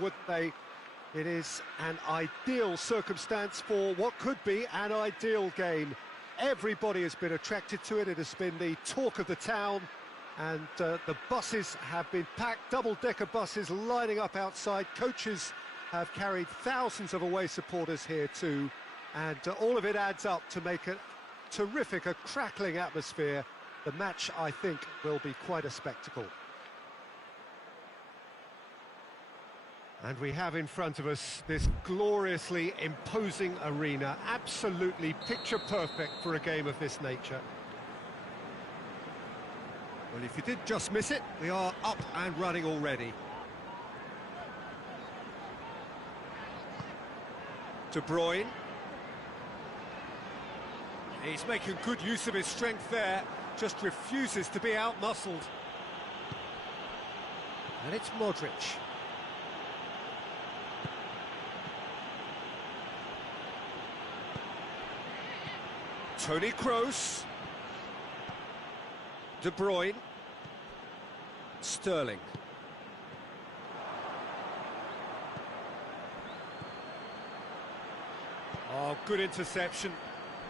wouldn't they? It is an ideal circumstance for what could be an ideal game. Everybody has been attracted to it. It has been the talk of the town, and the buses have been packed, double-decker buses lining up outside. Coaches have carried thousands of away supporters here too, and all of it adds up to make a terrific, a crackling atmosphere. The match, I think, will be quite a spectacle. And we have in front of us this gloriously imposing arena, absolutely picture-perfect for a game of this nature. Well, if you did just miss it, we are up and running already. De Bruyne. He's making good use of his strength there, just refuses to be out-muscled. And it's Modric. Toni Kroos. De Bruyne. Sterling. Oh, good interception.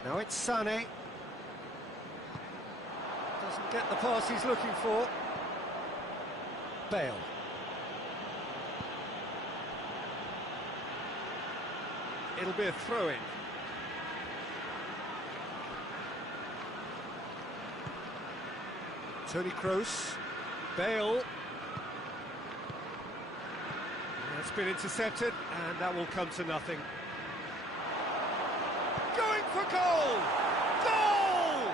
Now it's Sané. Doesn't get the pass he's looking for. Bale. It'll be a throw-in. Toni Kroos. Bale. That's been intercepted, and that will come to nothing. Going for goal! Goal!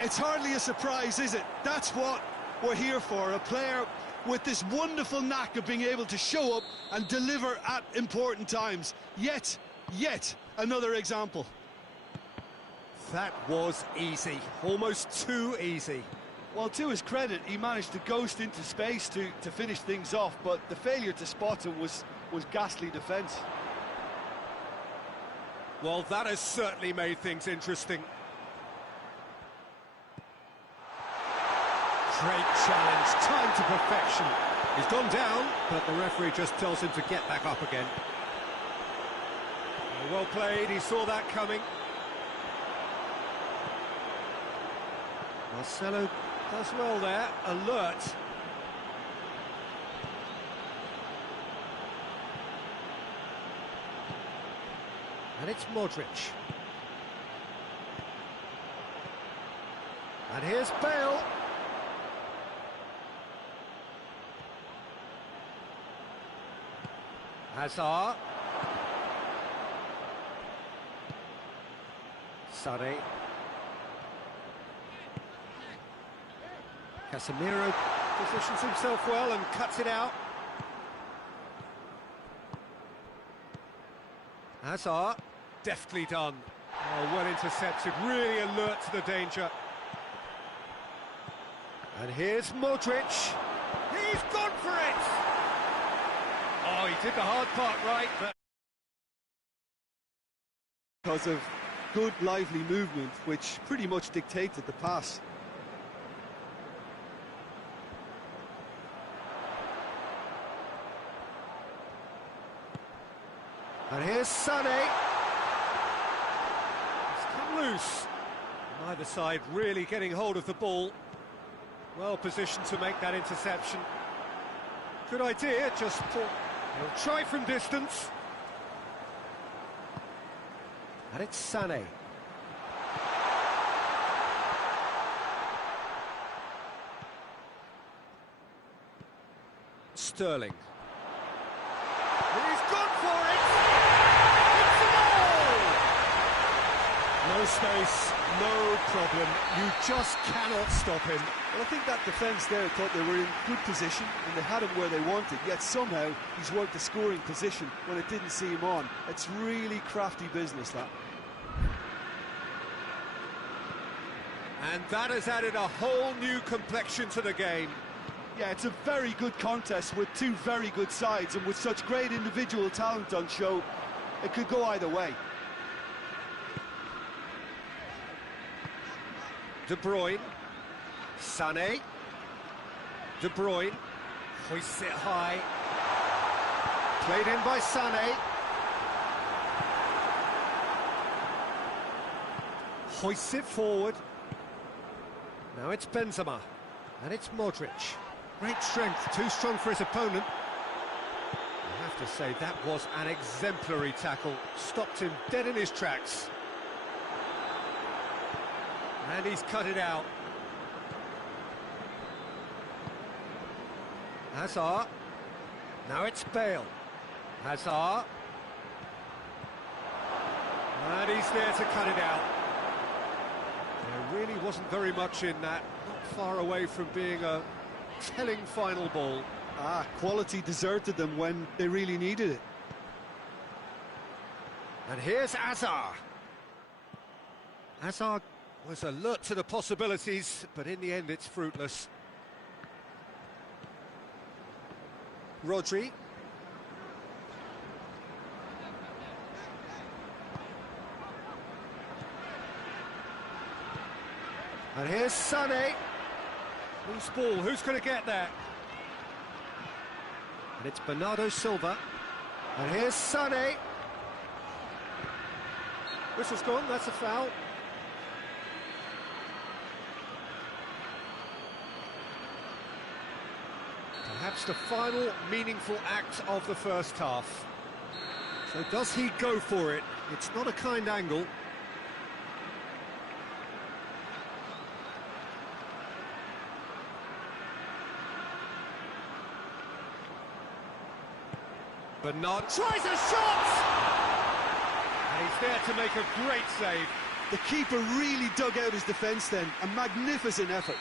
It's hardly a surprise, is it? That's what we're here for, a player with this wonderful knack of being able to show up and deliver at important times. Yet another example. That was easy, almost too easy. Well, to his credit, he managed to ghost into space to finish things off, but the failure to spot him was ghastly defence. Well, that has certainly made things interesting. Great challenge, time to perfection. He's gone down, but the referee just tells him to get back up again. Well played, he saw that coming. Marcelo does well there, alert. And it's Modric. And here's Bale. Hazard. Sané. Casemiro positions himself well and cuts it out. Hazard, deftly done. Oh, well intercepted, really alert to the danger. And here's Modric. He's gone for it! Oh, he did the hard part right, but... Because of good, lively movement, which pretty much dictated the pass. And here's Sané. It's come loose. Neither side really getting hold of the ball. Well positioned to make that interception. Good idea, just he'll try from distance. And it's Sané. Sterling. He's gone for it! It's a goal! No space, no problem. You just cannot stop him. Well, I think that defence there thought they were in good position and they had him where they wanted, yet somehow he's worked the scoring position when it didn't see him on. It's really crafty business, that. And that has added a whole new complexion to the game. Yeah, it's a very good contest with two very good sides, and with such great individual talent on show, it could go either way. De Bruyne. Sané. De Bruyne. Hoists it high. Played in by Sané. Hoists it forward. Now it's Benzema. And it's Modric. Great strength, too strong for his opponent. I have to say, that was an exemplary tackle. Stopped him dead in his tracks. And he's cut it out. Hazard. Now it's Bale. Hazard. And he's there to cut it out. There really wasn't very much in that. Not far away from being a telling final ball. Quality deserted them when they really needed it. And here's Hazard. Hazard was alert to the possibilities, but in the end it's fruitless. Rodri. And here's Sané. Loose ball, who's going to get that? And it's Bernardo Silva. And here's Sané. Whistle's gone, that's a foul. Perhaps the final meaningful act of the first half. So does he go for it? It's not a kind angle. Bernard tries a shot! And he's there to make a great save. The keeper really dug out his defence then. A magnificent effort.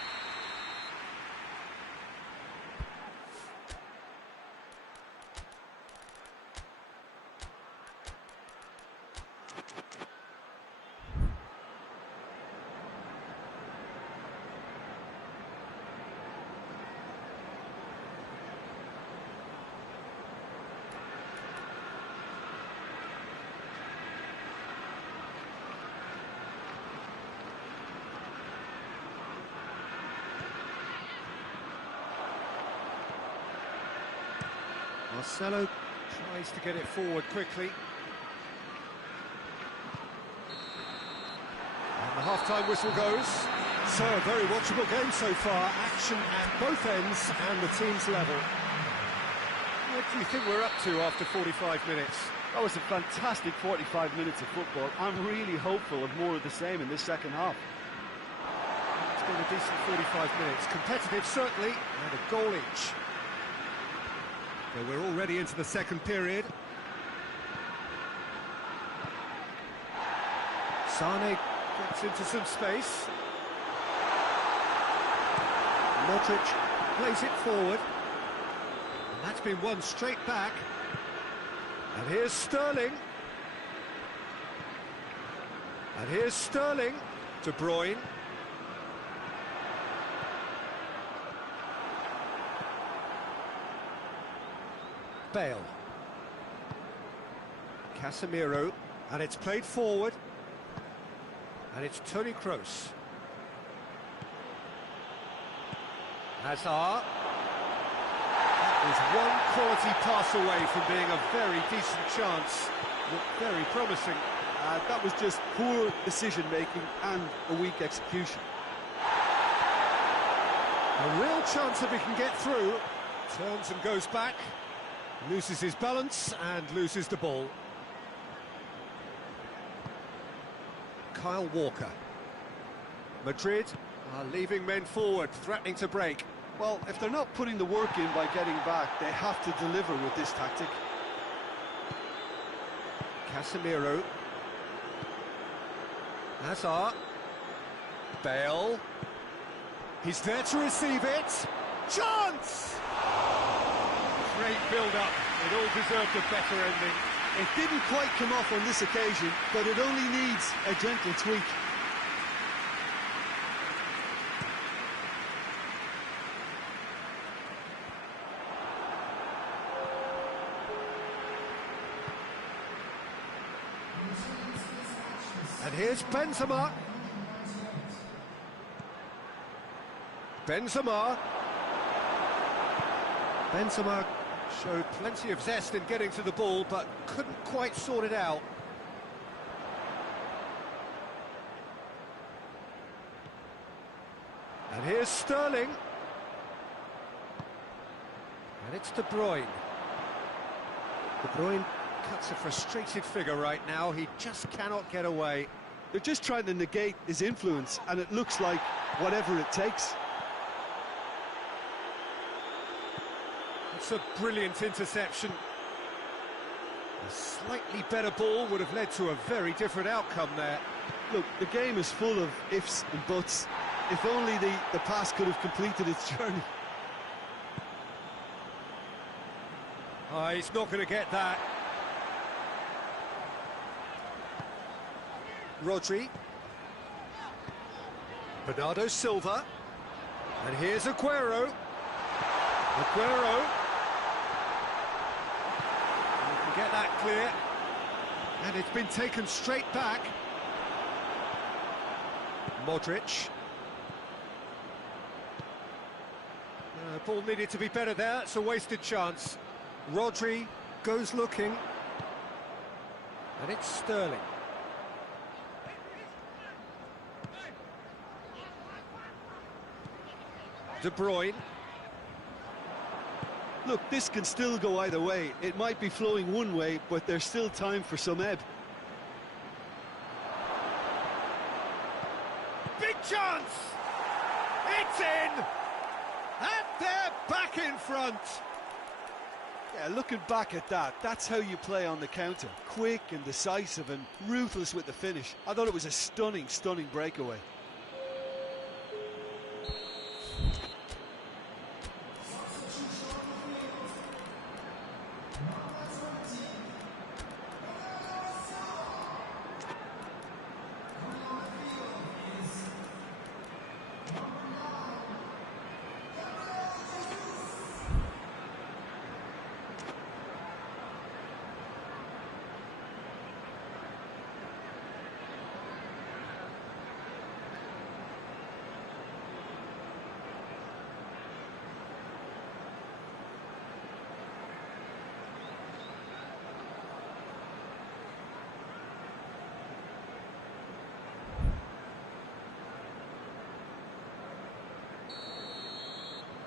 Marcelo tries to get it forward quickly. And the half-time whistle goes. So, a very watchable game so far. Action at both ends and the team's level. What do you think we're up to after 45 minutes? That was a fantastic 45 minutes of football. I'm really hopeful of more of the same in this second half. It's been a decent 45 minutes. Competitive, certainly, and a goal each. So we're already into the second period. Sané gets into some space. Modric plays it forward. And that's been won straight back. And here's Sterling. And here's Sterling. De Bruyne. Bale. Casemiro, and it's played forward. And it's Toni Kroos. Hazard. That was one quality pass away from being a very decent chance. Looked very promising. That was just poor decision-making and a weak execution. A real chance that we can get through. Turns and goes back. Loses his balance and loses the ball. Kyle Walker. Madrid are leaving men forward, threatening to break. Well, if they're not putting the work in by getting back, they have to deliver with this tactic. Casemiro. Hazard. Bale. He's there to receive it. Chance! Great build-up. It all deserved a better ending. It didn't quite come off on this occasion, but it only needs a gentle tweak. And here's Benzema. Benzema Showed plenty of zest in getting to the ball, but couldn't quite sort it out. And here's Sterling. And it's De Bruyne. De Bruyne cuts a frustrated figure right now. He just cannot get away. They're just trying to negate his influence, and it looks like whatever it takes. It's a brilliant interception. A slightly better ball would have led to a very different outcome there. Look, the game is full of ifs and buts. If only the pass could have completed its journey. Oh, he's not going to get that. Rodri. Bernardo Silva. And here's Aguero. Aguero. You can get that clear. And it's been taken straight back. Modric. Ball needed to be better there. It's a wasted chance. Rodri goes looking. And it's Sterling. De Bruyne. Look, this can still go either way. It might be flowing one way, but there's still time for some ebb. Big chance! It's in! And they're back in front! Yeah, looking back at that, that's how you play on the counter. Quick and decisive and ruthless with the finish. I thought it was a stunning, stunning breakaway.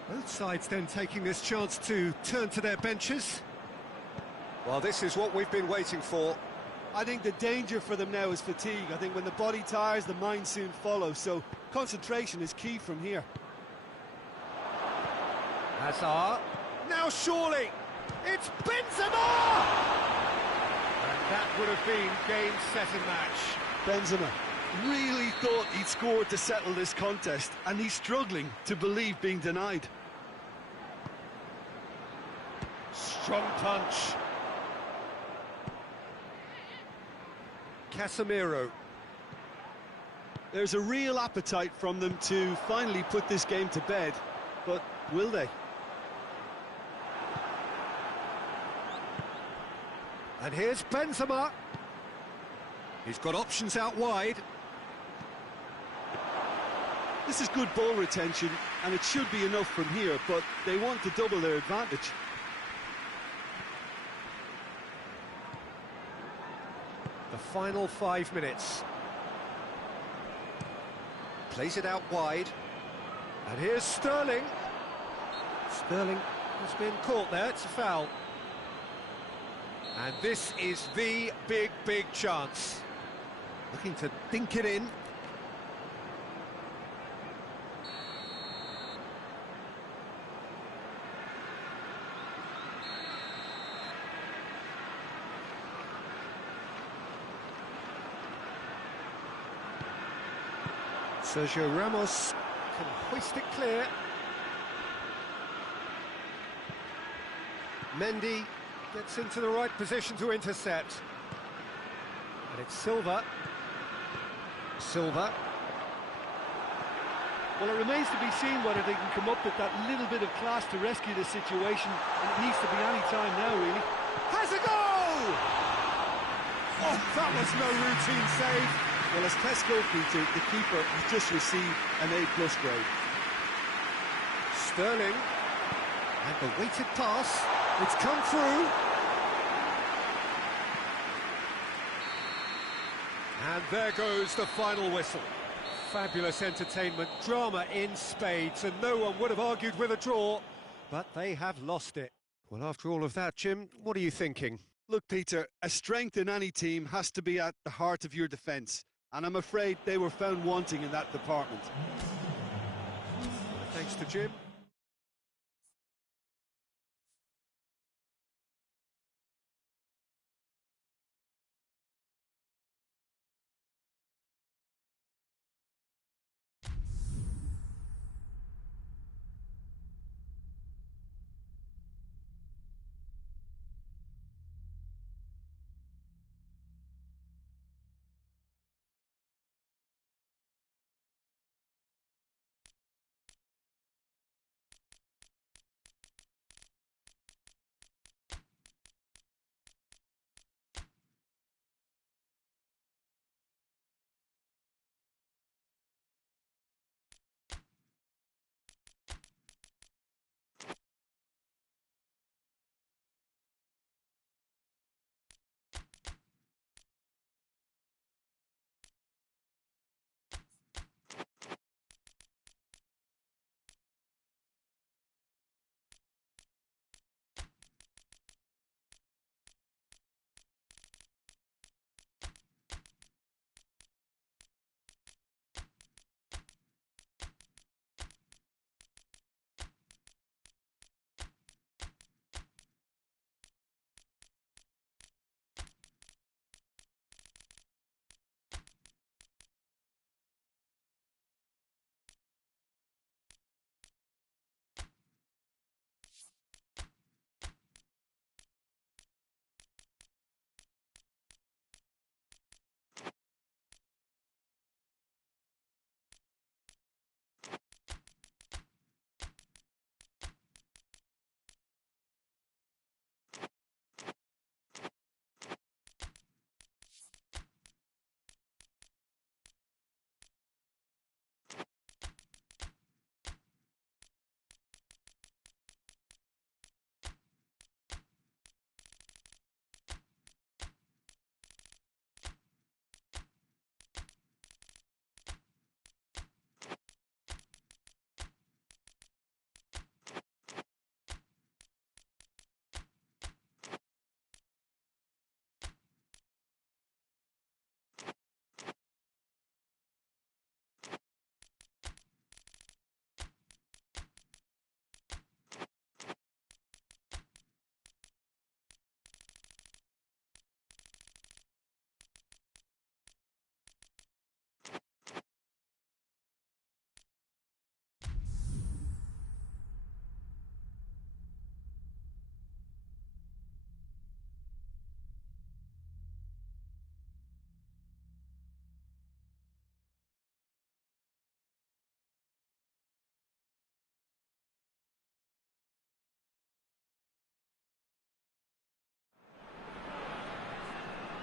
Both sides then taking this chance to turn to their benches. Well, this is what we've been waiting for. I think the danger for them now is fatigue. I think when the body tires, the mind soon follows. So concentration is key from here. Hazard. Now surely, it's Benzema! And that would have been game, set and match. Benzema really thought he'd scored to settle this contest, and he's struggling to believe being denied. Strong punch. Casemiro. There's a real appetite from them to finally put this game to bed, but will they? And here's Benzema. He's got options out wide. This is good ball retention, and it should be enough from here, but they want to double their advantage. The final 5 minutes. Plays it out wide. And here's Sterling. Sterling has been caught there, it's a foul. And this is the big, big chance. Looking to dink it in. Sergio Ramos can hoist it clear. Mendy gets into the right position to intercept. And it's Silva. Silva. Well, it remains to be seen whether they can come up with that little bit of class to rescue the situation, and it needs to be any time now, really. Has a goal! Oh, that was no routine save. Well, as test goalkeeper, the keeper has just received an A+ grade. Sterling. And the weighted pass. It's come through. And there goes the final whistle. Fabulous entertainment, drama in spades, and no one would have argued with a draw, but they have lost it. Well, after all of that, Jim, what are you thinking? Look, Peter, a strength in any team has to be at the heart of your defence, and I'm afraid they were found wanting in that department. Thanks to Jim.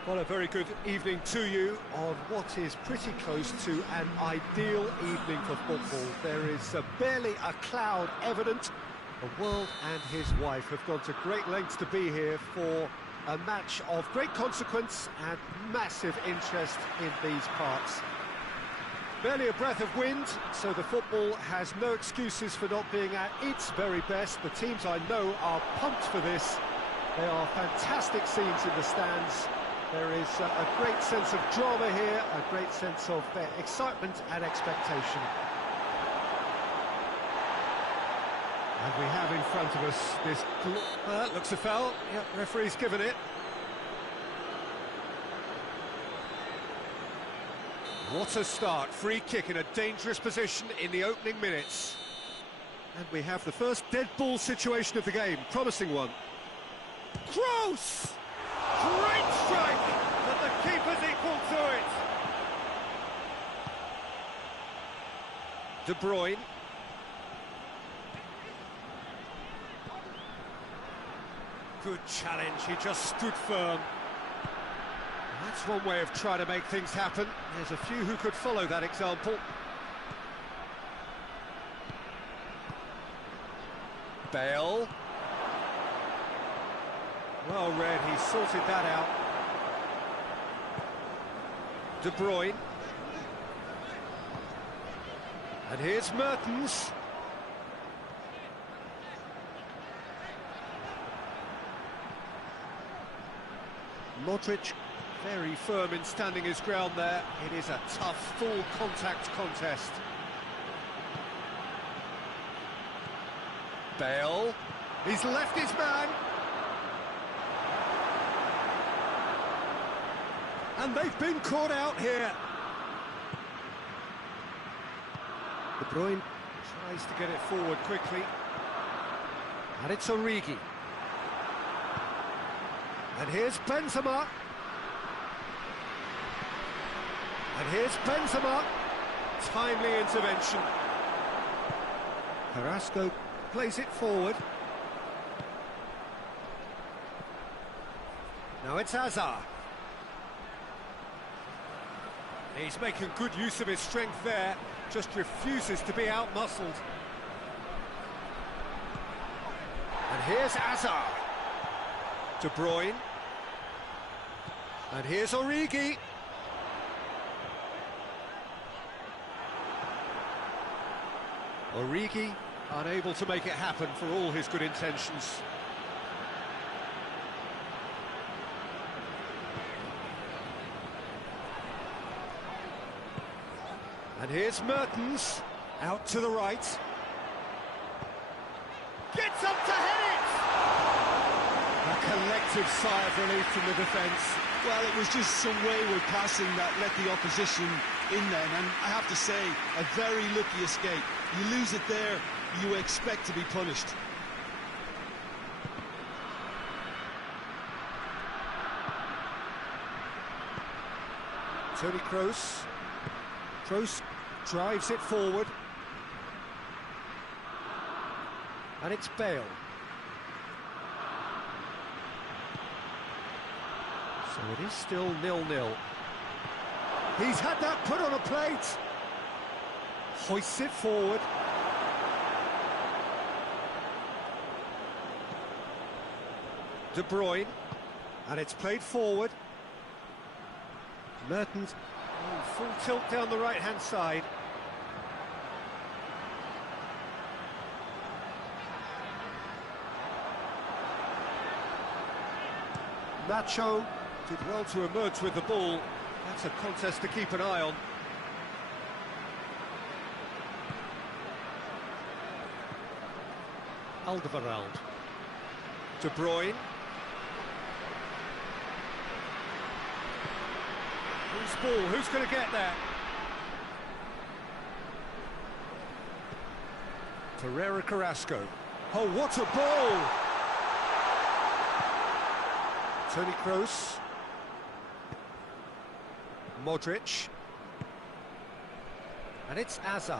Well, a very good evening to you on what is pretty close to an ideal evening for football. There is barely a cloud evident. The world and his wife have gone to great lengths to be here for a match of great consequence and massive interest in these parts. Barely a breath of wind, so the football has no excuses for not being at its very best. The teams I know are pumped for this. They are fantastic scenes in the stands. There is a great sense of drama here, a great sense of excitement and expectation. And we have in front of us this... looks a foul. Yep, referee's given it. What a start. Free kick in a dangerous position in the opening minutes. And we have the first dead ball situation of the game. Promising one. Gross! Great strike, but the keeper's equal to it. De Bruyne. Good challenge, he just stood firm. That's one way of trying to make things happen. There's a few who could follow that example. Bale. Well read, he sorted that out. De Bruyne. And here's Mertens. Modric, very firm in standing his ground there. It is a tough, full contact contest. Bale, he's left his man. And they've been caught out here. De Bruyne tries to get it forward quickly. And it's Origi. And here's Benzema. And here's Benzema. Timely intervention. Carrasco plays it forward. Now it's Hazard. He's making good use of his strength there, just refuses to be out-muscled. And here's Hazard. De Bruyne. And here's Origi. Origi unable to make it happen for all his good intentions. And here's Mertens, out to the right. Gets up to head it! A collective sigh of relief from the defence. Well, it was just some wayward passing that let the opposition in then, and I have to say, a very lucky escape. You lose it there, you expect to be punished. Toni Kroos. Kroos drives it forward. And it's Bale. So it is still 0-0. He's had that put on a plate. Hoists it forward. De Bruyne. And it's played forward. Mertens. Oh, full tilt down the right-hand side. Nacho did well to emerge with the ball. That's a contest to keep an eye on. Alderweireld. De Bruyne. Whose ball? Who's going to get there? Pereira Carrasco. Oh, what a ball! Toni Kroos. Modric. And it's Hazard.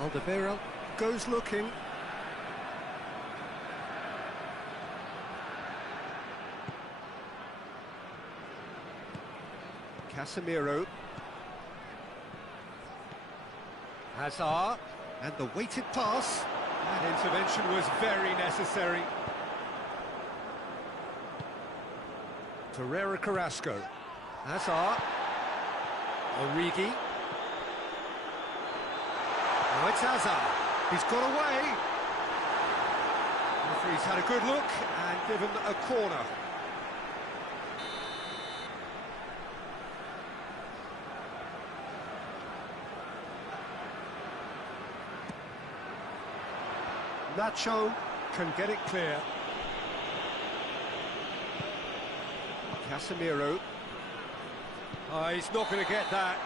Alderweireld goes looking. Casemiro. Hazard. And the weighted pass. That intervention was very necessary. Pereira Carrasco. Hazard. Origi. Now it's Hazard. He's got away. The referee's had a good look and given a corner. Nacho can get it clear. Casemiro. Oh, he's not going to get that.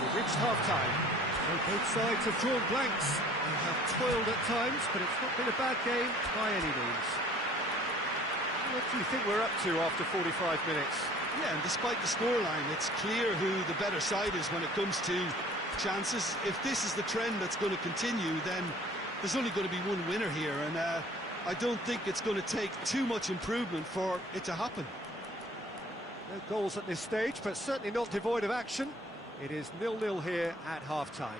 We've reached half-time. Well, both sides have drawn blanks. They have toiled at times, but it's not been a bad game by any means. What do you think we're up to after 45 minutes? Yeah, and despite the scoreline, it's clear who the better side is when it comes to chances. If this is the trend that's going to continue, then there's only going to be one winner here, and I don't think it's going to take too much improvement for it to happen. No goals at this stage, but certainly not devoid of action. It is 0-0 here at half-time.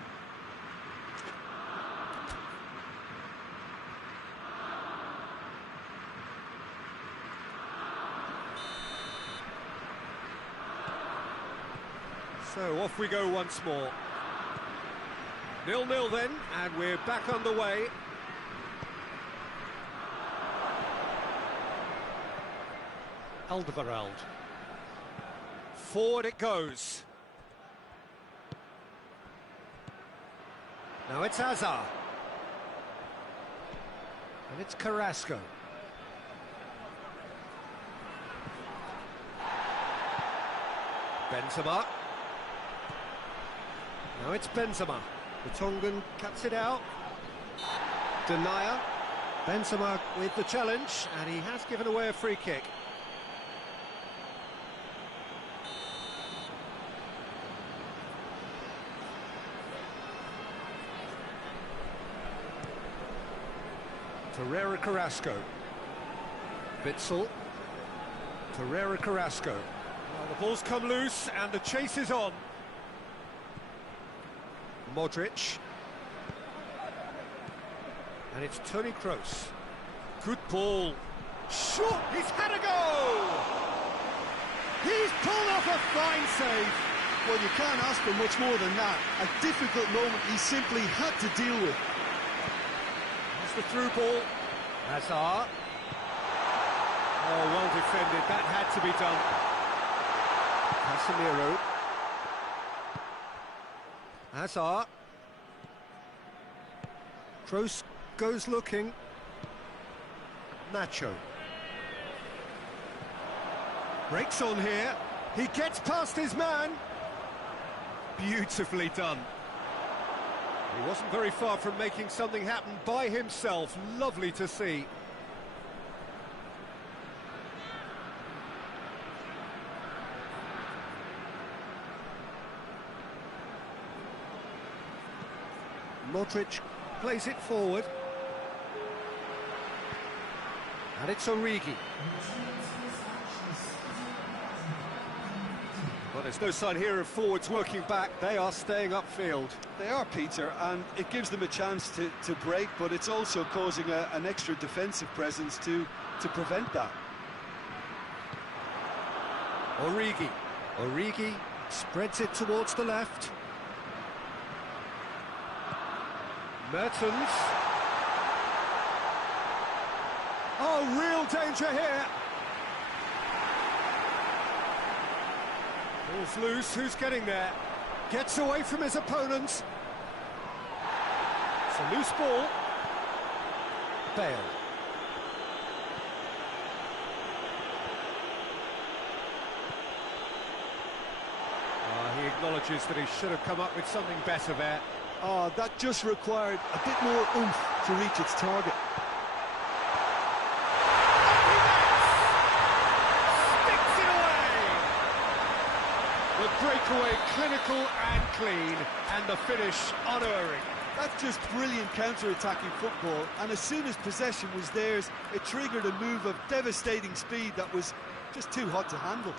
So off we go once more. 0-0 then, and we're back underway. Alderweireld. Forward it goes. Now it's Hazard. And it's Carrasco. Benzema. Now it's Benzema. The Tongan cuts it out. Denier. Benzema with the challenge, and he has given away a free kick. Torreira Carrasco. Witsel. Torreira Carrasco. Well, the ball's come loose and the chase is on. Modric. And it's Toni Kroos. Good ball. Shot! He's had a go! He's pulled off a fine save. Well, you can't ask for much more than that. A difficult moment he simply had to deal with. The through ball. Hazard. Oh, well defended. That had to be done. Casemiro. Hazard. Kroos goes looking. Nacho. Breaks on here. He gets past his man. Beautifully done. He wasn't very far from making something happen by himself. Lovely to see. Modric plays it forward. And it's Origi. Well, there's no sign here of forwards working back. They are staying upfield. They are, Peter, and it gives them a chance to break, but it's also causing an extra defensive presence to prevent that. Origi. Origi spreads it towards the left. Mertens. Oh, real danger here. Ball's loose, who's getting there? Gets away from his opponents. It's a loose ball. Bale. He acknowledges that he should have come up with something better there. Oh, that just required a bit more oomph to reach its target. Sticks it away! The breakaway clinical and clean, and the finish unerring. That's just brilliant counter-attacking football, and as soon as possession was theirs, it triggered a move of devastating speed that was just too hot to handle.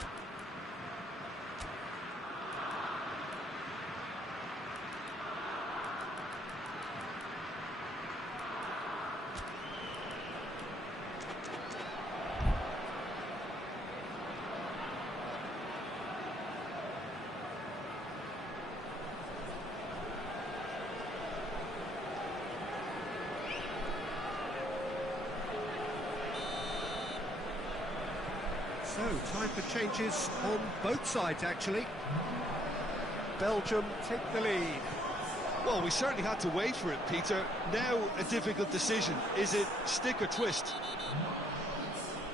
So, time for changes on both sides, actually. Belgium take the lead. Well, we certainly had to wait for it, Peter. Now a difficult decision. Is it stick or twist?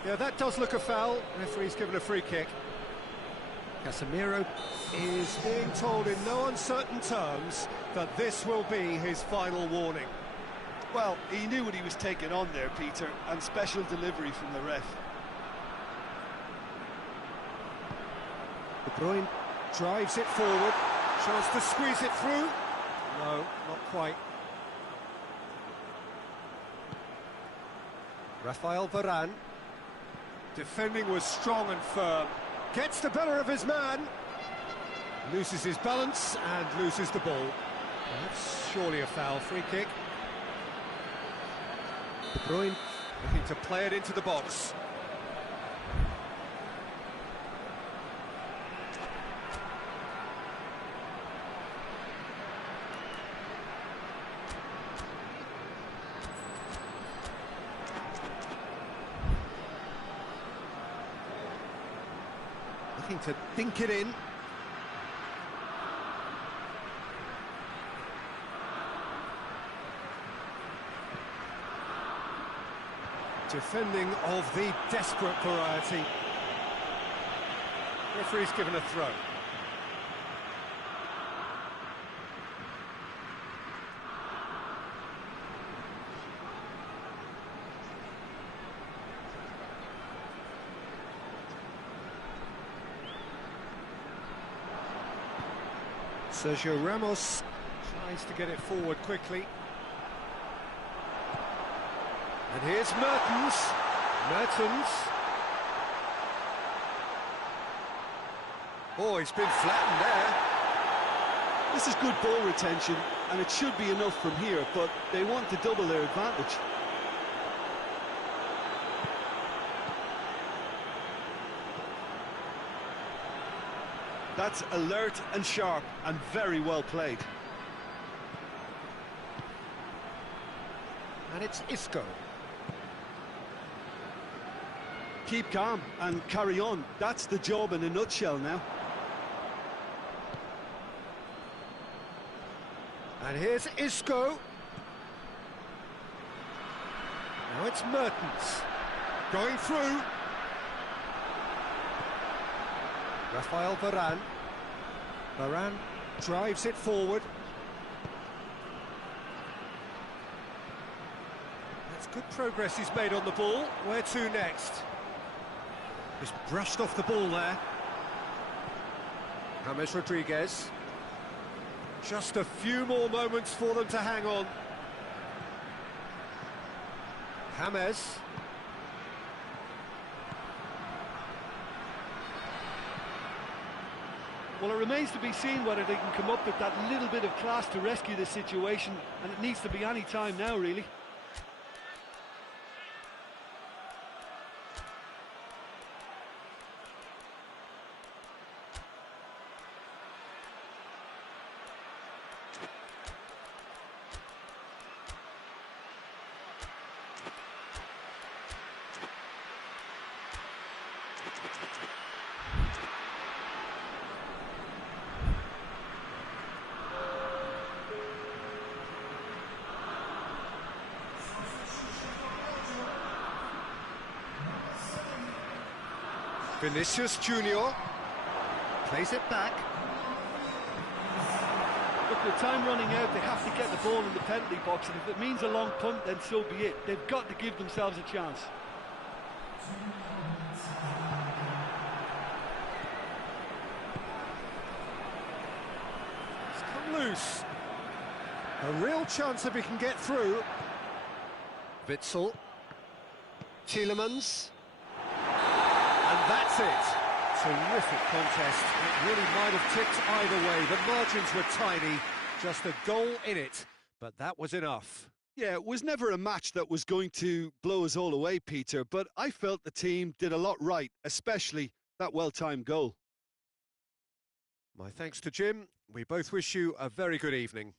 Yeah, that does look a foul. Referee's given a free kick. Casemiro is being told in no uncertain terms that this will be his final warning. Well, he knew what he was taking on there, Peter, and special delivery from the ref. De Bruyne drives it forward. Chance to squeeze it through. No, not quite. Rafael Varane. Defending was strong and firm. Gets the better of his man. Loses his balance and loses the ball. Well, that's surely a foul. Free kick. De Bruyne looking to play it into the box. Looking to dink it in. Defending of the desperate variety. Referee's given a throw. Sergio Ramos tries to get it forward quickly. And here's Mertens. Mertens. Oh, he's been flattened there. This is good ball retention, and it should be enough from here, but they want to double their advantage. That's alert and sharp and very well played. And it's Isco. Keep calm and carry on. That's the job in a nutshell now. And here's Isco. Now it's Mertens. Going through. Rafael Varane. Varane drives it forward. That's good progress he's made on the ball. Where to next? Just brushed off the ball there. James Rodriguez. Just a few more moments for them to hang on. James. Well, it remains to be seen whether they can come up with that little bit of class to rescue this situation, and it needs to be any time now, really. Vinicius Junior plays it back. Look, with time running out, they have to get the ball in the penalty box, and if it means a long punt, then so be it. They've got to give themselves a chance. It's come loose. A real chance if he can get through. Witsel. Tielemans. And that's it. Terrific contest. It really might have tipped either way. The margins were tiny. Just a goal in it. But that was enough. Yeah, it was never a match that was going to blow us all away, Peter, but I felt the team did a lot right, especially that well-timed goal. My thanks to Jim. We both wish you a very good evening.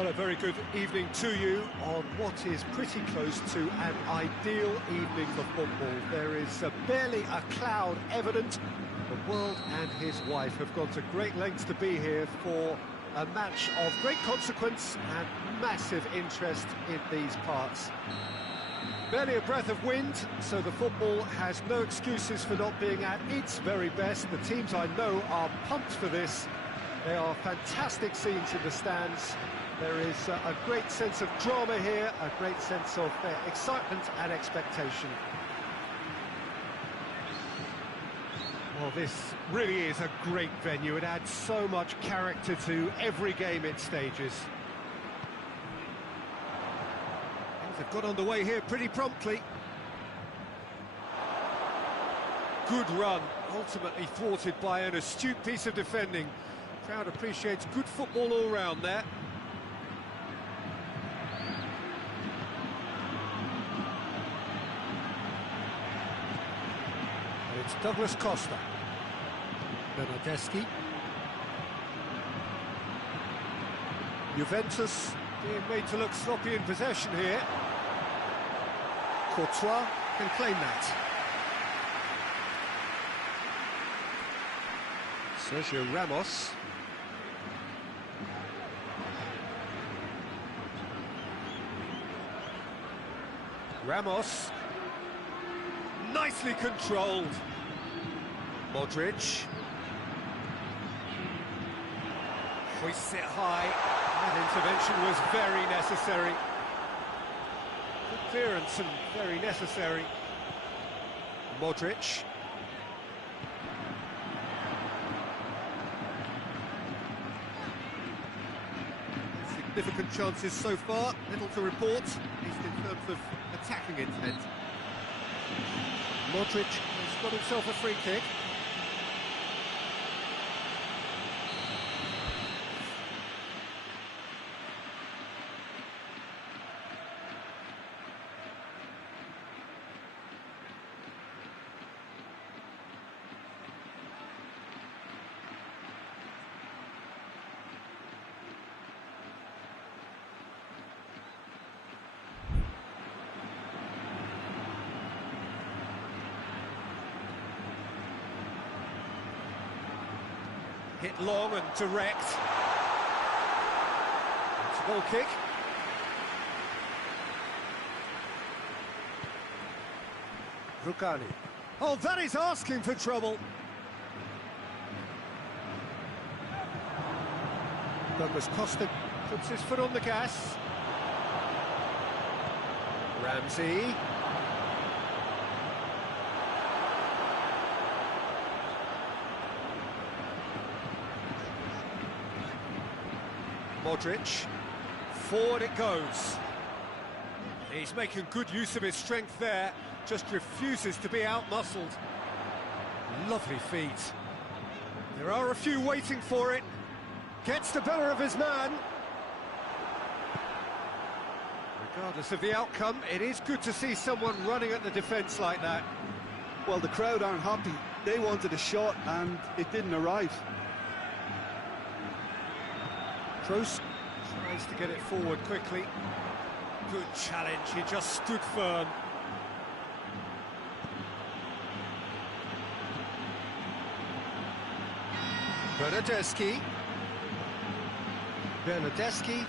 Well, a very good evening to you on what is pretty close to an ideal evening for football. There is barely a cloud evident. The world and his wife have gone to great lengths to be here for a match of great consequence and massive interest in these parts. Barely a breath of wind, so the football has no excuses for not being at its very best. The teams I know are pumped for this. They are fantastic scenes in the stands. There is a great sense of drama here, a great sense of excitement and expectation. Well, this really is a great venue. It adds so much character to every game it stages. Things have got underway here pretty promptly. Good run, ultimately thwarted by an astute piece of defending. Crowd appreciates good football all round there. And it's Douglas Costa. Bernardeschi. Juventus being made to look sloppy in possession here. Courtois can claim that. Sergio Ramos. Ramos. Nicely controlled. Modric. Hoists it high. That intervention was very necessary. Good clearance and very necessary. Modric. Significant chances so far, little to report, at least in terms of attacking intent. Modric has got himself a free kick. Hit long and direct. It's a goal kick. Rukani. Oh, that is asking for trouble. Douglas Costa puts his foot on the gas. Ramsey. Modric, forward it goes. He's making good use of his strength there, just refuses to be out-muscled. Lovely feet. There are a few waiting for it. Gets the better of his man. Regardless of the outcome, it is good to see someone running at the defence like that. Well, the crowd aren't happy. They wanted a shot and it didn't arrive. Kroos tries to get it forward quickly. Good challenge, he just stood firm. Bernardeschi. Bernardeschi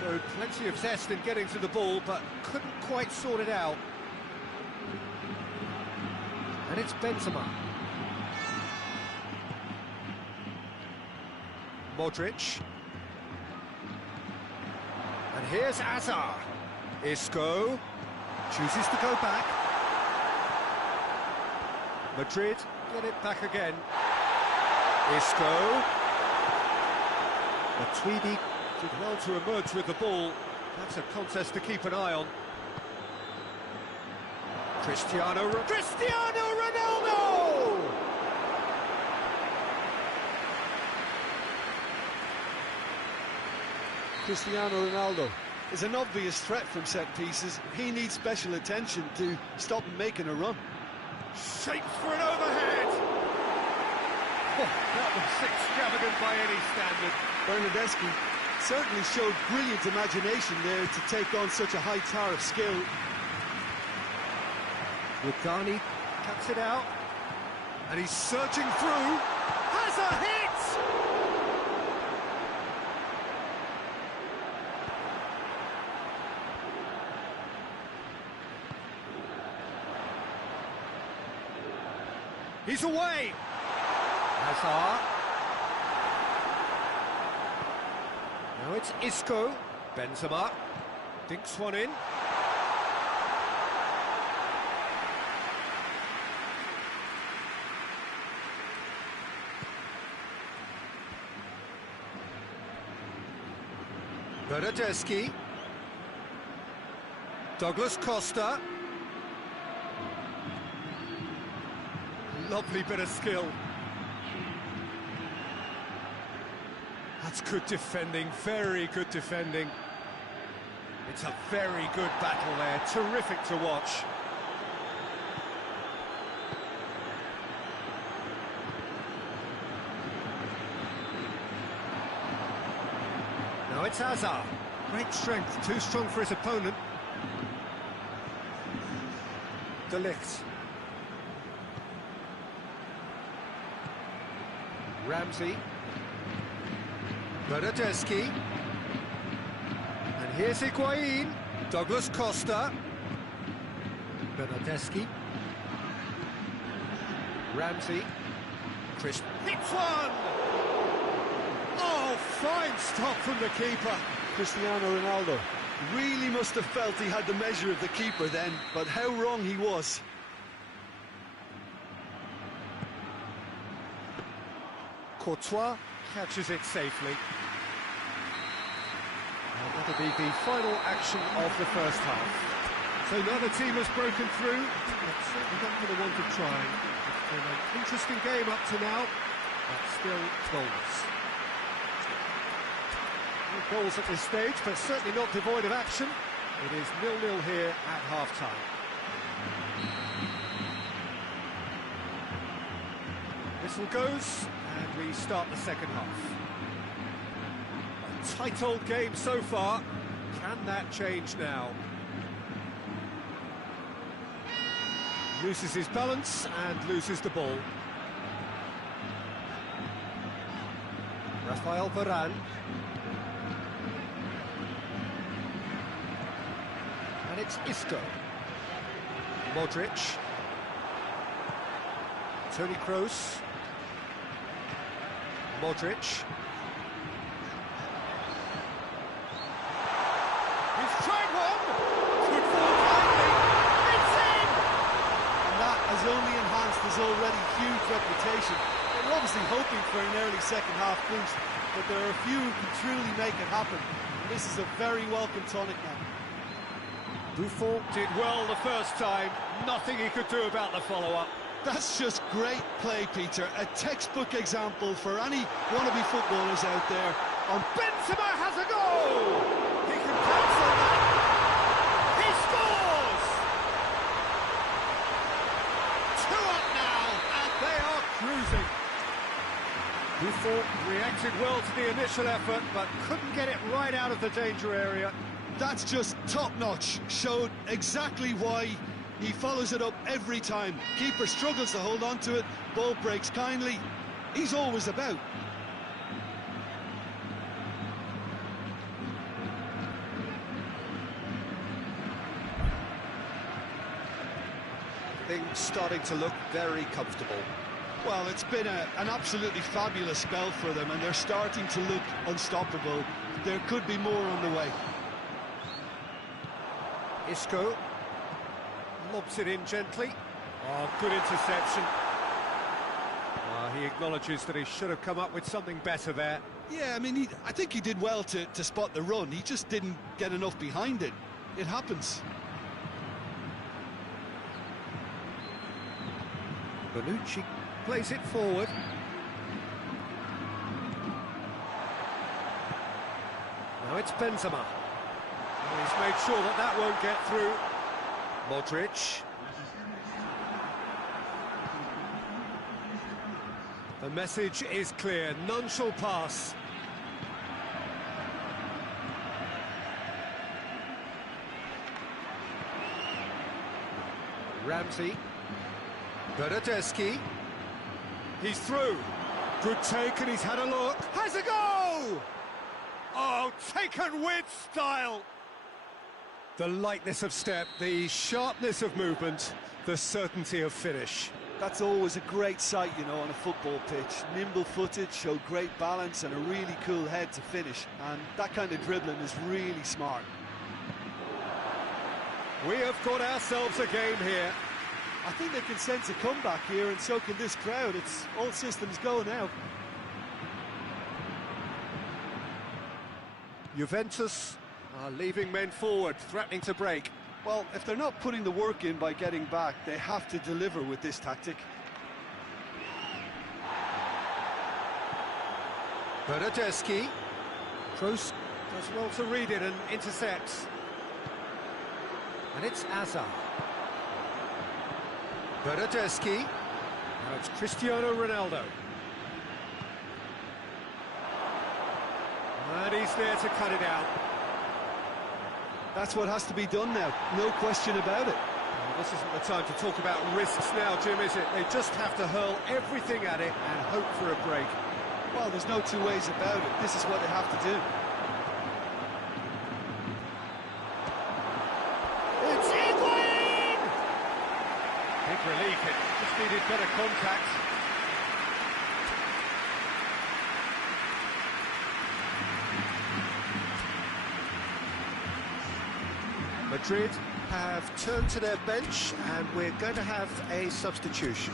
showed plenty of zest in getting to the ball, but couldn't quite sort it out. And it's Benzema. Modric. And here's Azar. Isco chooses to go back. Madrid get it back again. Isco. Matuidi did well to emerge with the ball. That's a contest to keep an eye on. Cristiano Ronaldo! Cristiano Ronaldo is an obvious threat from set pieces. He needs special attention to stop him making a run. Shapes for an overhead! Oh, that was extravagant by any standard. Bernardeschi Certainly showed brilliant imagination there to take on such a high tower of skill. Rugani cuts it out, and he's surging through. Has a hit! He's away! Hazard. Now it's Isco. Benzema dinks one in. Bernardeschi. Douglas Costa. Lovely bit of skill. That's good defending, very good defending. It's a very good battle there, terrific to watch. Now it's Hazard. Great strength, too strong for his opponent. De Ligt. Ramsey. Bernardeschi. And here's Higuain. Douglas Costa. Bernardeschi. Ramsey. Chris hits one! Oh, fine stop from the keeper. Cristiano Ronaldo really must have felt he had the measure of the keeper then, but how wrong he was. Courtois catches it safely. And that'll be the final action of the first half. So neither team has broken through, but certainly not for the want of trying. It's been an interesting game up to now, but still goals. No goals at this stage, but certainly not devoid of action. It is 0-0 here at half-time. Whistle goes, and we start the second half. A tight old game so far. Can that change now? Loses his balance and loses the ball. Rafael Varane. And it's Isco. Modric. Toni Kroos. Modric. He's tried one! Good ball, finally! It's in! And that has only enhanced his already huge reputation. They were obviously hoping for an early second half boost, but there are a few who can truly make it happen. And this is a very welcome tonic now. Buffon did well the first time, nothing he could do about the follow-up. That's just great play, Peter. A textbook example for any wannabe footballers out there. And Benzema has a goal! He can cancel that! He scores! 2 up now, and they are cruising. Buffon reacted well to the initial effort, but couldn't get it right out of the danger area. That's just top-notch. Showed exactly why he follows it up every time. Keeper struggles to hold on to it, ball breaks kindly. He's always about. Things starting to look very comfortable. Well, it's been an absolutely fabulous spell for them, and they're starting to look unstoppable. There could be more on the way. Isco lobs it in gently. Oh, good interception. He acknowledges that he should have come up with something better there. Yeah, I mean, I think he did well to spot the run. He just didn't get enough behind it. It happens. Bonucci plays it forward. Now it's Benzema. He's made sure that that won't get through. Modric. The message is clear, none shall pass. Ramsey. Bernardeschi. He's through. Good take, and he's had a look. Has a go! Oh, taken with style. The lightness of step, the sharpness of movement, the certainty of finish. That's always a great sight, you know, on a football pitch. Nimble-footed, showed great balance and a really cool head to finish. And that kind of dribbling is really smart. We have got ourselves a game here. I think they can sense a comeback here, and so can this crowd. It's all systems go now. Juventus are leaving men forward, threatening to break. Well, if they're not putting the work in by getting back, they have to deliver with this tactic. Bernardeschi. Kroos does well to read it and intercepts. And it's Azar. Bernardeschi. Now it's Cristiano Ronaldo. And he's there to cut it out. That's what has to be done now, no question about it. Well, this isn't the time to talk about risks now, Jim, is it? They just have to hurl everything at it and hope for a break. Well, there's no two ways about it. This is what they have to do. It's Higuain! Big relief, it just needed better contact. Madrid have turned to their bench and we're going to have a substitution.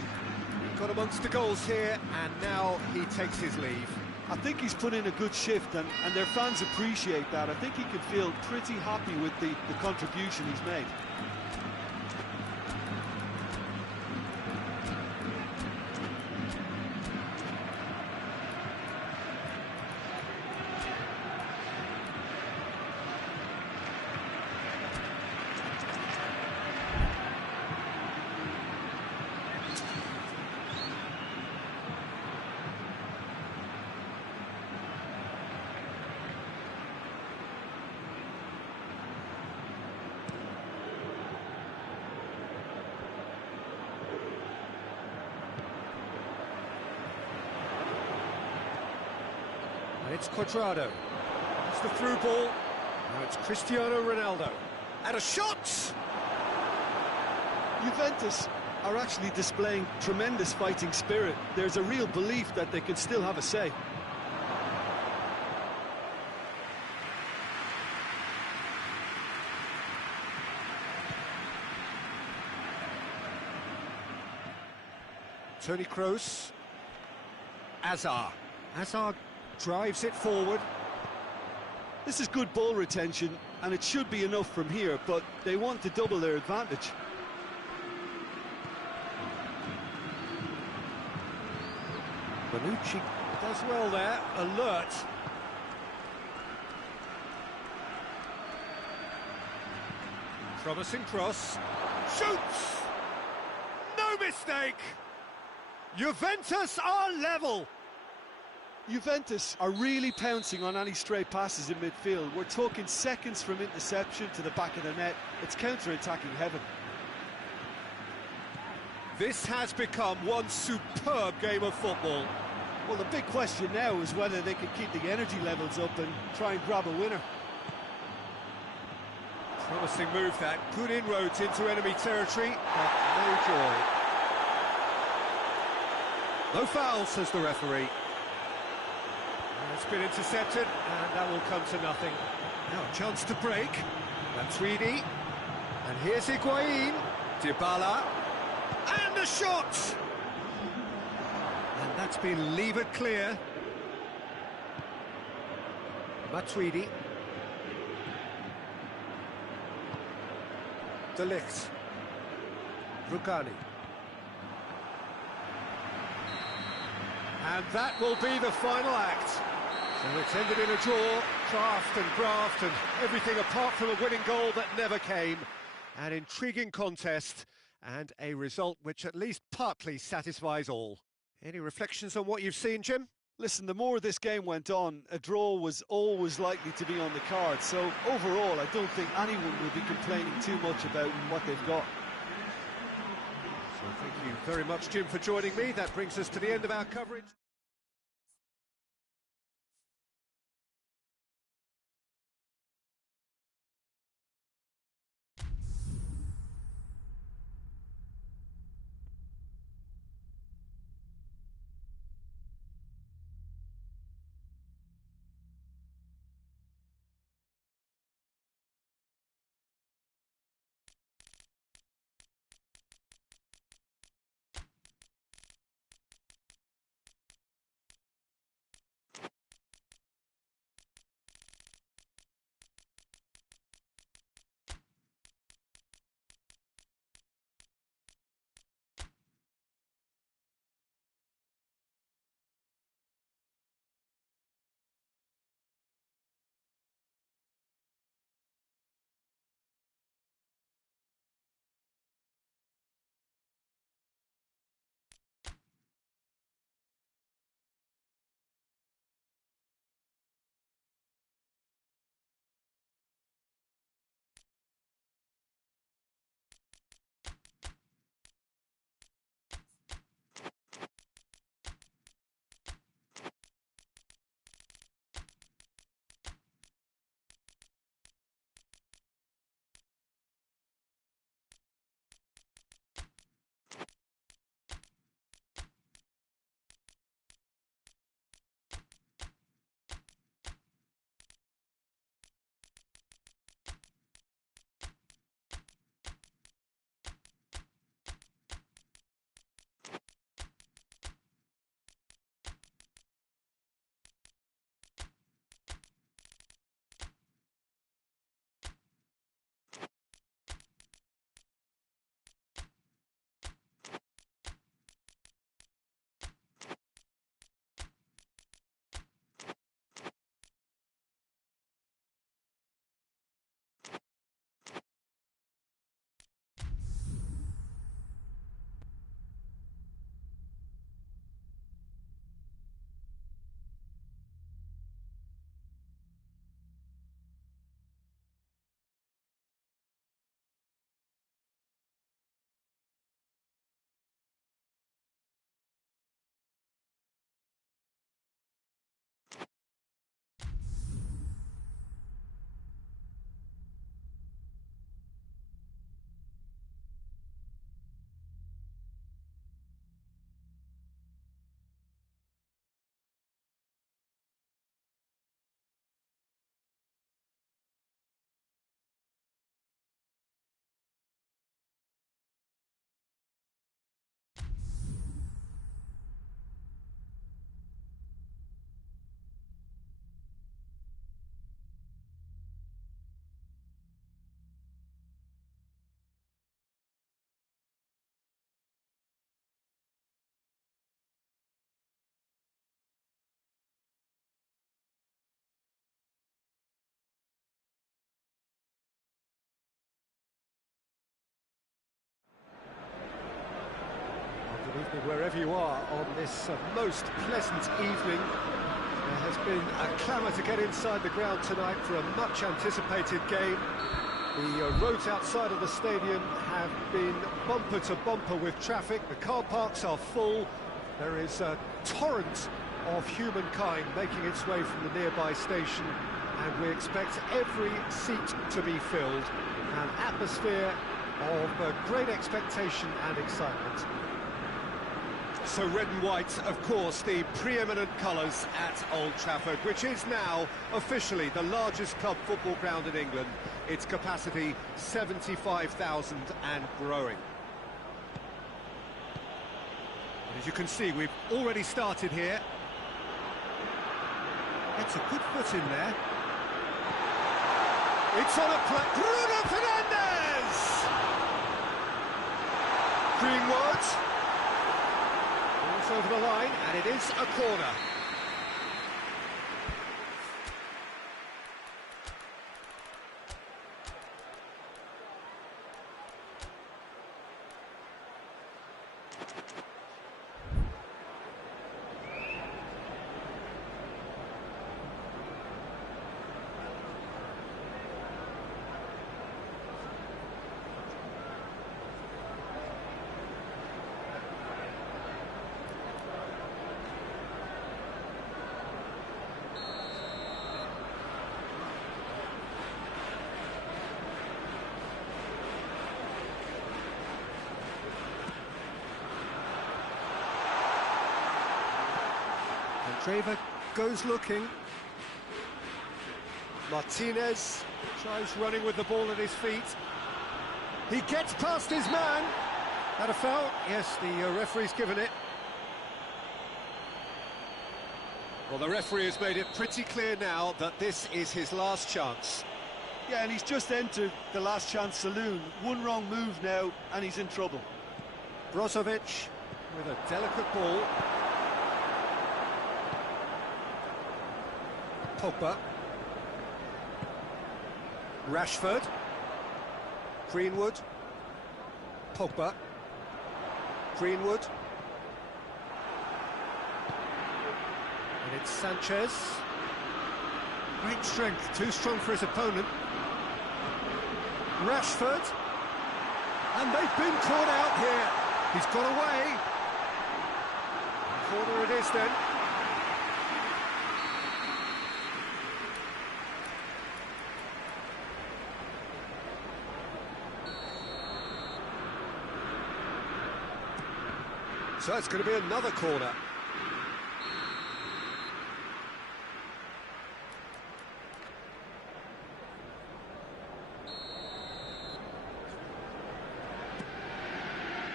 We've got amongst the goals here and now he takes his leave. I think he's put in a good shift and their fans appreciate that. I think he can feel pretty happy with the contribution he's made. And it's Cuadrado. It's the through ball. Now it's Cristiano Ronaldo. And a shot! Juventus are actually displaying tremendous fighting spirit. There's a real belief that they can still have a say. Toni Kroos. Azar. Azar drives it forward. This is good ball retention, and it should be enough from here, but they want to double their advantage. Bonucci does well there, alert. Promising cross. Shoots! No mistake! Juventus are level! Juventus are really pouncing on any stray passes in midfield. We're talking seconds from interception to the back of the net. It's counter-attacking heaven. This has become one superb game of football. Well, the big question now is whether they can keep the energy levels up and try and grab a winner. Promising move that. Good inroads into enemy territory, but no joy. No foul, says the referee. It's been intercepted, and that will come to nothing. Now a chance to break. Matuidi. And here's Higuain. Dybala. And a shot! And that's been levered clear. Matuidi. De Ligt. Rugani. And that will be the final act. So it's ended in a draw, craft and graft and everything apart from a winning goal that never came. An intriguing contest and a result which at least partly satisfies all. Any reflections on what you've seen, Jim? Listen, the more this game went on, a draw was always likely to be on the card. So overall, I don't think anyone will be complaining too much about what they've got. you very much, Jim, for joining me. That brings us to the end of our coverage. Good evening wherever you are on this most pleasant evening. There has been a clamour to get inside the ground tonight for a much anticipated game. The roads outside of the stadium have been bumper to bumper with traffic. The car parks are full. There is a torrent of humankind making its way from the nearby station, and we expect every seat to be filled. An atmosphere of great expectation and excitement. So red and white, of course, the preeminent colours at Old Trafford, which is now officially the largest club football ground in England. Its capacity 75,000 and growing. As you can see, we've already started here. It's a good foot in there. It's on a play. Bruno Fernandes! Greenwood. It's over the line, and it is a corner. Draver goes looking. Martinez tries running with the ball at his feet. He gets past his man. That a foul? Yes, the referee's given it. Well, the referee has made it pretty clear now that this is his last chance. Yeah, and he's just entered the last chance saloon. One wrong move now, and he's in trouble. Brozovic with a delicate ball. Pogba. Rashford. Greenwood. Pogba. Greenwood. And it's Sanchez. Great strength, too strong for his opponent. Rashford. And they've been caught out here. He's got away. Corner it is then. So it's going to be another corner.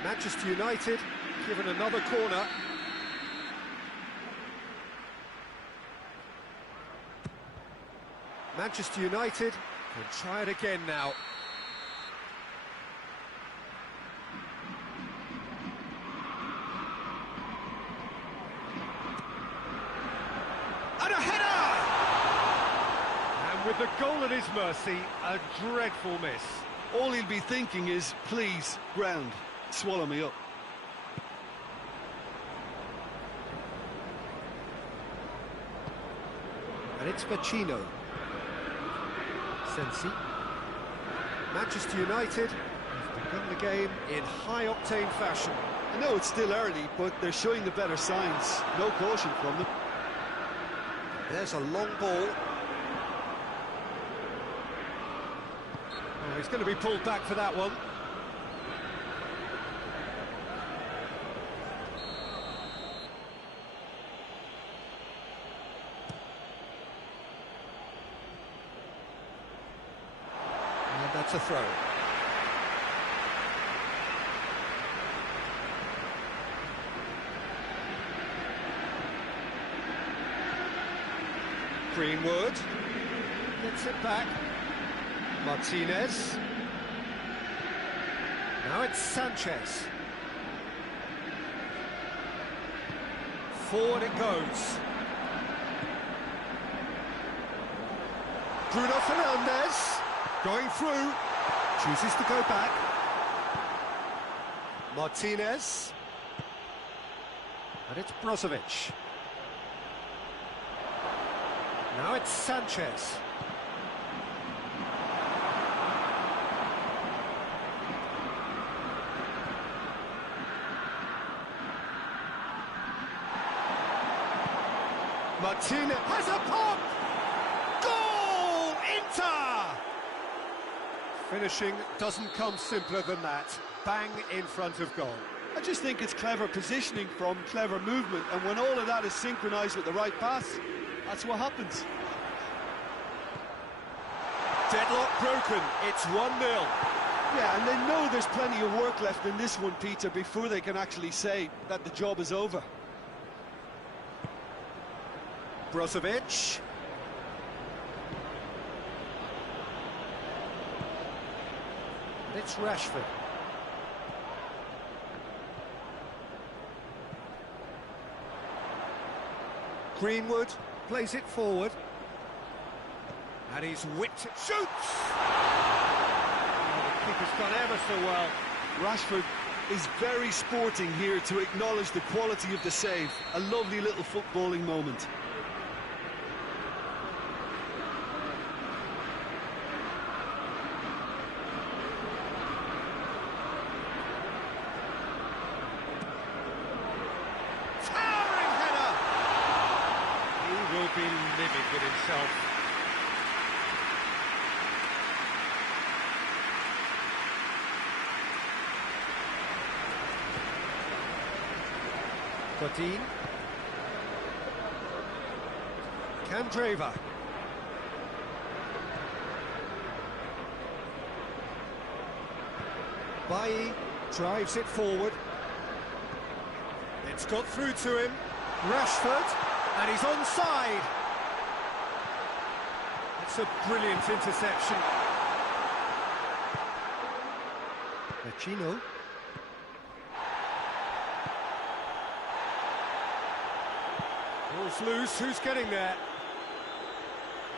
Manchester United given another corner. Manchester United can try it again now. And a header! And with the goal at his mercy, a dreadful miss. All he'll be thinking is, please, ground, swallow me up. And it's Vecino. Sensi. Manchester United have begun the game in high-octane fashion. I know it's still early, but they're showing the better signs. No caution from them. There's a long ball. Oh, he's going to be pulled back for that one. And that's a throw. Greenwood gets it back. Martinez. Now it's Sanchez. Forward it goes. Bruno Fernandes going through. Chooses to go back. Martinez. And it's Brozovic. Now it's Sanchez. Martinez has a pop! Goal! Inter! Finishing doesn't come simpler than that. Bang in front of goal. I just think it's clever positioning from clever movement, and when all of that is synchronised with the right pass, that's what happens. Deadlock broken, it's 1-0. Yeah, and they know there's plenty of work left in this one, Peter, before they can actually say that the job is over. Brozovic. And it's Rashford. Greenwood plays it forward. And he's whipped it. Shoots! Oh, the keeper's done ever so well. Rashford is very sporting here to acknowledge the quality of the save. A lovely little footballing moment. Towering header! He will be livid with himself. Godin. Candreva. Bailly drives it forward. It's got through to him. Rashford, and he's onside. It's a brilliant interception. Vecino. Ball's loose, who's getting there?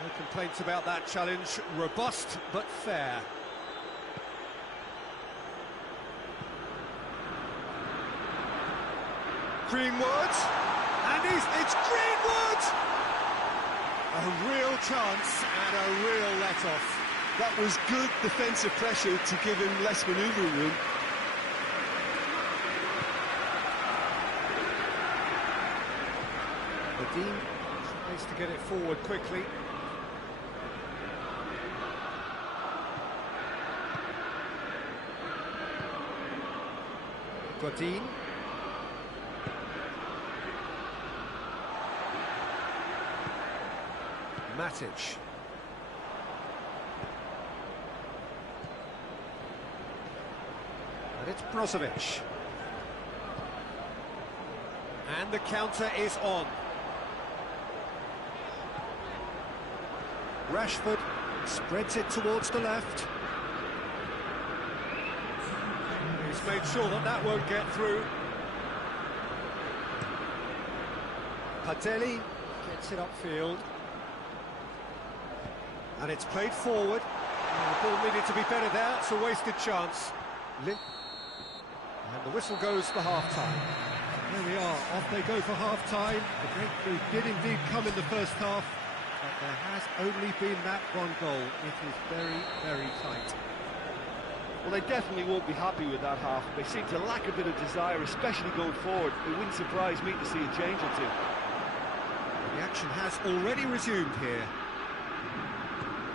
No complaints about that challenge. Robust, but fair. Greenwood, and it's Greenwood! A real chance and a real let-off. That was good defensive pressure to give him less manoeuvring room. Dean tries to get it forward quickly. Godin. Matic. And it's Brozovic. And the counter is on. Rashford spreads it towards the left. He's made sure that that won't get through. Padelli gets it upfield. And it's played forward. The ball needed to be better there. It's a wasted chance. And the whistle goes for half-time. There we are, off they go for half-time. The breakthrough did indeed come in the first half, but there has only been that one goal. It is very, very tight. Well, they definitely won't be happy with that half. They seem to lack a bit of desire, especially going forward. It wouldn't surprise me to see a change or two. The action has already resumed here.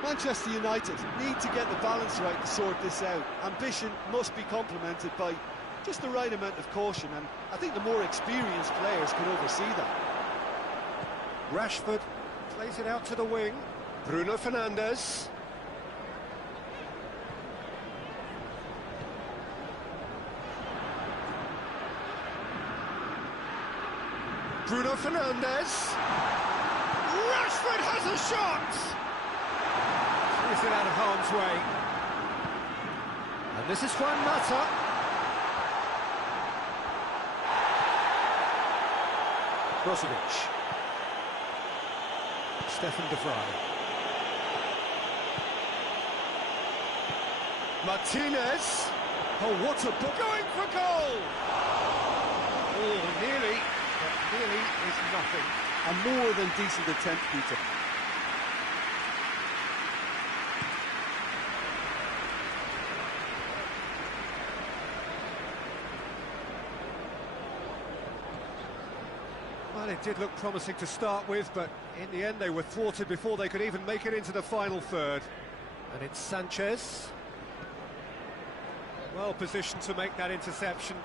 Manchester United need to get the balance right to sort this out. Ambition must be complemented by just the right amount of caution, and I think the more experienced players can oversee that. Rashford plays it out to the wing. Bruno Fernandes. Bruno Fernandes. Rashford has a shot! Clears it out of harm's way. And this is Juan Mata. Brozovic. Stefan de Vrij. Martinez. Oh, what a ball. Going for goal! Oh, nearly, but nearly is nothing. A more than decent attempt, Peter. Well, it did look promising to start with, but in the end they were thwarted before they could even make it into the final third. And it's Sanchez. Well positioned to make that interception.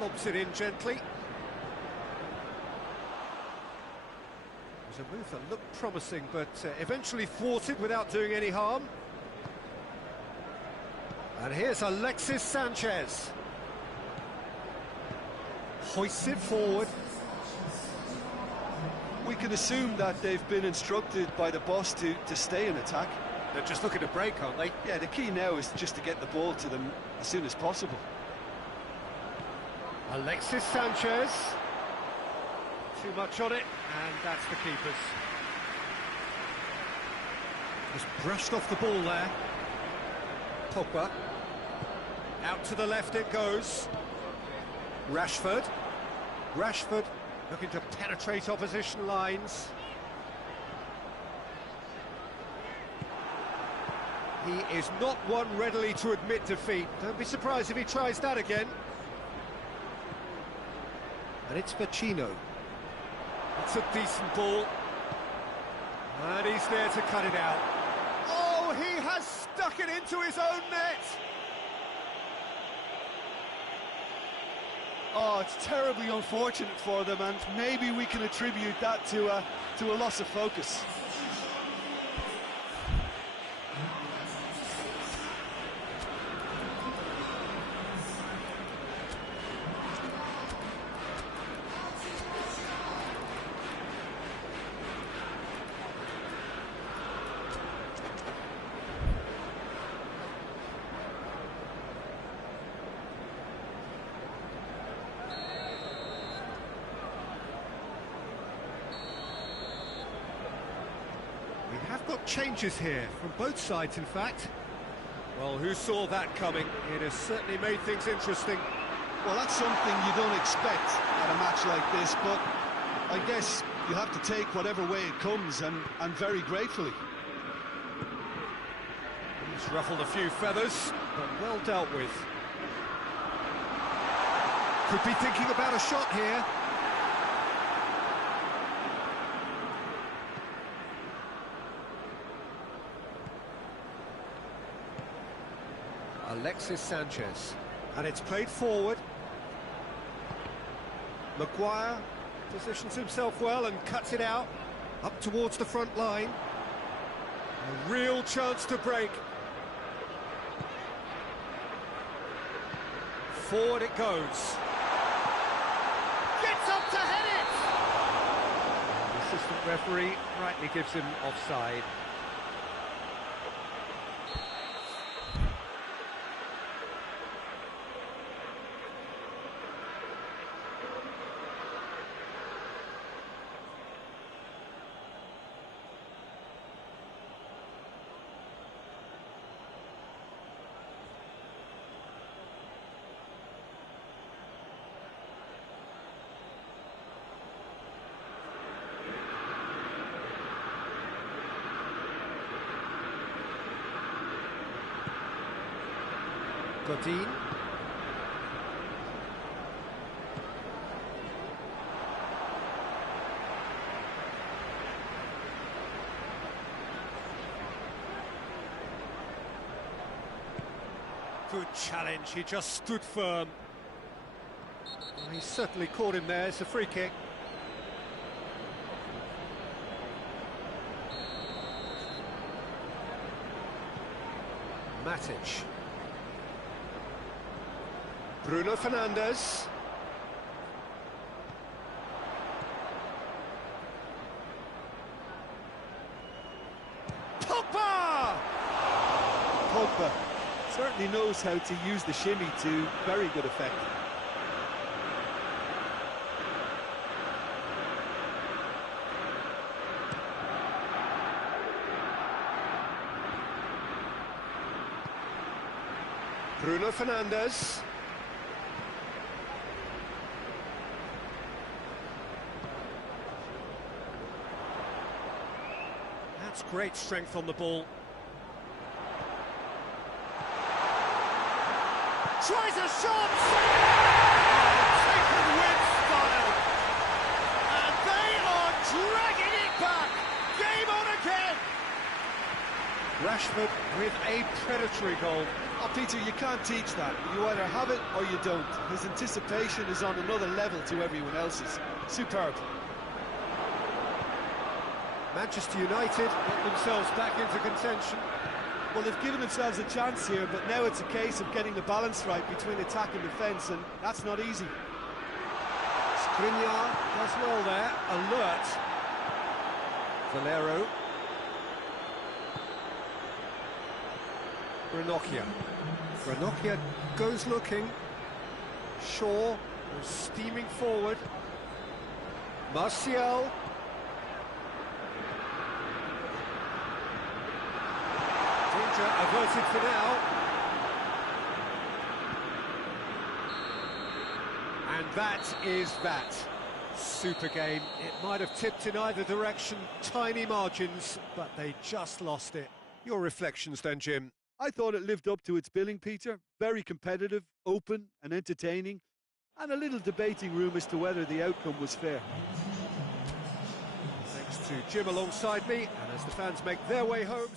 Lobs it in gently. It was a move that looked promising, but eventually thwarted without doing any harm. And here's Alexis Sanchez. Hoists it forward. We can assume that they've been instructed by the boss to stay in attack. They're just looking to break, aren't they? Yeah, the key now is just to get the ball to them as soon as possible. Alexis Sanchez. Too much on it, and that's the keeper's. Just brushed off the ball there. Pogba. Out to the left it goes. Rashford. Rashford looking to penetrate opposition lines. He is not one readily to admit defeat. Don't be surprised if he tries that again. And it's Vecino. It's a decent ball. And he's there to cut it out. Oh, he has stuck it into his own net! Oh, it's terribly unfortunate for them, and maybe we can attribute that to a loss of focus. We have got changes here, from both sides in fact. Well, who saw that coming? It has certainly made things interesting. Well, that's something you don't expect at a match like this, but I guess you have to take whatever way it comes, and very gratefully. He's ruffled a few feathers, but well dealt with. Could be thinking about a shot here. Alexis Sanchez, and it's played forward. Maguire positions himself well and cuts it out, Up towards the front line. a real chance to break. Forward it goes. Gets up to head it! The assistant referee rightly gives him offside. Godin. Good challenge, he just stood firm. Well, he certainly caught him there. It's a free kick. Matic. Bruno Fernandes. Pogba! Pogba certainly knows how to use the shimmy to very good effect. Bruno Fernandes. That's great strength on the ball. Tries a shot! Taken with style! And they are dragging it back! Game on again! Rashford with a predatory goal. Oh, Peter, you can't teach that. You either have it or you don't. His anticipation is on another level to everyone else's. Superb. Manchester United get themselves back into contention. Well, they've given themselves a chance here, but now it's a case of getting the balance right between attack and defence, and that's not easy. Skriniar does well there, alert. Valero. Ranocchia. Ranocchia goes looking. Shaw was steaming forward. Martial. Danger averted for now. And that is that. Super game. It might have tipped in either direction, tiny margins, but they just lost it. Your reflections then, Jim? I thought it lived up to its billing, Peter. Very competitive, open and entertaining, and a little debating room as to whether the outcome was fair. Thanks to Jim alongside me, and as the fans make their way home...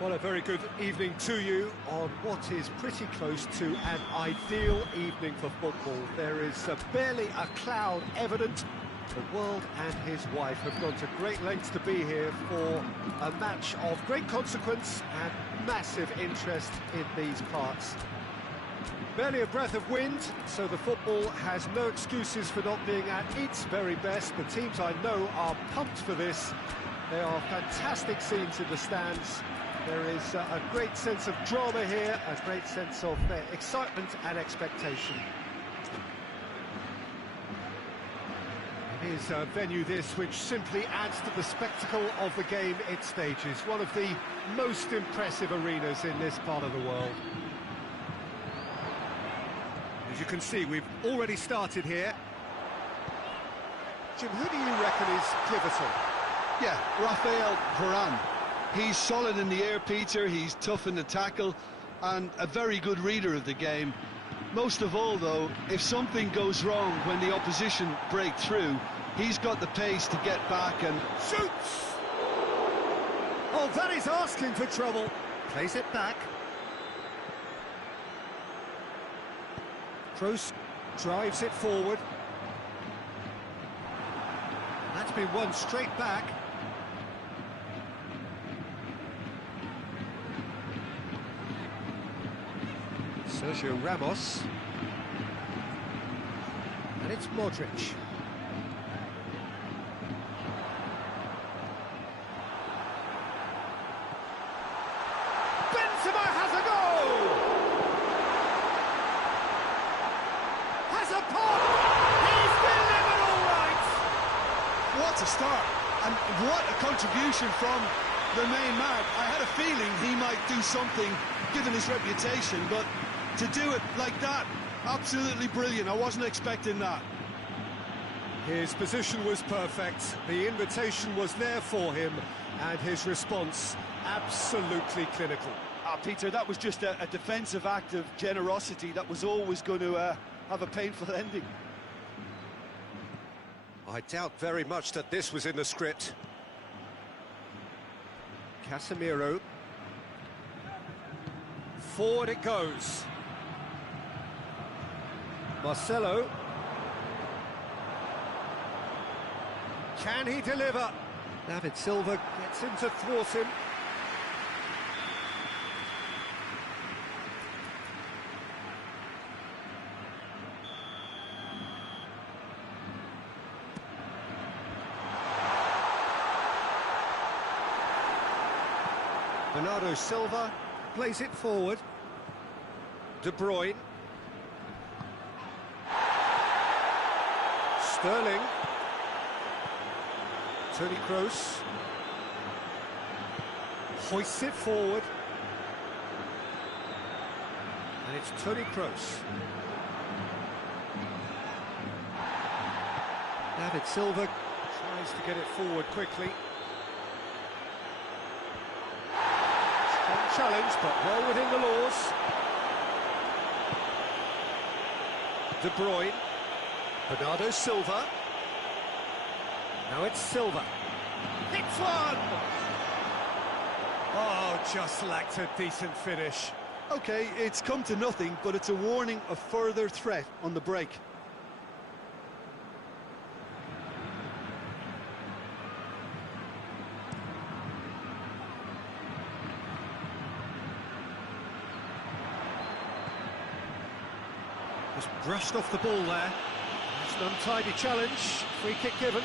Well, a very good evening to you on what is pretty close to an ideal evening for football. There is barely a cloud evident. The world and his wife have gone to great lengths to be here for a match of great consequence and massive interest in these parts. Barely a breath of wind, so the football has no excuses for not being at its very best. The teams I know are pumped for this. There are fantastic scenes in the stands. There is a great sense of drama here, a great sense of excitement and expectation. It is a venue this which simply adds to the spectacle of the game it stages. One of the most impressive arenas in this part of the world. As you can see, we've already started here. Jim, who do you reckon is pivotal? Yeah, Rafael Varane. He's solid in the air, Peter, he's tough in the tackle, and a very good reader of the game. Most of all, though, if something goes wrong when the opposition break through, he's got the pace to get back and... Shoots! Oh, that is asking for trouble. Plays it back. Kroos drives it forward. That's been won straight back. Sergio Ramos. And it's Modric. Benzema has a goal! Has a pop! He's delivered all right! What a start, and what a contribution from the main man. I had a feeling he might do something, given his reputation, but to do it like that, absolutely brilliant. I wasn't expecting that. His position was perfect, the invitation was there for him, and his response absolutely clinical. Peter, that was just a defensive act of generosity that was always going to have a painful ending. I doubt very much that this was in the script. Casemiro. Forward it goes. Marcelo. Can he deliver? David Silva gets him to thwart him. Bernardo Silva plays it forward. De Bruyne. Sterling. Toni Kroos. Hoists it forward. And it's Toni Kroos. David Silva tries to get it forward quickly. Strong challenge, but well within the laws. De Bruyne. Bernardo Silva. Now it's Silva. Hits one! Oh, just lacked a decent finish. Okay, it's come to nothing, but it's a warning of further threat on the break. Just brushed off the ball there. It's an untidy challenge. Free kick given.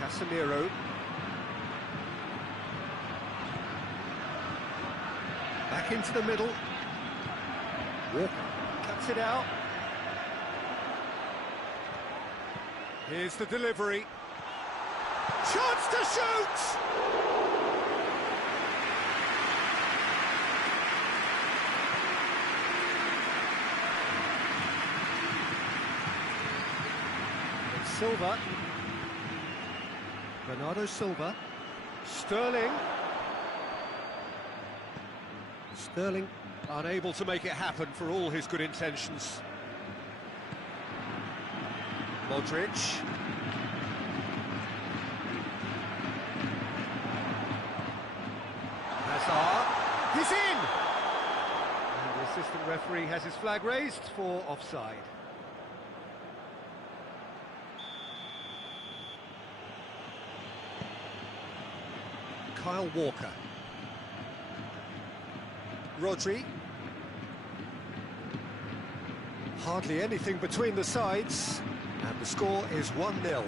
Casemiro. Back into the middle. Walker cuts it out. Here's the delivery. Chance to shoot! Silva. Bernardo Silva. Sterling. Sterling unable to make it happen for all his good intentions. Modric. Hazard. He's in! And the assistant referee has his flag raised for offside. Kyle Walker. Rodri. Hardly anything between the sides, and the score is 1-0.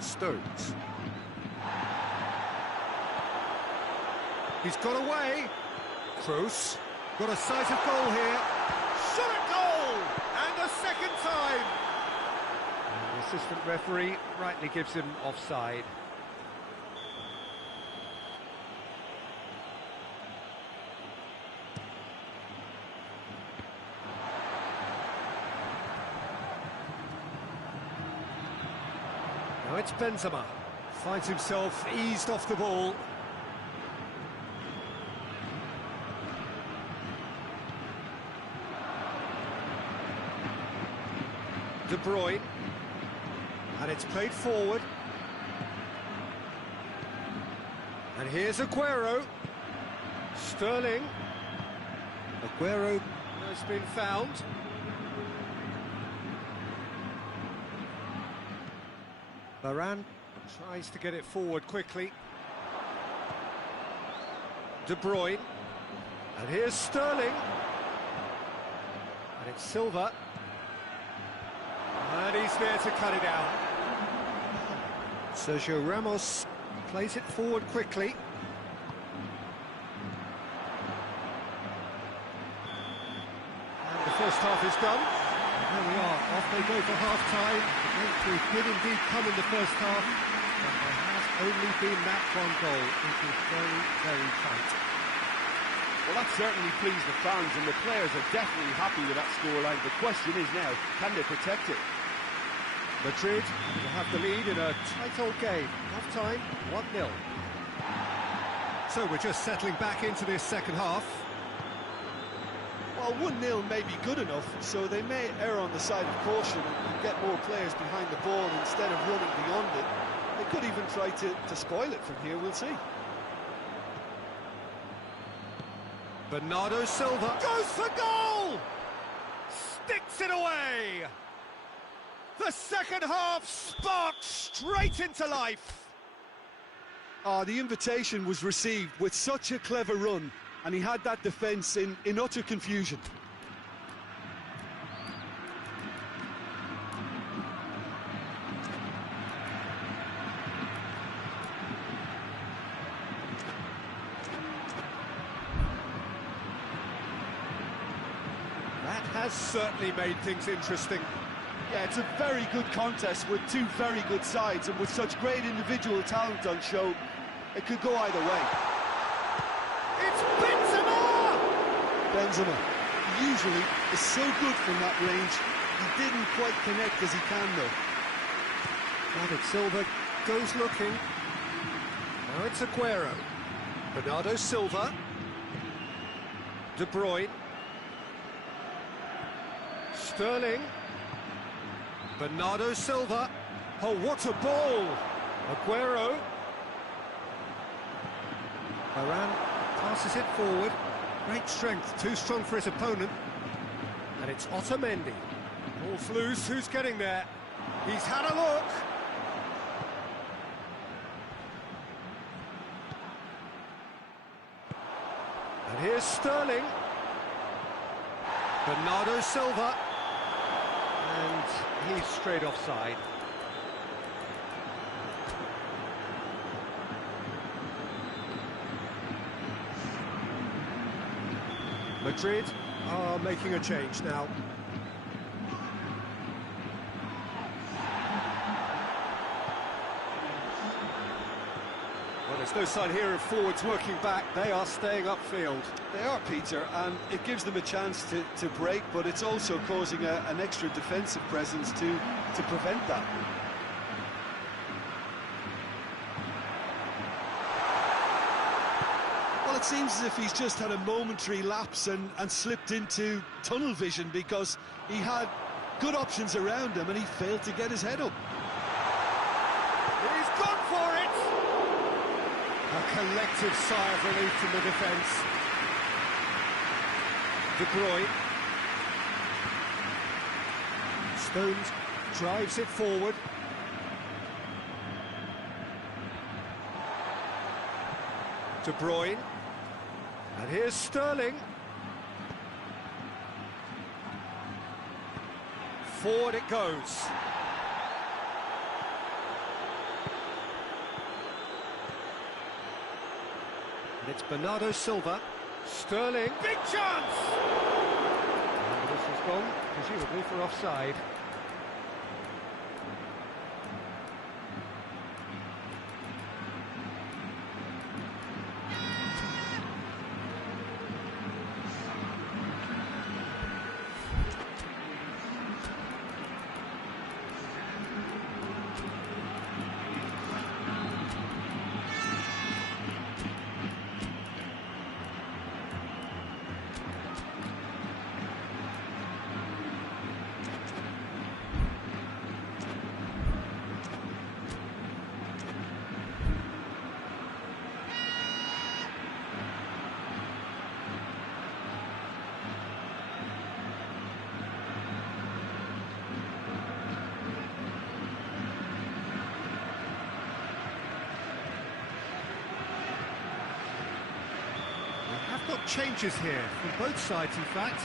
Stones. He's got away. Kroos. Got a sight of goal here. Shot at goal! And a second time! And the assistant referee rightly gives him offside. Now it's Benzema. Finds himself eased off the ball. De Bruyne. And it's played forward. And here's Aguero. Sterling. Aguero has been found. Varane tries to get it forward quickly. De Bruyne. And here's Sterling. And it's Silva. And he's there to cut it out. Sergio Ramos plays it forward quickly. And the first half is done. And there we are, off they go for half-time. The breakthrough did indeed come in the first half, but there has only been that one goal. It is very, very tight. Well, that certainly pleased the fans, and the players are definitely happy with that scoreline. The question is now, can they protect it? Madrid will have the lead in a tight old game. Half-time, 1-0. So we're just settling back into this second half. Well, 1-0 may be good enough, so they may err on the side of caution and get more players behind the ball instead of running beyond it. They could even try to spoil it from here, we'll see. Bernardo Silva goes for goal! Sticks it away! The second half sparked straight into life. The invitation was received with such a clever run, and he had that defence in utter confusion. That has certainly made things interesting. Yeah, it's a very good contest with two very good sides, and with such great individual talent on show, it could go either way. It's Benzema! Benzema usually is so good from that range. He didn't quite connect as he can, though. David Silva goes looking. Now it's Aguero. Bernardo Silva. De Bruyne. Sterling. Bernardo Silva. Oh, what a ball! Aguero. Varane passes it forward. Great strength, too strong for his opponent. And it's Otamendi. Ball's loose, who's getting there? He's had a look. And here's Sterling. Bernardo Silva. And he's straight offside. Madrid are making a change now. Well, there's no sign here of forwards working back. They are staying upfield. They are, Peter, and it gives them a chance to break, but it's also causing an extra defensive presence to prevent that. Well, it seems as if he's just had a momentary lapse and slipped into tunnel vision, because he had good options around him and he failed to get his head up. He's gone for it! A collective sigh of relief from the defence. De Bruyne. Stones drives it forward. De Bruyne. And here's Sterling. Forward it goes. And it's Bernardo Silva. Sterling. Big chance! And this has gone, presumably, for offside. Have got changes here from both sides, in fact.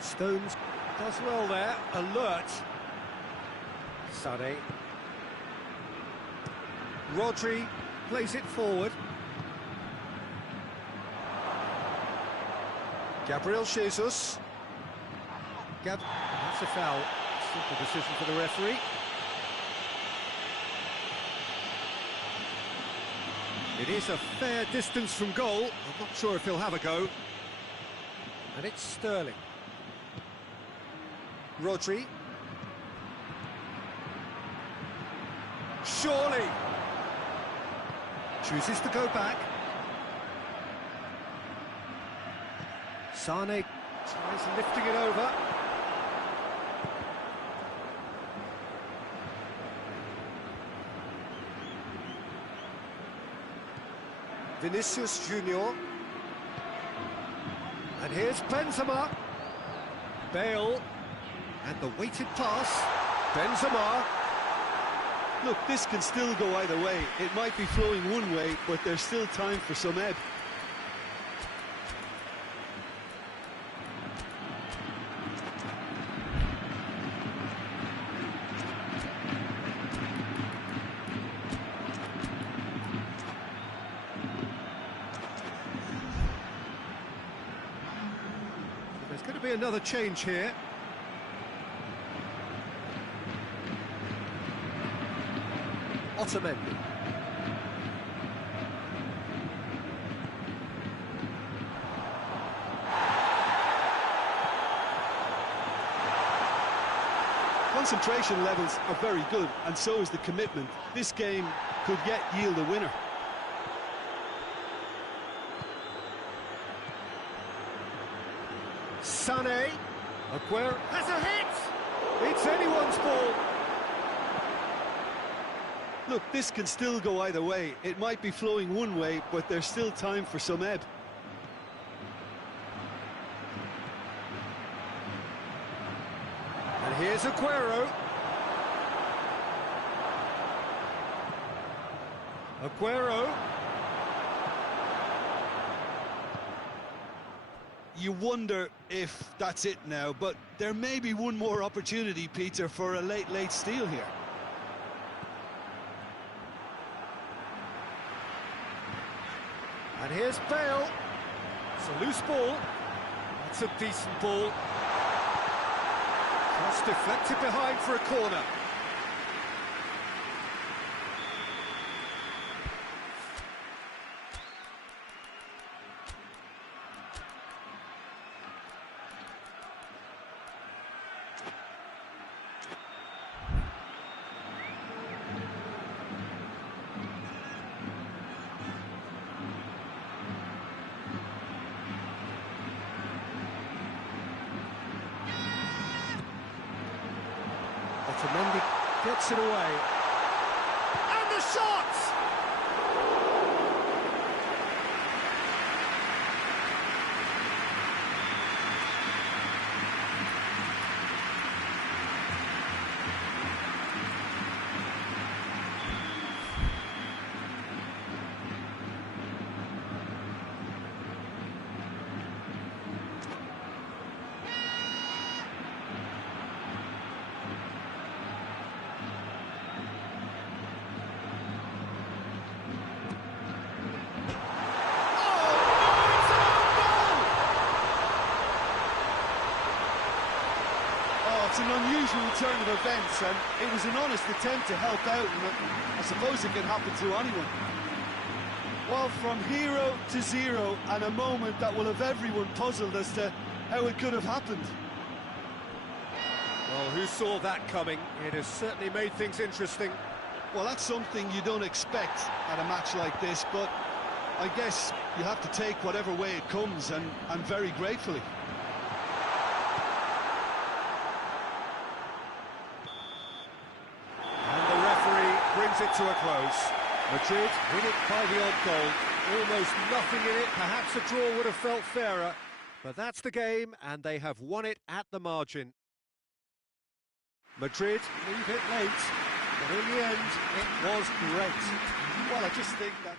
Stones does well there, alert. Sané. Rodri plays it forward. Gabriel Jesus. That's a foul. Simple decision for the referee. It is a fair distance from goal. I'm not sure if he'll have a go. And it's Sterling. Rodri. Surely. Chooses to go back. Sané tries lifting it over. Vinicius Junior. And here's Benzema. Bale. And the weighted pass. Benzema. Look, this can still go either way. It might be flowing one way, but there's still time for some ebb. There's going to be another change here. Otamendi. Concentration levels are very good, and so is the commitment. This game could yet yield a winner. Sané. Aguero has a hit! It's anyone's ball! Look, this can still go either way. It might be flowing one way, but there's still time for some ebb. And here's Aguero. Aguero. You wonder if that's it now, but there may be one more opportunity, Peter, for a late steal here. And here's Bale. It's a loose ball. That's a decent ball. Cross deflected behind for a corner. Gets it away. And the shot! It's an unusual turn of events, and it was an honest attempt to help out, and I suppose it can happen to anyone. Well, from hero to zero, and a moment that will have everyone puzzled as to how it could have happened. Well, who saw that coming? It has certainly made things interesting. Well, that's something you don't expect at a match like this, but I guess you have to take whatever way it comes, and very gratefully. Brings it to a close. Madrid win it by the odd goal. Almost nothing in it. Perhaps a draw would have felt fairer. But that's the game, and they have won it at the margin. Madrid leave it late, but in the end, it was great. Well, I just think that...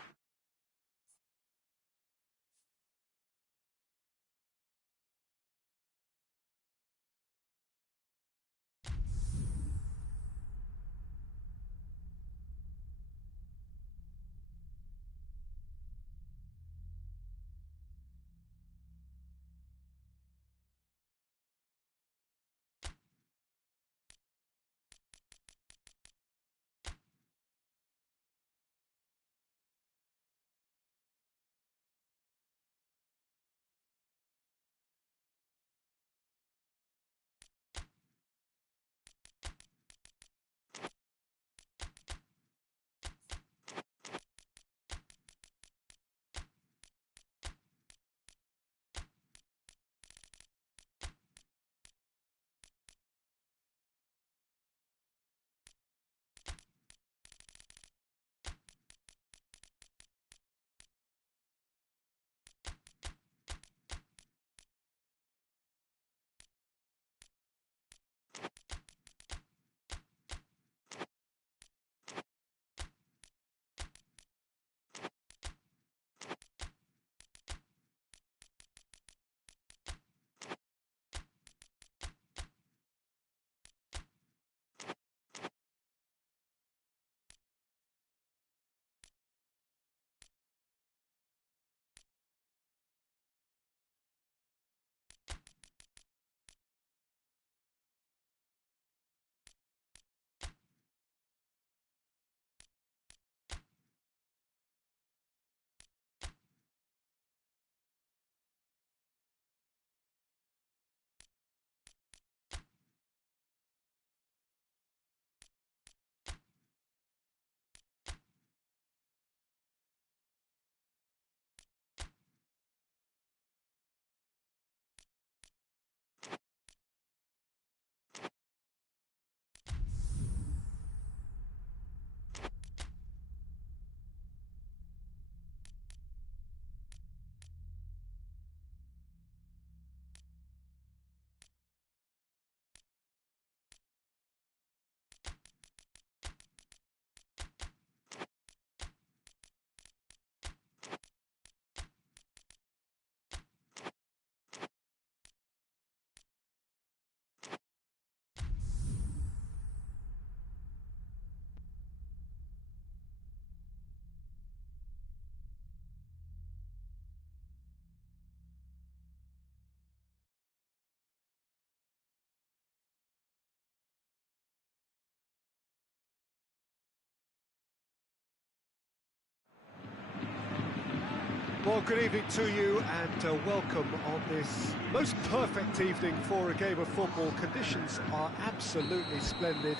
Well, good evening to you, and welcome on this most perfect evening for a game of football. Conditions are absolutely splendid,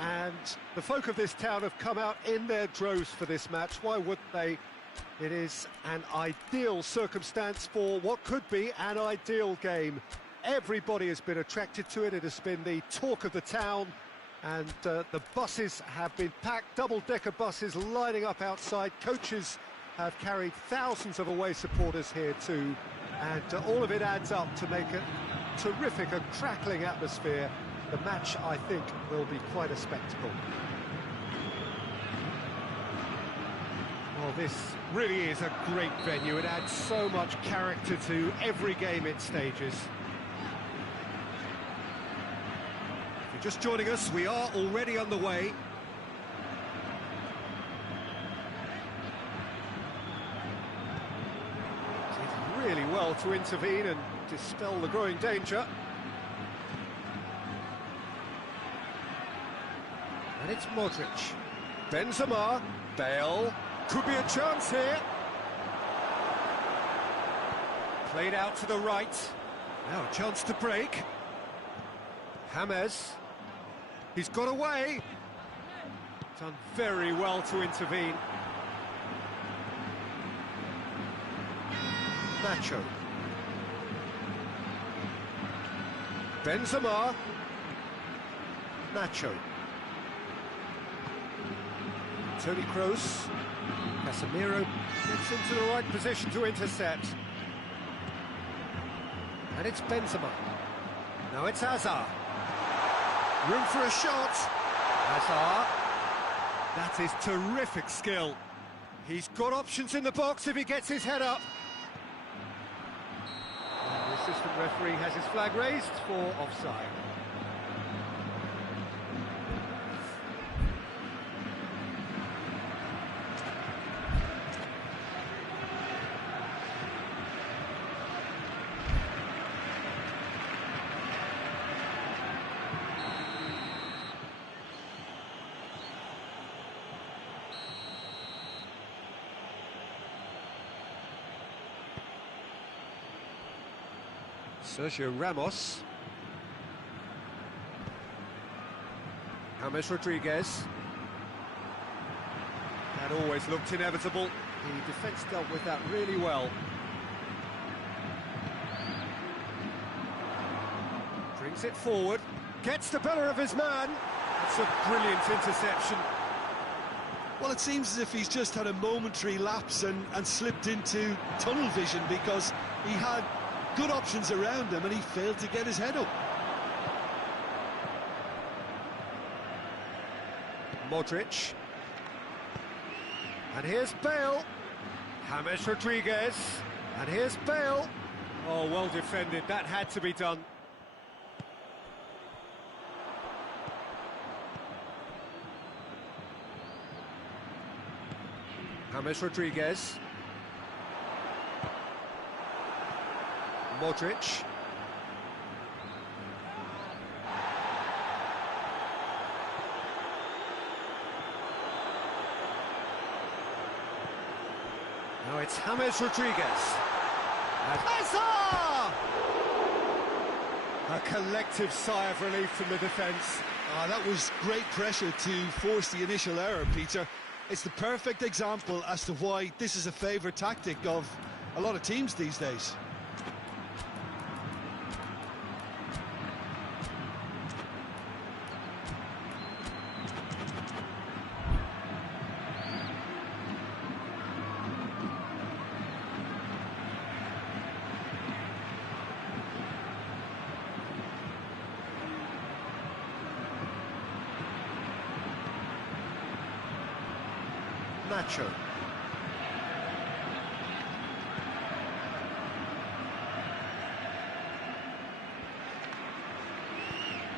and the folk of this town have come out in their droves for this match. Why wouldn't they? It is an ideal circumstance for what could be an ideal game. Everybody has been attracted to it. It has been the talk of the town, And the buses have been packed, double-decker buses lining up outside. Coaches have carried thousands of away supporters here too. And all of it adds up to make a terrific, a crackling atmosphere. The match, I think, will be quite a spectacle. Well, this really is a great venue. It adds so much character to every game it stages. If you're just joining us, we are already on the way. Did really well to intervene and dispel the growing danger. And it's Modric. Benzema. Bale. Could be a chance here. Played out to the right. Now a chance to break. James. He's got away. Done very well to intervene. Nacho. Benzema. Nacho. Toni Kroos. Casemiro gets into the right position to intercept. And it's Benzema. Now it's Hazard. Room for a shot. Hazard. That is terrific skill. He's got options in the box if he gets his head up. And the assistant referee has his flag raised for offside. Sergio Ramos. James Rodriguez. That always looked inevitable. The defence dealt with that really well. Brings it forward. Gets the better of his man. That's a brilliant interception. Well, it seems as if he's just had a momentary lapse and slipped into tunnel vision, because he had good options around him and he failed to get his head up. Modric. And here's Bale. James Rodriguez. And here's Bale. Oh, well defended. That had to be done. James Rodriguez. Modric. Now it's James Rodriguez. Hazard! A collective sigh of relief from the defence. That was great pressure to force the initial error, Peter. It's the perfect example as to why this is a favourite tactic of a lot of teams these days. Nacho.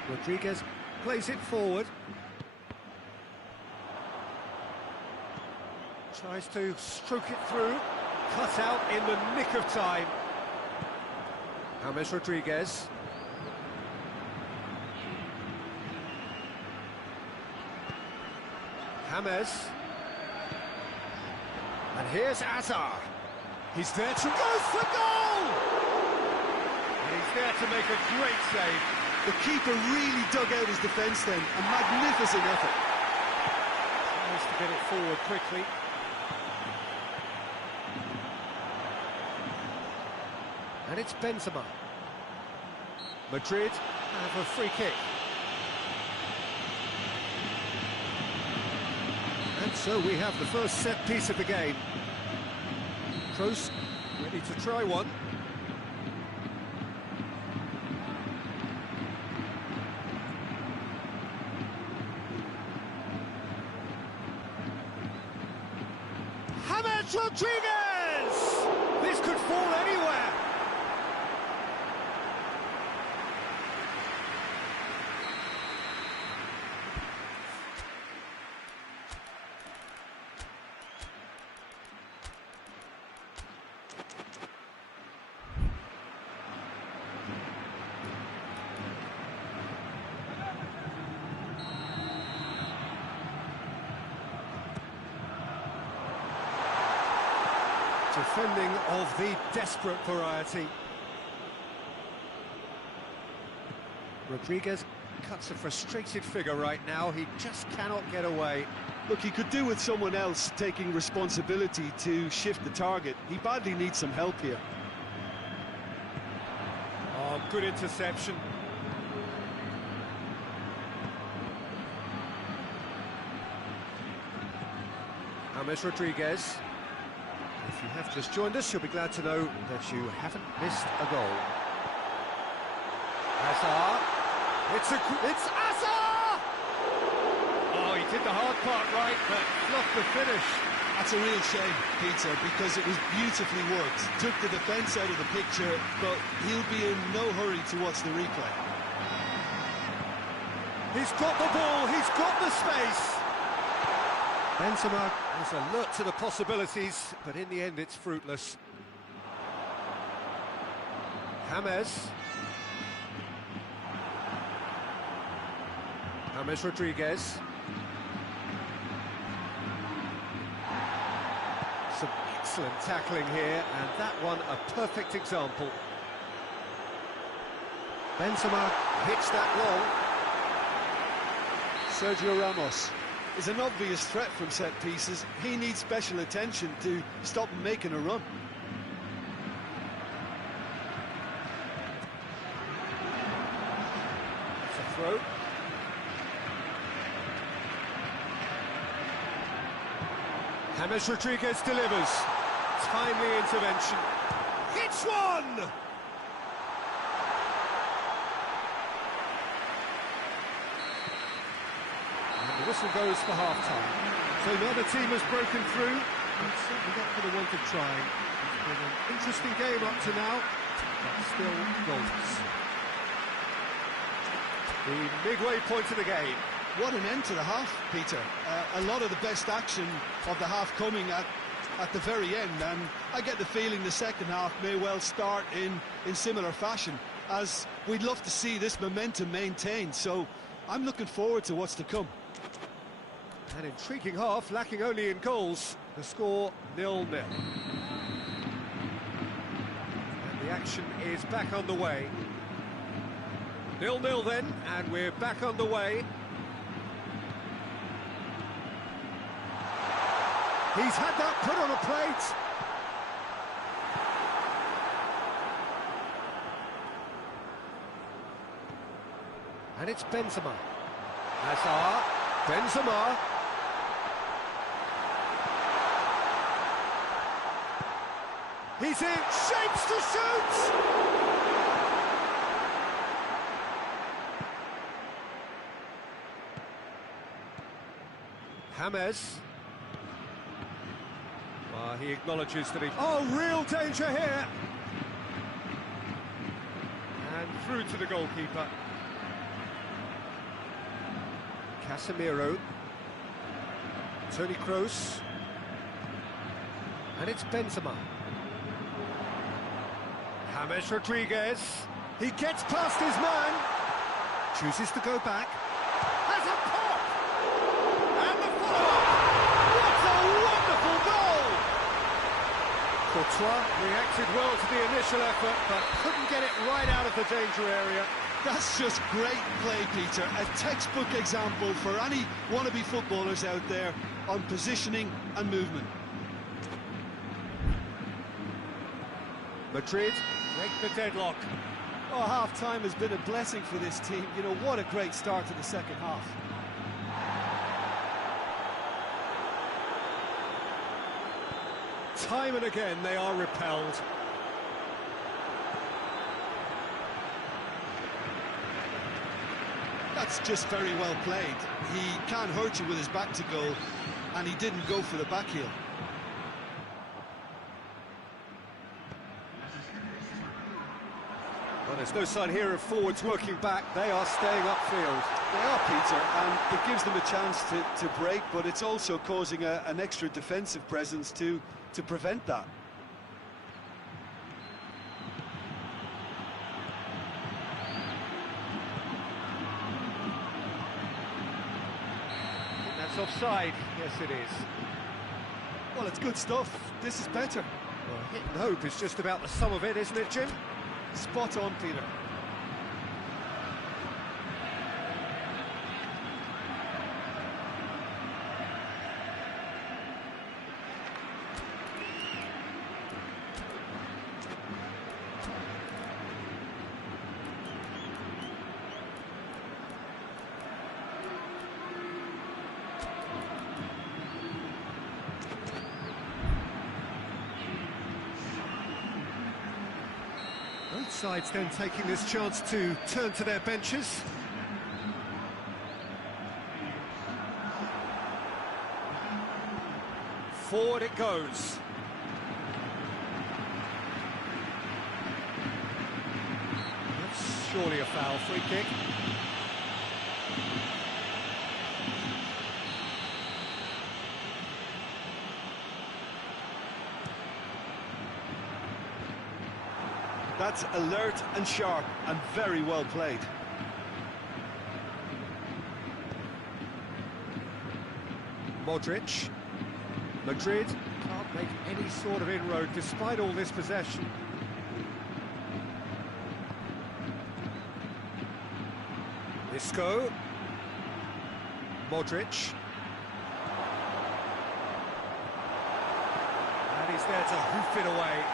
Rodriguez plays it forward. Tries to stroke it through. Cut out in the nick of time. James Rodriguez. James. And here's Hazard. He's there to go for goal! And he's there to make a great save. The keeper really dug out his defence then. A magnificent effort. Tries to get it forward quickly. And it's Benzema. Madrid have a free kick. So we have the first set piece of the game. Kroos ready to try one. James Rodriguez! This could fall anywhere. Defending of the desperate variety. Rodriguez cuts a frustrated figure right now. He just cannot get away. Look, he could do with someone else taking responsibility to shift the target. He badly needs some help here. Oh, good interception. James Rodriguez. If you have just joined us, you'll be glad to know that you haven't missed a goal. Hazard. It's Hazard! Oh, he did the hard part right, but fluffed the finish. That's a real shame, Peter, because it was beautifully worked. Took the defence out of the picture, but he'll be in no hurry to watch the replay. He's got the ball, he's got the space. Benzema is alert to the possibilities, but in the end it's fruitless. James Rodriguez. Some excellent tackling here, and that one a perfect example. Benzema hits that long. Sergio Ramos is an obvious threat from set pieces. He needs special attention to stop him making a run. It's a throw. James Rodriguez delivers. Timely intervention. Hits one! The whistle goes for half-time. So neither team has broken through, but certainly not for the want of trying. It's been an interesting game up to now, but still goals. The midway point of the game. What an end to the half, Peter. A lot of the best action of the half coming at the very end, and I get the feeling the second half may well start in similar fashion, as we'd love to see this momentum maintained. So I'm looking forward to what's to come. An intriguing half, lacking only in goals. The score 0-0. And the action is back underway. 0-0 then, and we're back underway. He's had that put on a plate. And it's Benzema. Hazard. Benzema. He's in, shapes to shoot! James. He acknowledges that he... Oh, real danger here! And through to the goalkeeper. Casemiro. Toni Kroos. And it's Benzema. James Rodriguez. He gets past his man. Chooses to go back. Has a pop! And the follow-up! What a wonderful goal! Courtois reacted well to the initial effort, but couldn't get it right out of the danger area. That's just great play, Peter. A textbook example for any wannabe footballers out there on positioning and movement. Madrid break the deadlock. Oh, half-time has been a blessing for this team. You know, what a great start to the second half. time and again they are repelled. That's just very well played. He can't hurt you with his back to goal, and he didn't go for the back heel. Well, there's no sign here of forwards working back. They are staying upfield. They are, Peter, and it gives them a chance to break, but it's also causing an extra defensive presence to prevent that. That's offside. Yes, it is. Well, it's good stuff. This is better. Well, hit and hope is just about the sum of it, isn't it, Jim? Spot on, Peter. Both sides then taking this chance to turn to their benches. Forward it goes. That's surely a foul, free kick. That's alert and sharp and very well played. Modric. Madrid can't make any sort of inroad despite all this possession. Isco. Modric. And he's there to hoof it away.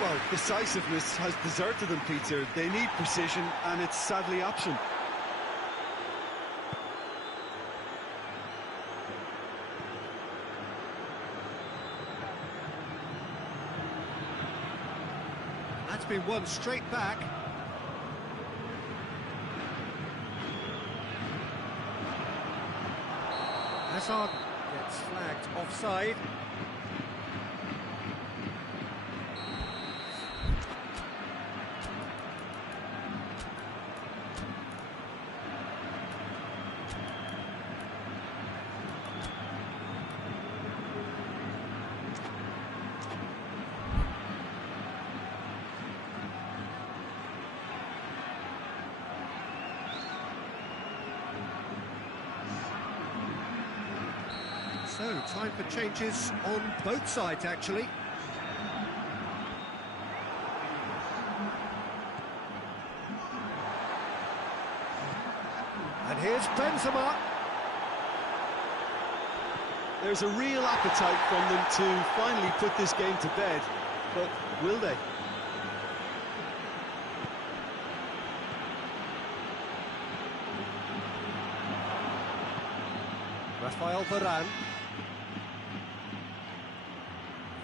Well, decisiveness has deserted them, Peter. They need precision, and it's sadly absent. That's been won straight back. Hazard gets flagged offside. So, time for changes on both sides, actually. And here's Benzema. There's a real appetite from them to finally put this game to bed, but will they? Rafael Varane.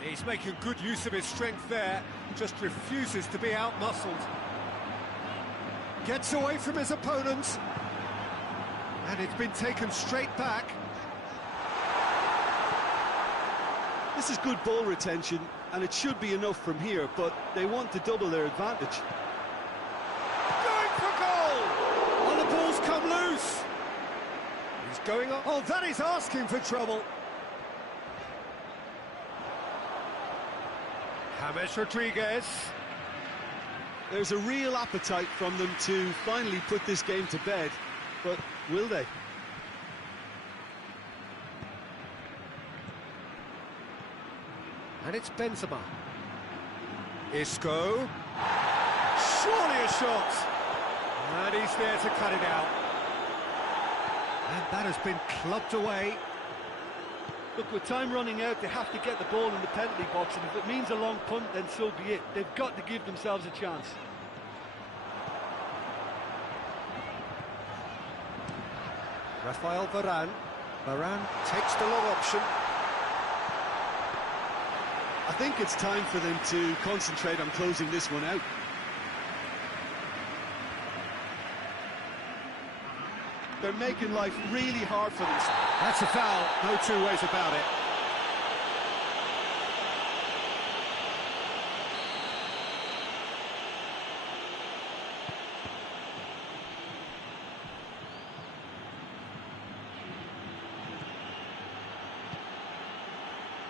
He's making good use of his strength there, just refuses to be out-muscled. Gets away from his opponents. And it's been taken straight back. This is good ball retention, and it should be enough from here, but they want to double their advantage. Going for goal! Oh, the ball's come loose. He's going on. Oh, that is asking for trouble. James Rodriguez. There's a real appetite from them to finally put this game to bed, but will they? And it's Benzema. Isco. Surely a shot. And he's there to cut it out. And that has been clubbed away. Look, with time running out, they have to get the ball in the penalty box, and if it means a long punt, then so be it. They've got to give themselves a chance. Rafael Varane. Varane takes the long option. I think it's time for them to concentrate on closing this one out. They're making life really hard for themselves. That's a foul, no two ways about it.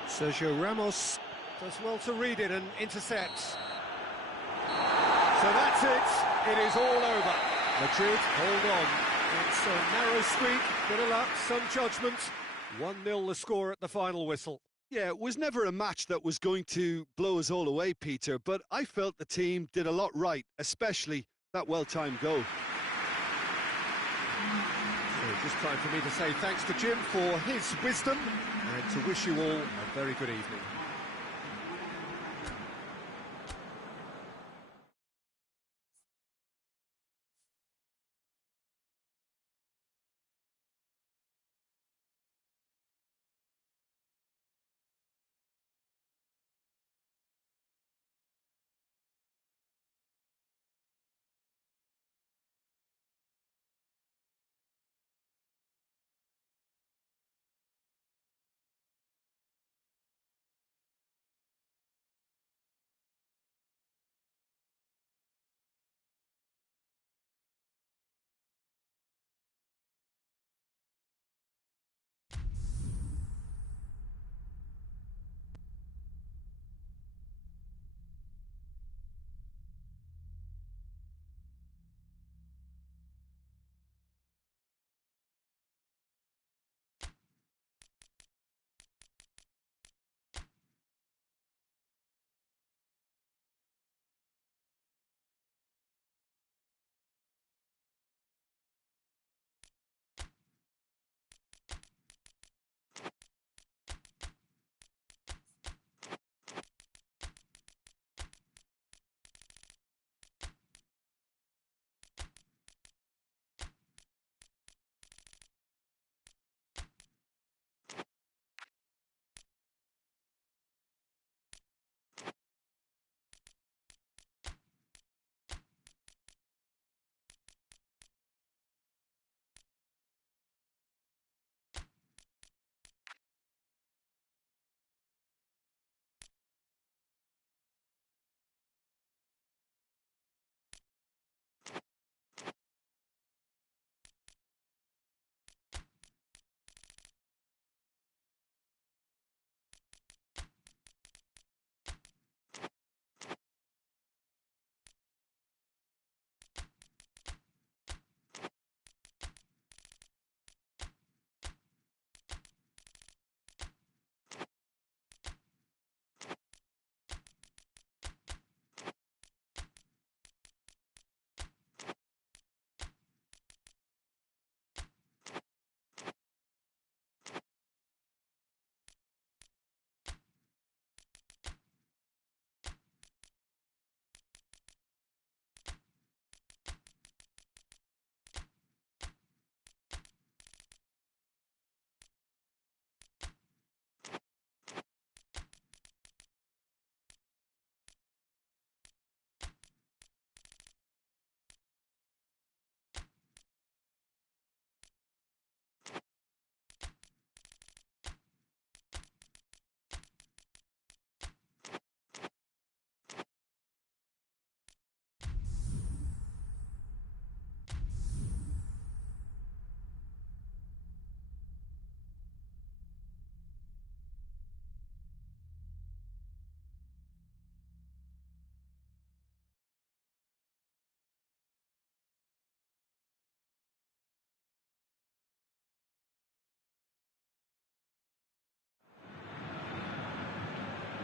Sergio Ramos does well to read it and intercepts. So that's it. It is all over. Madrid hold on. It's a narrow squeak, bit of luck, some judgment. 1-0 the score at the final whistle. Yeah, it was never a match that was going to blow us all away, Peter, but I felt the team did a lot right, especially that well-timed goal. So just time for me to say thanks to Jim for his wisdom and to wish you all a very good evening.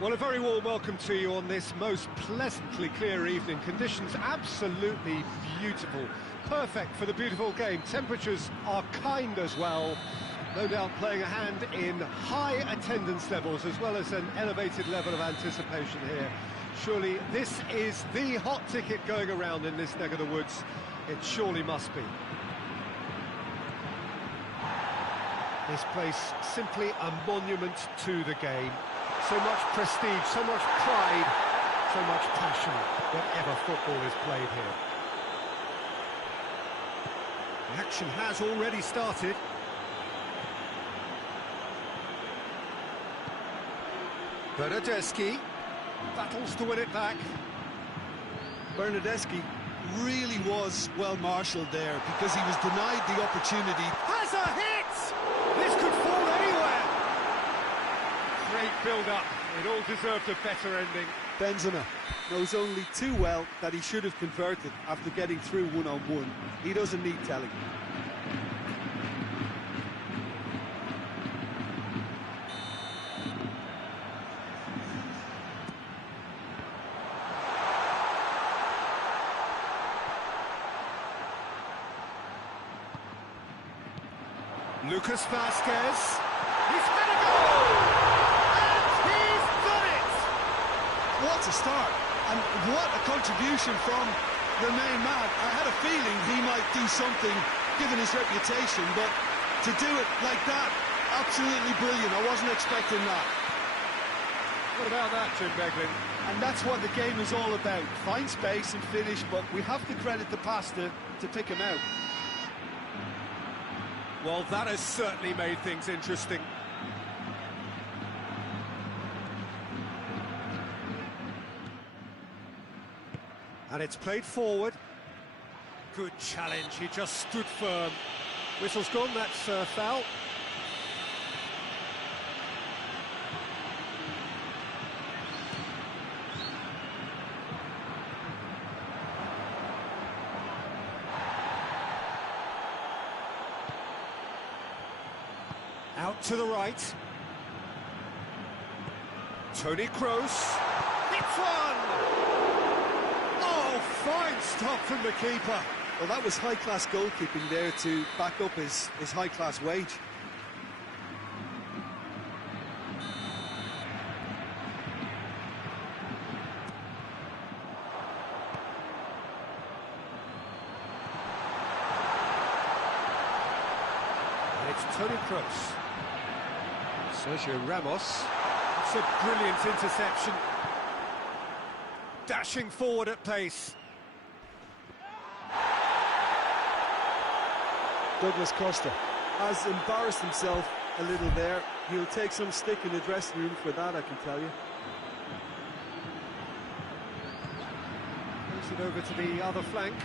Well, a very warm welcome to you on this most pleasantly clear evening. Conditions absolutely beautiful. Perfect for the beautiful game. Temperatures are kind as well. No doubt playing a hand in high attendance levels as well as an elevated level of anticipation here. Surely this is the hot ticket going around in this neck of the woods. It surely must be. This place simply a monument to the game. So much prestige, so much pride, so much passion whenever football is played here. The action has already started. Bernardeschi battles to win it back. Bernardeschi really was well marshalled there because he was denied the opportunity. Has a hit! This could fall anywhere. Great build-up. It all deserved a better ending. Benzema knows only too well that he should have converted after getting through one-on-one. He doesn't need telling. Lucas Vasquez, he's had a goal! And he's done it! What a start, and what a contribution from the main man. I had a feeling he might do something, given his reputation, but to do it like that, absolutely brilliant. I wasn't expecting that. What about that, Jim Beglin? And that's what the game is all about. Find space and finish, but we have to credit the pass to pick him out. Well, that has certainly made things interesting. And it's played forward. Good challenge, he just stood firm. Whistle's gone, that's foul. Out to the right. Toni Kroos. It's one! Oh, fine stop from the keeper. Well, that was high-class goalkeeping there to back up his high-class wage. And it's Toni Kroos. Sergio Ramos. It's a brilliant interception. Dashing forward at pace. Douglas Costa has embarrassed himself a little there. He'll take some stick in the dressing room for that, I can tell you. Moves it over to the other flank.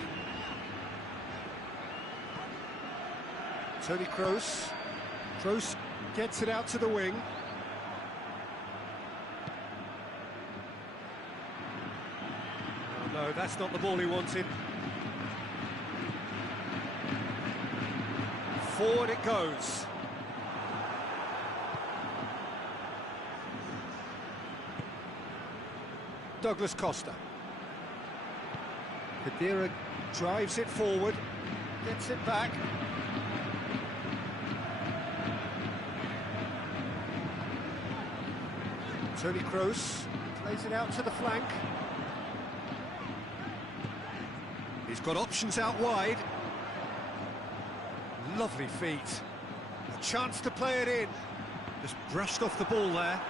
Toni Kroos. Kroos gets it out to the wing. Oh, no, that's not the ball he wanted. Forward it goes. Douglas Costa. Khedira drives it forward, gets it back. Toni Kroos plays it out to the flank. He's got options out wide. Lovely feet. A chance to play it in. Just brushed off the ball there.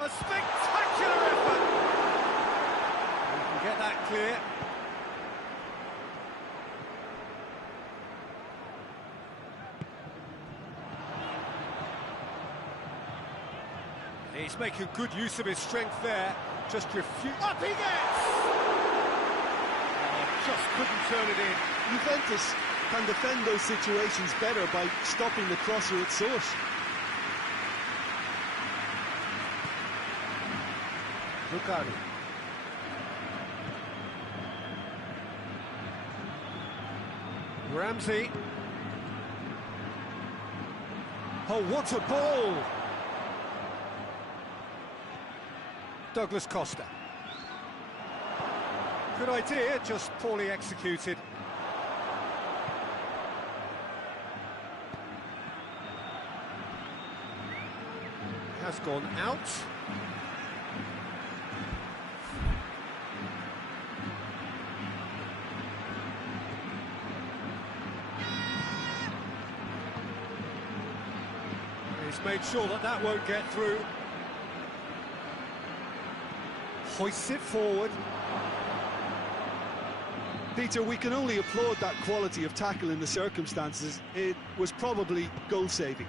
A spectacular effort. We can get that clear. He's making good use of his strength there. Just refuse. Up he gets! Oh, just couldn't turn it in. Juventus can defend those situations better by stopping the crosser at source. Lukaku. Ramsey. Oh, what a ball! Douglas Costa. Good idea, just poorly executed. Has gone out. He's made sure that that won't get through. Hoists it forward. Peter, we can only applaud that quality of tackle in the circumstances. It was probably goal-saving.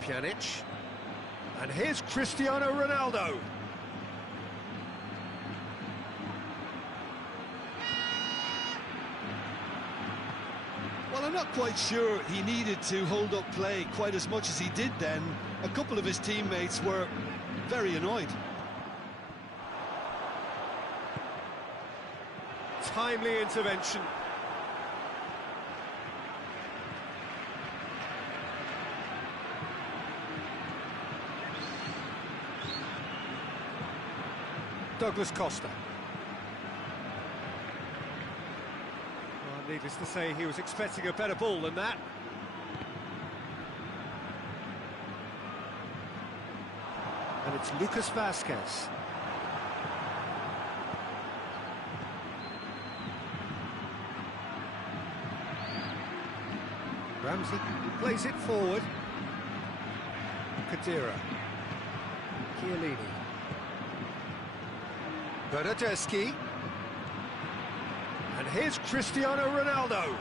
Pjanic. And here's Cristiano Ronaldo. Well, I'm not quite sure he needed to hold up play quite as much as he did then. A couple of his teammates were very annoyed. Timely intervention. Douglas Costa. Well, needless to say, he was expecting a better ball than that. And it's Lucas Vazquez. Ramsey plays it forward. Kadira. Chiellini. Bernardeschi. And here's Cristiano Ronaldo.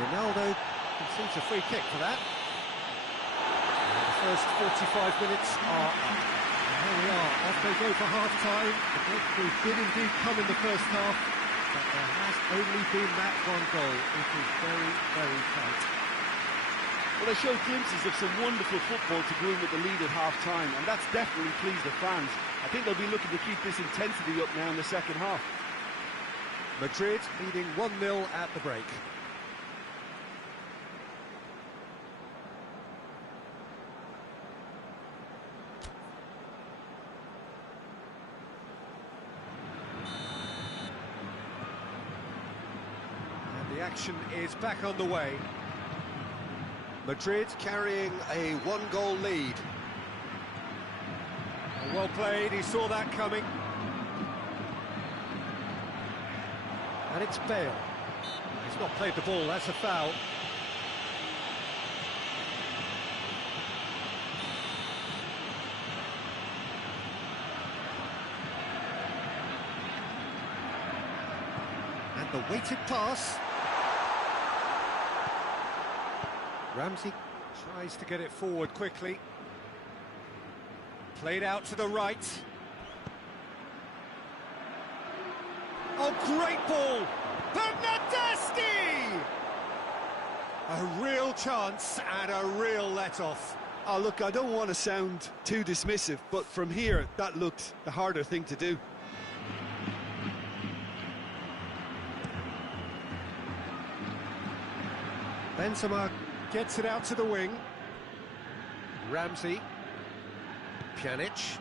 Ronaldo concedes a free kick for that. And the first 45 minutes are up. And here we are, off they go for half-time. The breakthrough did indeed come in the first half, but there has only been that one goal. It is very, very tight. Well, they showed glimpses of some wonderful football to go in with the lead at half-time, and that's definitely pleased the fans. I think they'll be looking to keep this intensity up now in the second half. Madrid leading 1-0 at the break. And the action is back on the way. Madrid carrying a one-goal lead. Well played, he saw that coming. And it's Bale. He's not played the ball, that's a foul. And the weighted pass. Ramsey tries to get it forward quickly. Played out to the right. Oh, great ball! Bernardeschi! A real chance and a real let-off. Oh, look, I don't want to sound too dismissive, but from here, that looked the harder thing to do. Benzema gets it out to the wing. Ramsey. Pjanic.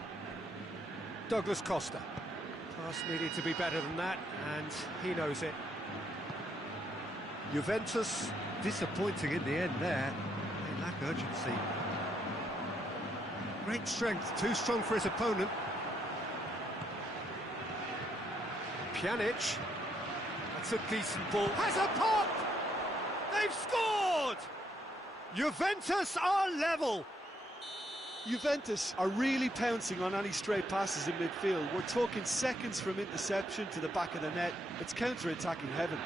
Douglas Costa. Pass needed to be better than that, and he knows it. Juventus disappointing in the end there. They lack urgency. Great strength, too strong for his opponent. Pjanic. That's a decent ball. Has a pop! They've scored! Juventus are level. Juventus are really pouncing on any stray passes in midfield. We're talking seconds from interception to the back of the net. It's counter-attacking heaven.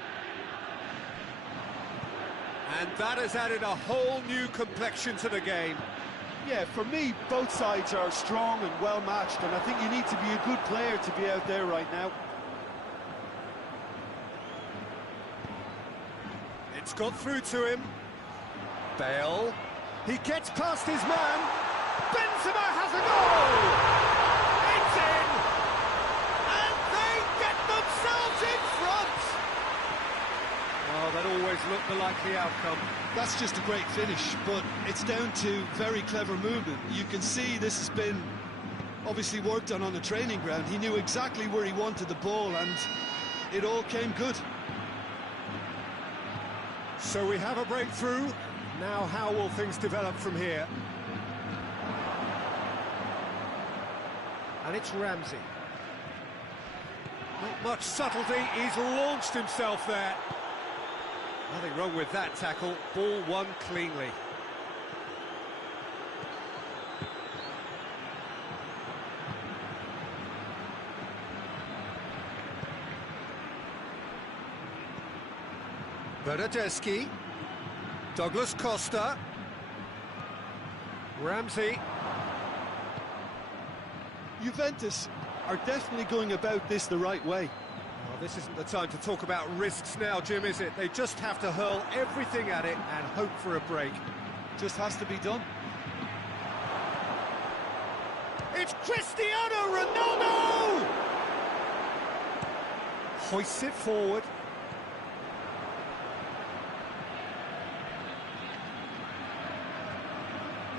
And that has added a whole new complexion to the game. Yeah, for me, both sides are strong and well-matched, and I think you need to be a good player to be out there right now. It's got through to him. Bale. He gets past his man. Benzema has a goal! It's in! And they get themselves in front! Well, that always looked the likely outcome. That's just a great finish, but it's down to very clever movement. You can see this has been obviously worked on the training ground. He knew exactly where he wanted the ball, and it all came good. So we have a breakthrough. Now how will things develop from here? And it's Ramsey. Not much subtlety, he's launched himself there. Nothing wrong with that tackle. Ball won cleanly. Bernadeschi. Douglas Costa. Ramsey. Juventus are definitely going about this the right way. Well, this isn't the time to talk about risks now, Jim, is it? They just have to hurl everything at it and hope for a break. Just has to be done. It's Cristiano Ronaldo! Hoists it forward.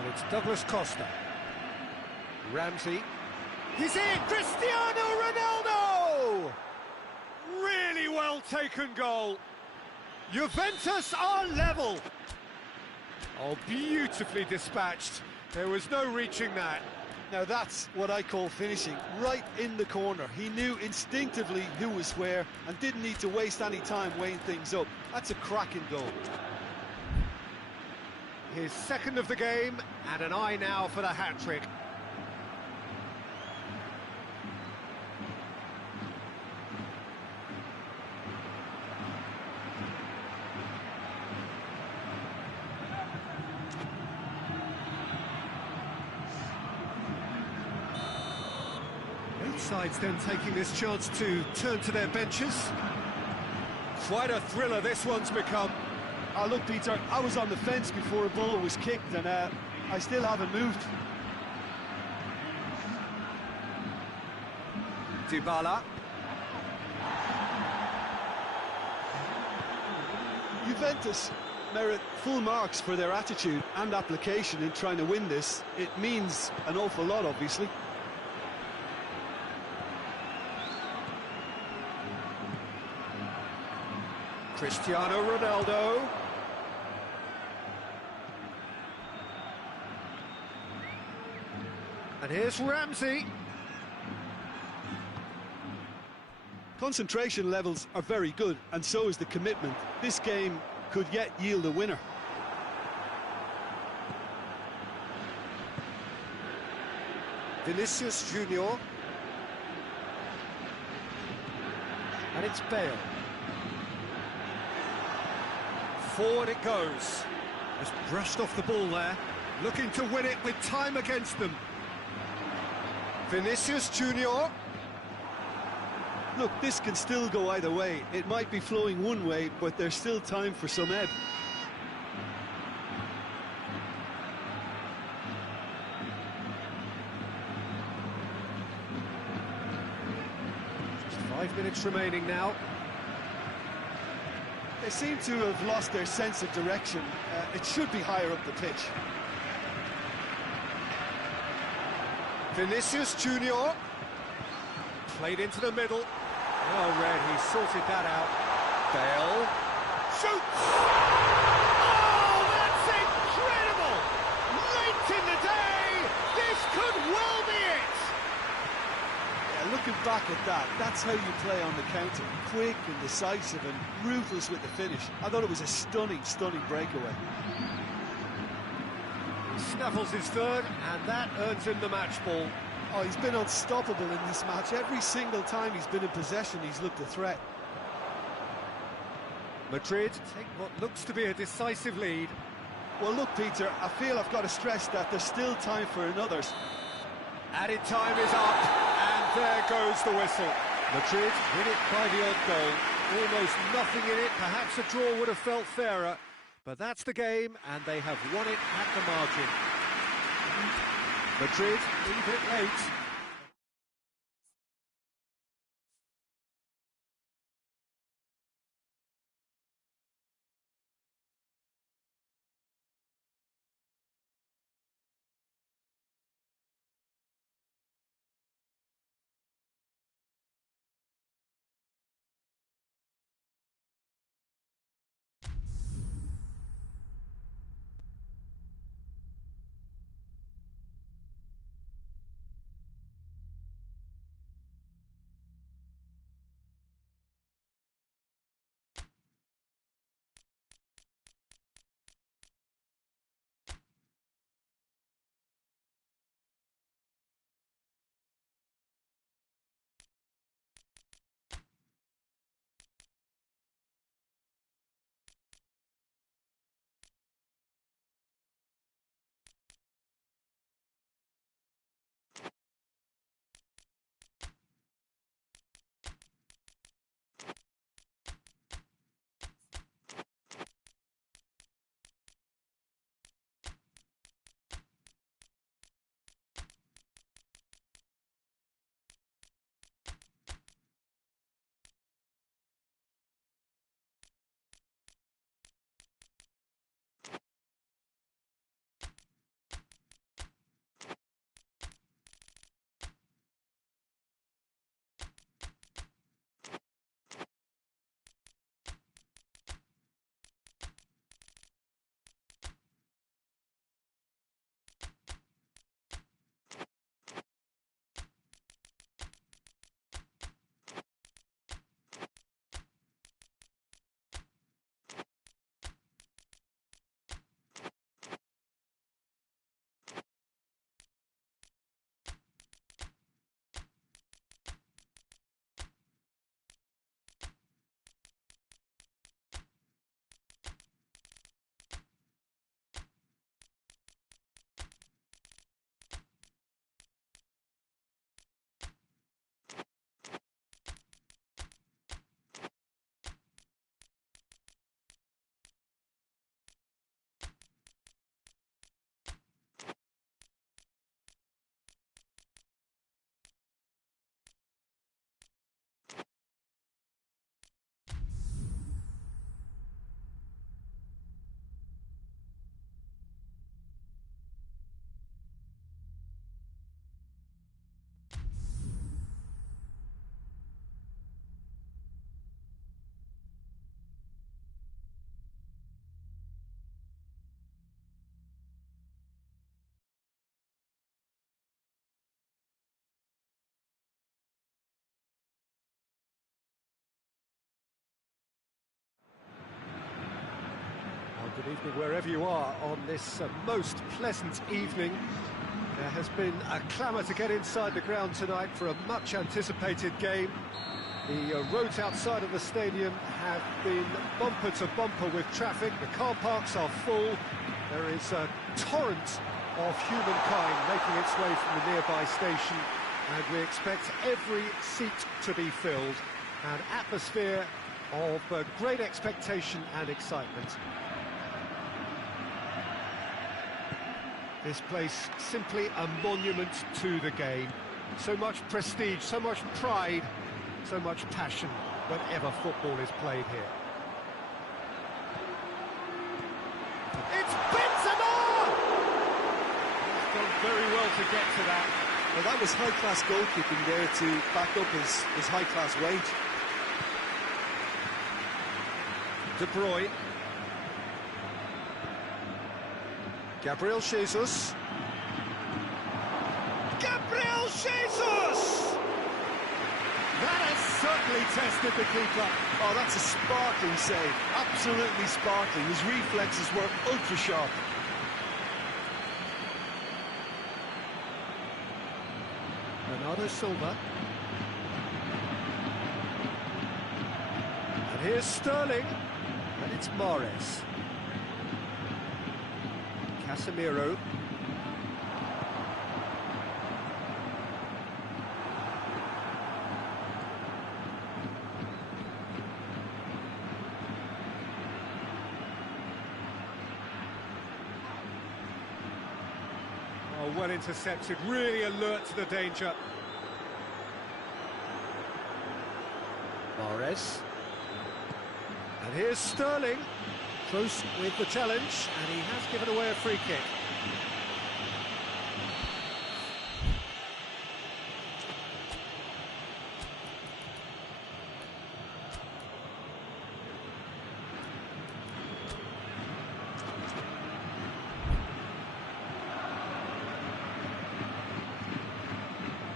And it's Douglas Costa. Ramsey. He's in! Cristiano Ronaldo! Really well taken goal. Juventus are level. Oh, beautifully dispatched. There was no reaching that. Now that's what I call finishing, right in the corner. He knew instinctively who was where and didn't need to waste any time weighing things up. That's a cracking goal. His second of the game, and an eye now for the hat-trick. Both sides then taking this chance to turn to their benches. Quite a thriller this one's become. Oh, look, Peter, I was on the fence before a ball was kicked, and I still haven't moved. Dybala. Juventus merit full marks for their attitude and application in trying to win this. It means an awful lot, obviously. Cristiano Ronaldo. And here's Ramsey. Concentration levels are very good, and so is the commitment. This game could yet yield a winner. Vinicius Junior. And it's Bale. Forward it goes. Just brushed off the ball there. Looking to win it with time against them. Vinicius Junior. Look, this can still go either way. It might be flowing one way, but there's still time for some ebb. Just 5 minutes remaining now. They seem to have lost their sense of direction. It should be higher up the pitch. Vinicius Junior. Played into the middle. Well read, he sorted that out. Bale. Shoots! Oh, that's incredible! Late in the day, this could well be it! Yeah, looking back at that, that's how you play on the counter. Quick and decisive and ruthless with the finish. I thought it was a stunning, stunning breakaway. He snaffles his third, and that earns him the match ball. Oh, he's been unstoppable in this match. Every single time he's been in possession, he's looked a threat. Madrid take what looks to be a decisive lead. Well, look, Peter, I feel I've got to stress that there's still time for another. Added time is up, and there goes the whistle. Madrid win it by the odd goal. Almost nothing in it. Perhaps a draw would have felt fairer, but that's the game, and they have won it at the margin. Madrid leave it late. Good evening wherever you are on this most pleasant evening. There has been a clamour to get inside the ground tonight for a much anticipated game. The roads outside of the stadium have been bumper to bumper with traffic. The car parks are full. There is a torrent of humankind making its way from the nearby station, and we expect every seat to be filled. An atmosphere of great expectation and excitement. This place simply a monument to the game. So much prestige, so much pride, so much passion whenever football is played here. It's Benzema! He's done very well to get to that. Well, that was high-class goalkeeping there to back up his high-class weight. De Bruyne. Gabriel Jesus. Gabriel Jesus! That has certainly tested the keeper. Oh, that's a sparkling save. Absolutely sparkling. His reflexes were ultra-sharp. Bernardo Silva. And here's Sterling. And it's Mahrez. Casemiro. Oh, well intercepted, really alert to the danger. Mahrez. And here's Sterling. Close with the challenge, and he has given away a free kick.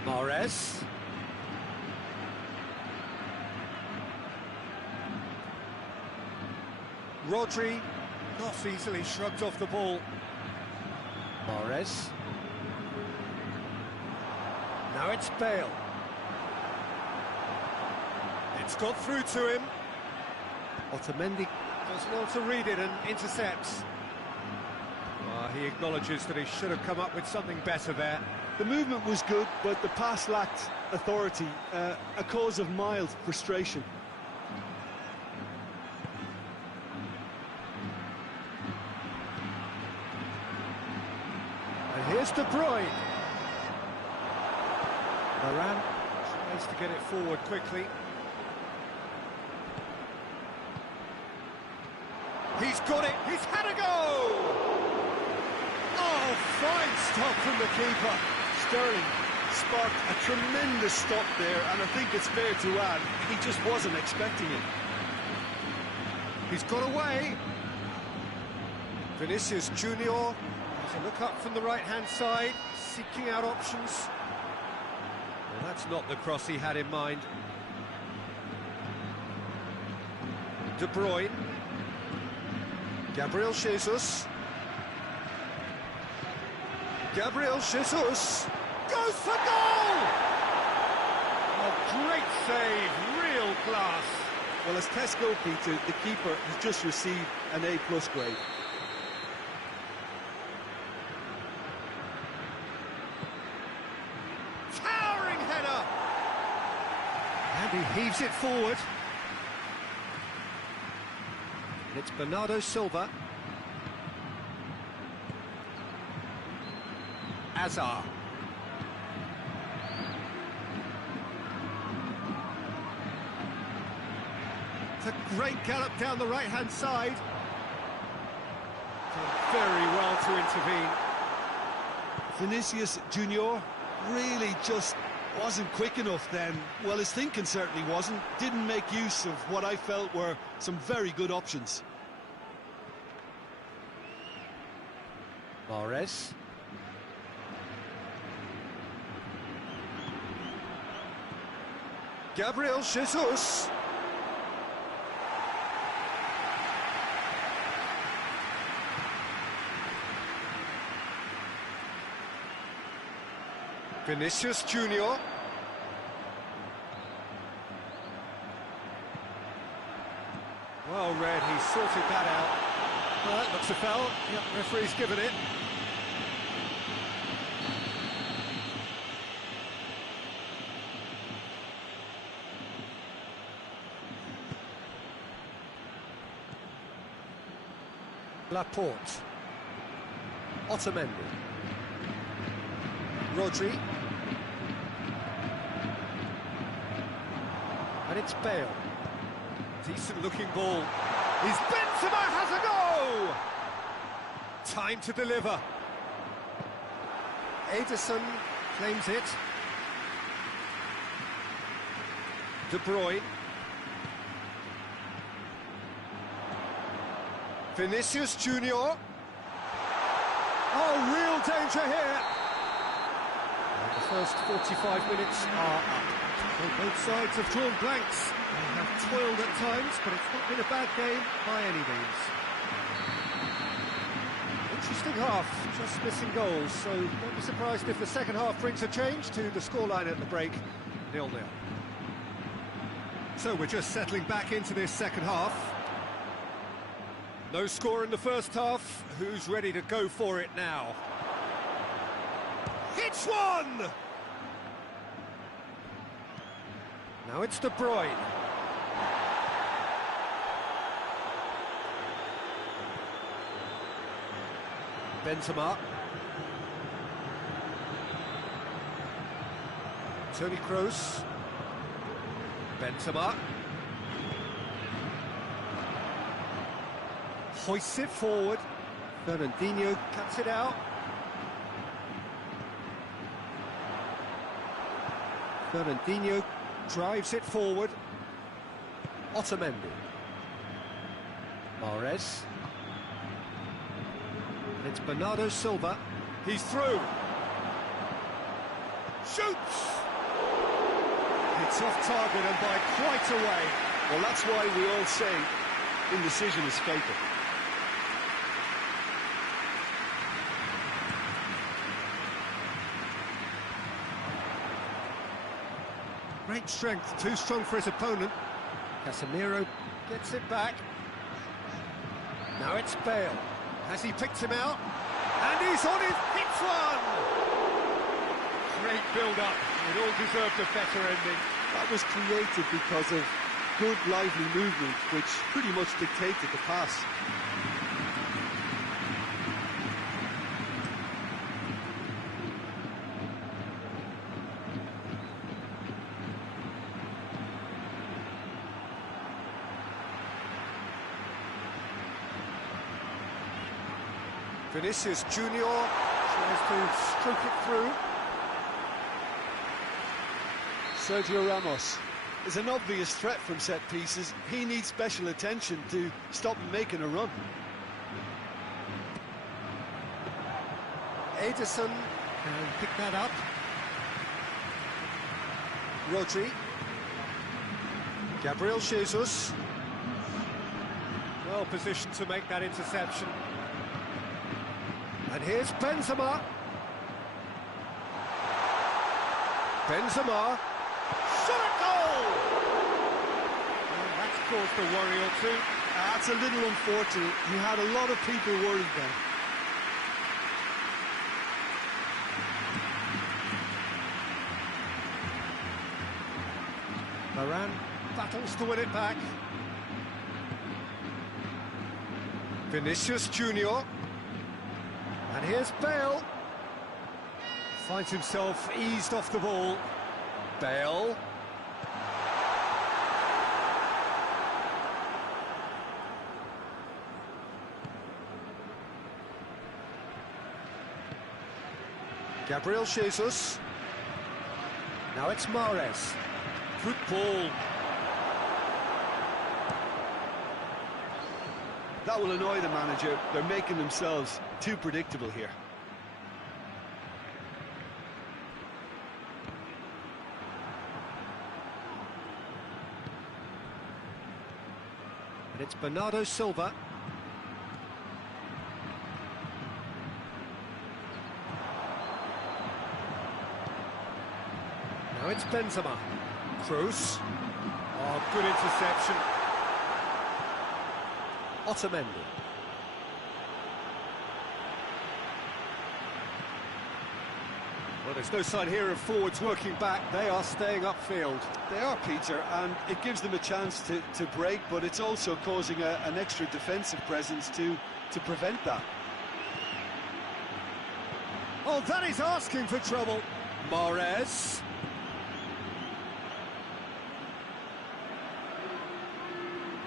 Mahrez. Rodri, not easily shrugged off the ball. Mahrez. Now it's Bale. It's got through to him. Otamendi does well to read it and intercepts. He acknowledges that he should have come up with something better there. The movement was good, but the pass lacked authority, a cause of mild frustration. Here's De Bruyne. Varane tries to get it forward quickly. He's got it, he's had a go! Oh, fine stop from the keeper. Sterling sparked a tremendous stop there, and I think it's fair to add, he just wasn't expecting it. He's got away. Vinicius Junior. A look up from the right-hand side, seeking out options. Well, that's not the cross he had in mind. De Bruyne. Gabriel Jesus. Gabriel Jesus goes for goal! A great save, real class. Well, as test goalkeeper, the keeper has just received an A+ grade. And he heaves it forward. It's Bernardo Silva. Azar. It's a great gallop down the right-hand side. Done very well to intervene. Vinicius Junior really just wasn't quick enough then. Well, his thinking certainly wasn't. Didn't make use of what I felt were some very good options. Mahrez. Gabriel Jesus. Vinicius Junior. Well read, he sorted that out. Well, that looks a foul. Yep, referee's given it. Laporte. Otamendi. Rodri. And it's Bale. Decent looking ball. Is Benzema has a go! Time to deliver. Ederson claims it. De Bruyne. Vinicius Junior. Oh, real danger here. And the first 45 minutes are up. Well, both sides have drawn blanks. They have toiled at times, but it's not been a bad game by any means. Interesting half, just missing goals, so don't be surprised if the second half brings a change to the scoreline at the break, 0-0. So we're just settling back into this second half. No score in the first half. Who's ready to go for it now? Hits one! Now it's De Bruyne. Benzema. Toni Kroos. Benzema. Hoists it forward. Fernandinho cuts it out. Fernandinho drives it forward. Otamendi. Mahrez. And it's Bernardo Silva. He's through. Shoots! It's off target and by quite a way. Well, that's why we all say indecision is fatal. Great strength, too strong for his opponent. Casemiro gets it back. Now it's Bale. Has he picked him out? And he's on his hits one! Great build-up. It all deserved a better ending. That was created because of good, lively movement, which pretty much dictated the pass. Vinicius Junior tries to stroke it through. Sergio Ramos is an obvious threat from set pieces. He needs special attention to stop him making a run. Ederson can pick that up. Rodri. Gabriel Jesus. Well positioned to make that interception. And here's Benzema. Benzema. Shot goal! Well, that's caused a worry or two. That's a little unfortunate. He had a lot of people worried then. Varane battles to win it back. Vinicius Junior. And here's Bale. Finds himself eased off the ball. Bale. Gabriel Jesus. Now it's Mahrez. Good ball. That will annoy the manager. They're making themselves too predictable here. And it's Bernardo Silva. Now it's Benzema. Cruz. Oh, good interception. Otamendi. Well, there's no sign here of forwards working back. They are staying upfield. They are, Peter, and it gives them a chance to break, but it's also causing an extra defensive presence to prevent that. Oh, that is asking for trouble. Mahrez.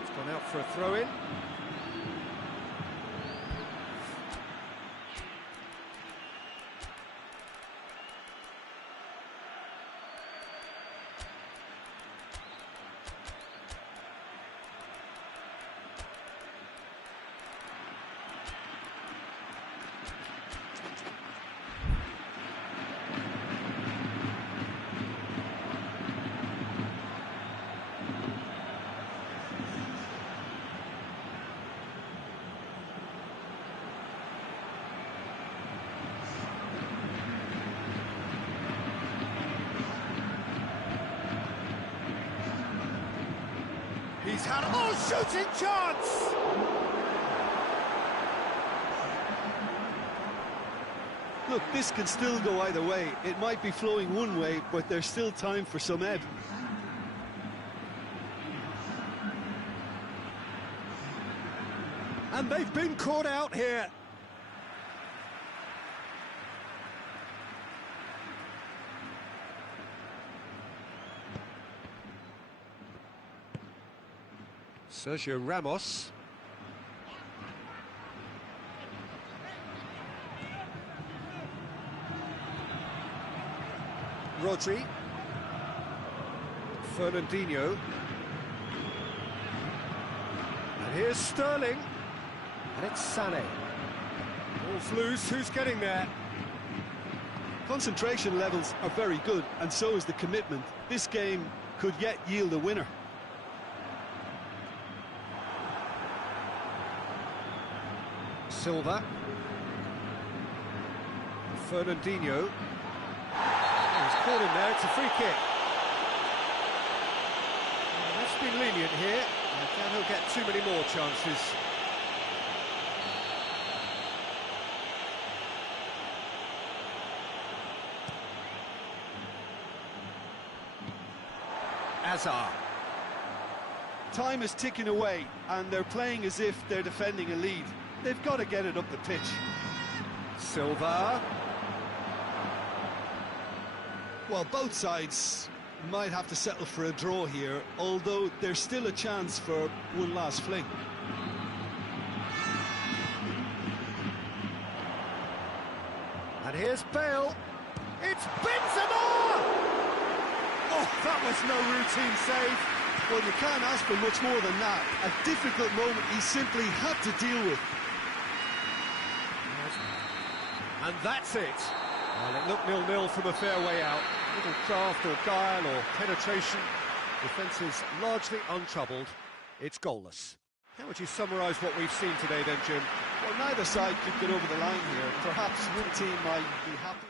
It's gone out for a throw-in. He's had shooting chance! Look, this can still go either way. It might be flowing one way, but there's still time for some ebb. And they've been caught out here. Sergio Ramos. Rodri. Fernandinho. And here's Sterling. And it's Sané. Ball's loose, who's getting there? Concentration levels are very good, and so is the commitment. This game could yet yield a winner. Silva. Fernandinho. Oh, he's caught him there, it's a free kick. That's been lenient here. I doubt he'll get too many more chances. Azar. Time is ticking away, and they're playing as if they're defending a lead. They've got to get it up the pitch. Silva. Well, both sides might have to settle for a draw here, although there's still a chance for one last fling. And here's Bale. It's Benzema! Oh, that was no routine save. Well, you can't ask for much more than that. A difficult moment he simply had to deal with. And that's it. Well, it looked 0-0 from a fair way out. Little craft or guile or penetration. Defence is largely untroubled. It's goalless. How would you summarise what we've seen today then, Jim? Well, neither side could get over the line here. Perhaps one team might be happier.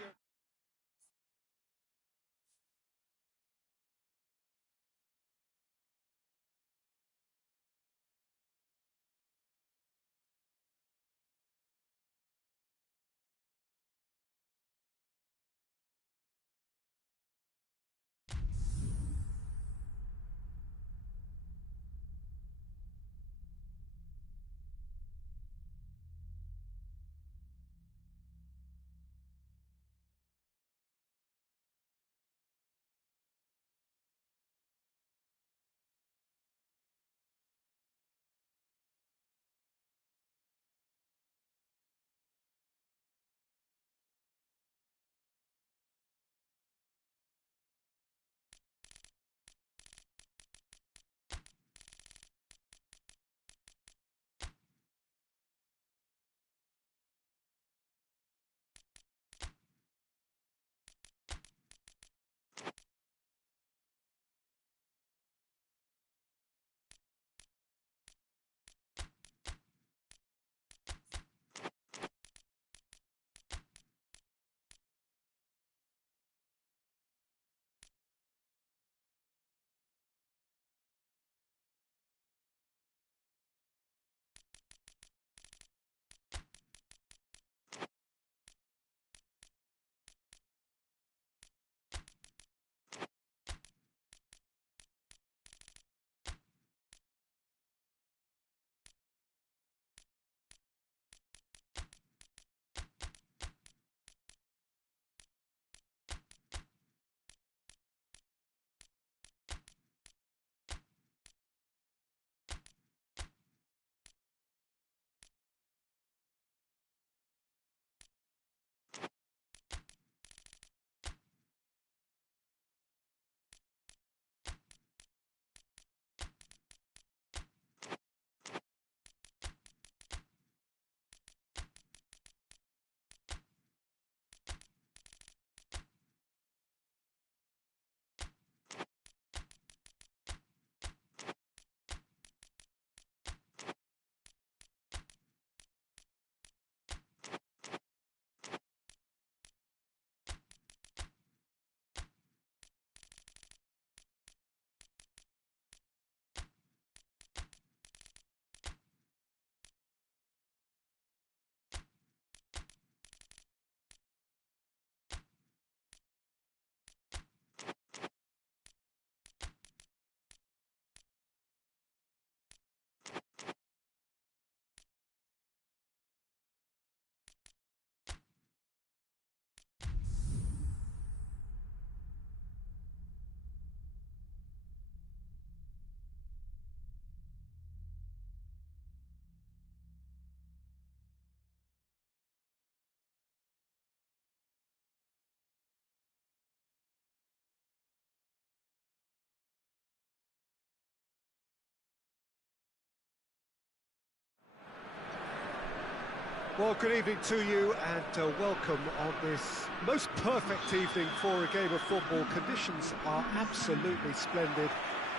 Well, good evening to you and welcome on this most perfect evening for a game of football. Conditions are absolutely splendid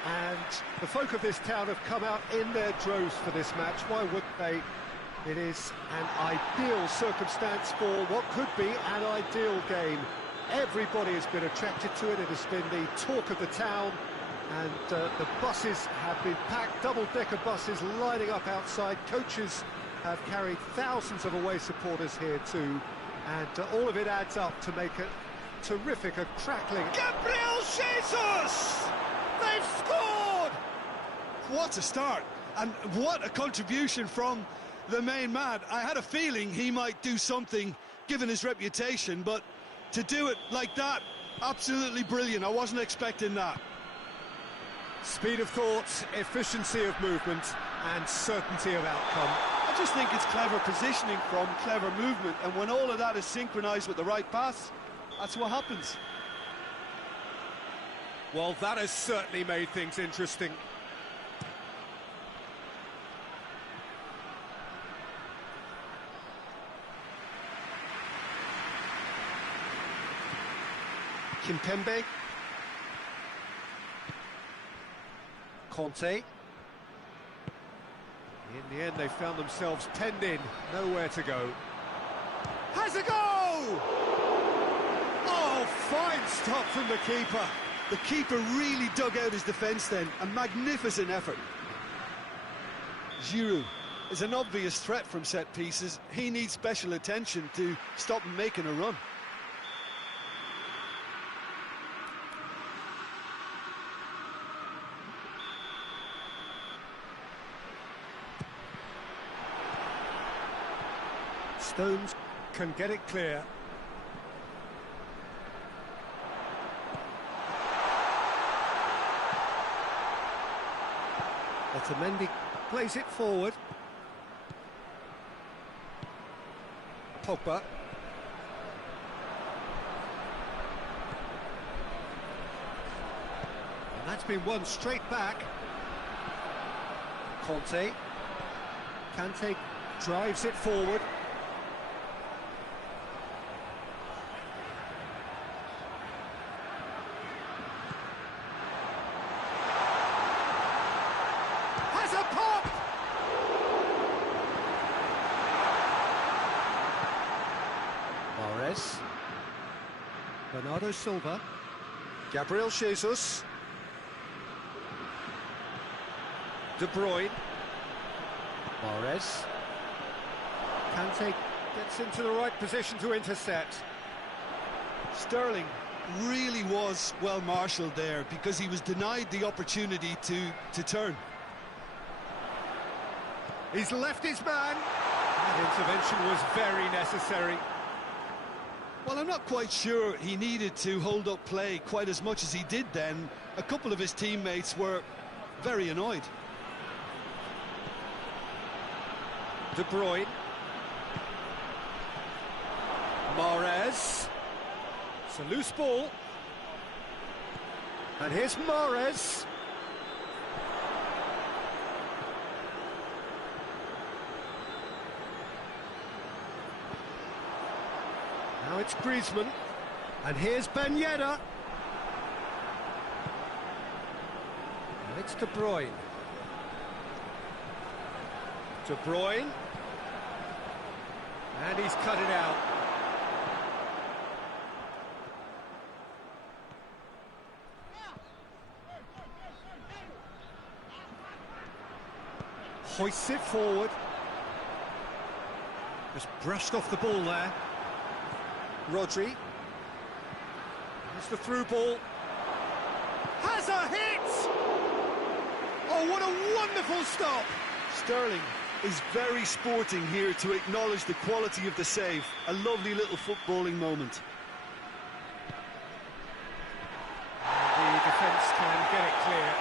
and the folk of this town have come out in their droves for this match. Why wouldn't they? It is an ideal circumstance for what could be an ideal game. Everybody has been attracted to it. It has been the talk of the town and the buses have been packed, double-decker buses lining up outside. Coaches have carried thousands of away supporters here too, and all of it adds up to make a terrific, a crackling. Gabriel Jesus! They've scored! What a start, and what a contribution from the main man. I had a feeling he might do something, given his reputation, but to do it like that, absolutely brilliant. I wasn't expecting that. Speed of thought, efficiency of movement, and certainty of outcome. I just think it's clever positioning from clever movement, and when all of that is synchronised with the right pass, that's what happens. Well, that has certainly made things interesting. Kimpembe. Conte. In the end, they found themselves penned in, nowhere to go. Has a go! Oh, fine stop from the keeper. The keeper really dug out his defence then, a magnificent effort. Giroud is an obvious threat from set pieces. He needs special attention to stop him making a run. Stones can get it clear. Otamendi plays it forward. Pogba. And that's been won straight back. Conte. Kante drives it forward. Bernardo Silva. Gabriel Jesus. De Bruyne. Mahrez. Kante gets into the right position to intercept. Sterling really was well marshalled there because he was denied the opportunity to turn. He's left his man. That intervention was very necessary. Well, I'm not quite sure he needed to hold up play quite as much as he did then. A couple of his teammates were very annoyed. De Bruyne. Mahrez. It's a loose ball. And here's Mahrez. Now it's Griezmann, and here's Ben Yedder. And it's De Bruyne. De Bruyne. And he's cut it out. Hoists it forward. Just brushed off the ball there. Rodri. It's the through ball. Has a hit! Oh, what a wonderful stop! Sterling is very sporting here to acknowledge the quality of the save. A lovely little footballing moment. The defence can get it clear.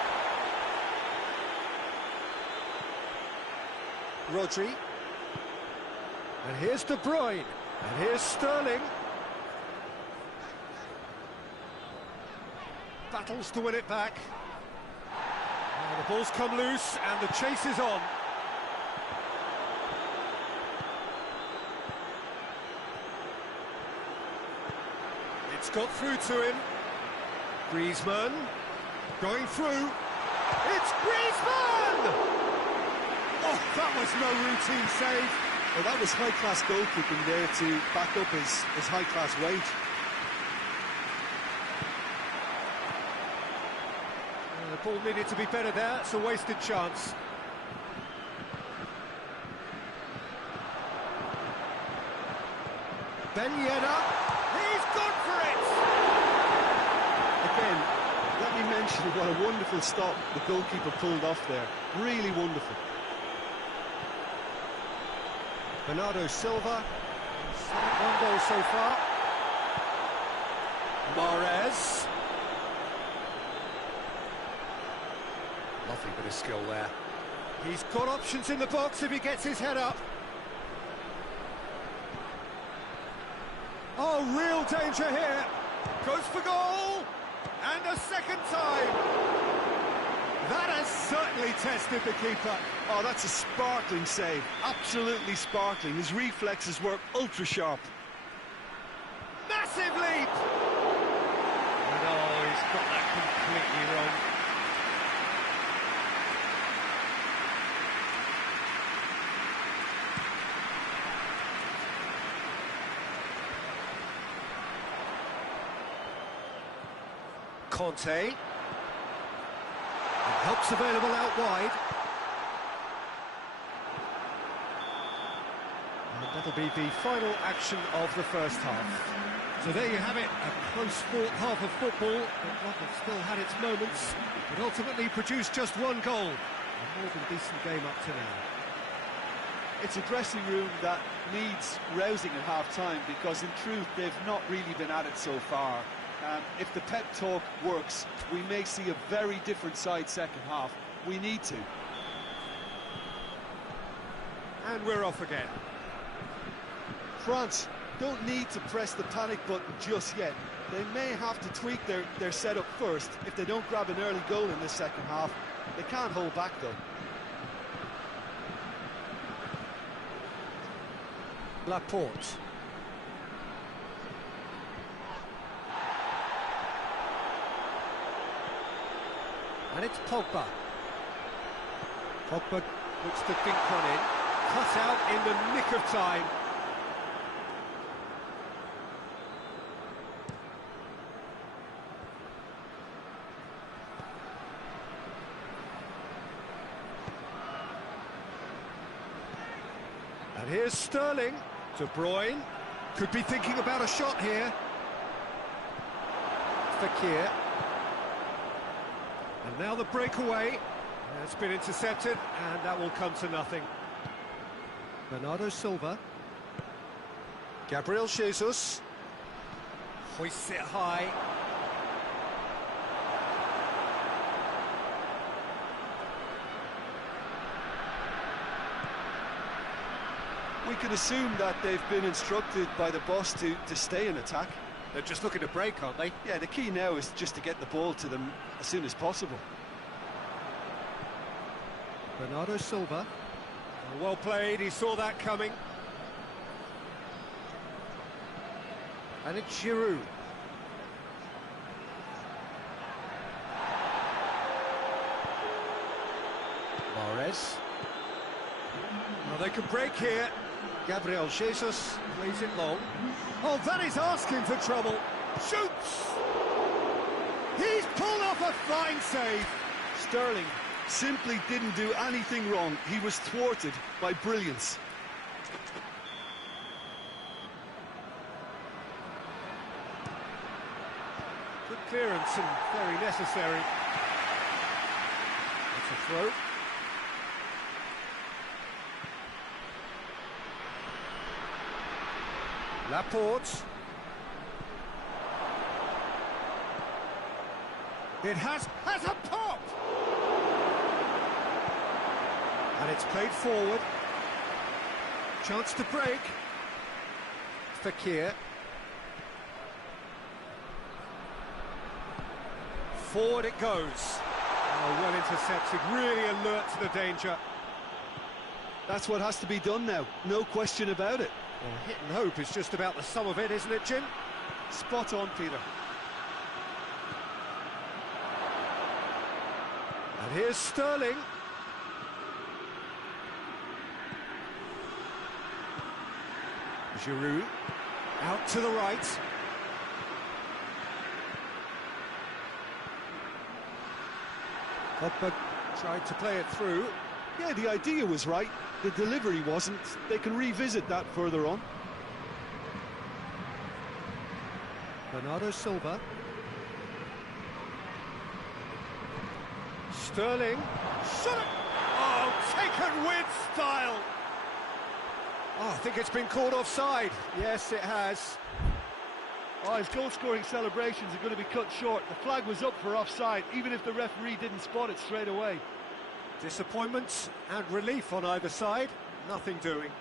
Rodri. And here's De Bruyne. And here's Sterling. Battles to win it back. And the ball's come loose and the chase is on. It's got through to him. Griezmann going through. It's Griezmann! Oh, that was no routine save. Well, that was high-class goalkeeping there to back up his high-class weight. The ball needed to be better there. It's a wasted chance. Ben Yedder, he's gone for it! Again, let me mention what a wonderful stop the goalkeeper pulled off there. Really wonderful. Bernardo Silva, one goal so far. Mahrez. Lovely bit of skill there. He's got options in the box if he gets his head up. Oh, real danger here. Goes for goal. And a second time. That has certainly tested the keeper. Oh, that's a sparkling save. Absolutely sparkling. His reflexes were ultra sharp. Massive leap. And oh, he's got that completely wrong. Conte. And help's available out wide. And that'll be the final action of the first half. So there you have it, a close-fought half of football, but one that still had its moments. It ultimately produced just one goal. A more than decent game up to now. It's a dressing room that needs rousing at half-time, because in truth they've not really been at it so far. If the pep talk works, we may see a very different side second half. We need to. And we're off again. France don't need to press the panic button just yet. They may have to tweak their setup first. If they don't grab an early goal in the second half, they can't hold back though. Laporte. And it's Pogba. Pogba looks to dink one in. Cut out in the nick of time. And here's Sterling. De Bruyne. Could be thinking about a shot here. Fekir. And now the breakaway. It's been intercepted, and that will come to nothing. Bernardo Silva. Gabriel Jesus. Hoists it high. We can assume that they've been instructed by the boss to stay in attack. They're just looking to break, aren't they? Yeah, the key now is just to get the ball to them as soon as possible. Bernardo Silva. Well played, he saw that coming. And it's Giroud. Mahrez. Well, they can break here. Gabriel Jesus plays it long. Oh, that is asking for trouble. Shoots! He's pulled off a fine save. Sterling simply didn't do anything wrong. He was thwarted by brilliance. Good clearance and very necessary. It's a throw. Laporte. It has a pop! And it's played forward. Chance to break. Fekir. Forward it goes. Oh, well intercepted, really alert to the danger. That's what has to be done now, no question about it. Well, hit and hope is just about the sum of it, isn't it, Jim? Spot on, Peter. And here's Sterling. Giroud out to the right. Pogba tried to play it through. Yeah, the idea was right. The delivery wasn't. They can revisit that further on. Bernardo Silva. Sterling. Shot it! Oh, taken with style! Oh, I think it's been called offside. Yes, it has. Oh, his goal-scoring celebrations are going to be cut short. The flag was up for offside, even if the referee didn't spot it straight away. Disappointment and relief on either side. Nothing doing.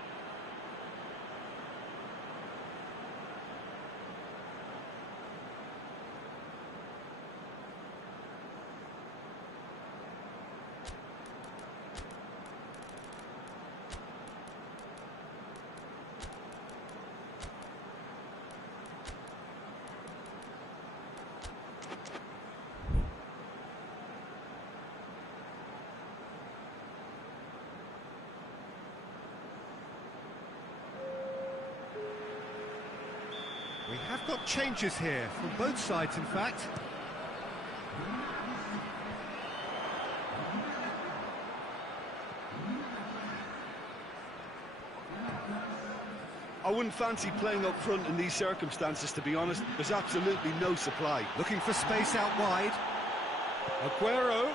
We have got changes here, from both sides in fact. I wouldn't fancy playing up front in these circumstances, to be honest. There's absolutely no supply. Looking for space out wide. Aguero.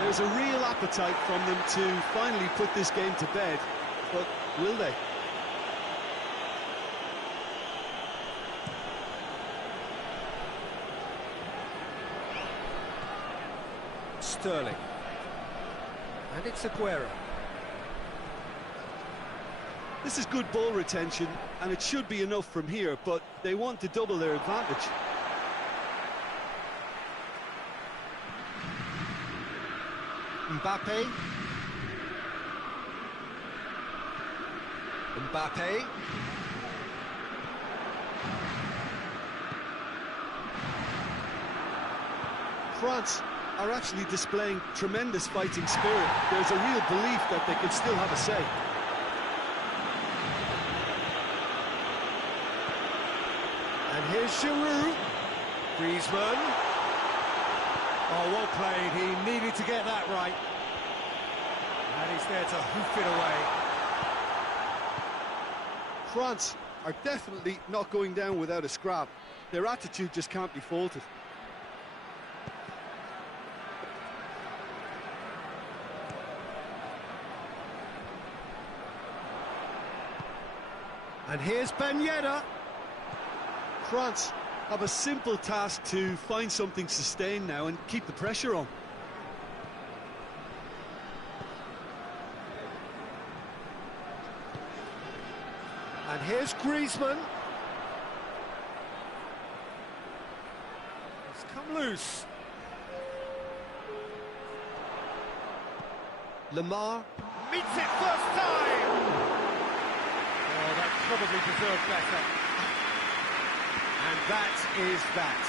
There's a real appetite from them to finally put this game to bed, but will they? Sterling. And it's Aguero. This is good ball retention, and it should be enough from here, but they want to double their advantage. Mbappe. Mbappe. France are actually displaying tremendous fighting spirit. There's a real belief that they can still have a say. And here's Giroud. Griezmann. Oh, well played. He needed to get that right. And he's there to hoof it away. France are definitely not going down without a scrap. Their attitude just can't be faulted. And here's Ben Yedder. France have a simple task to find something sustained now and keep the pressure on. And here's Griezmann. It's come loose. Lamar meets it first time. Oh, that probably deserved better. And that is that.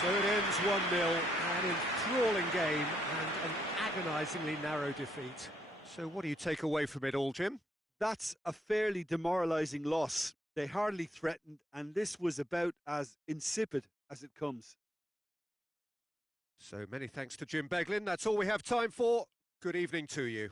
So it ends 1-0, an enthralling game and an agonisingly narrow defeat. So what do you take away from it all, Jim? That's a fairly demoralising loss. They hardly threatened, and this was about as insipid as it comes. So many thanks to Jim Beglin. That's all we have time for. Good evening to you.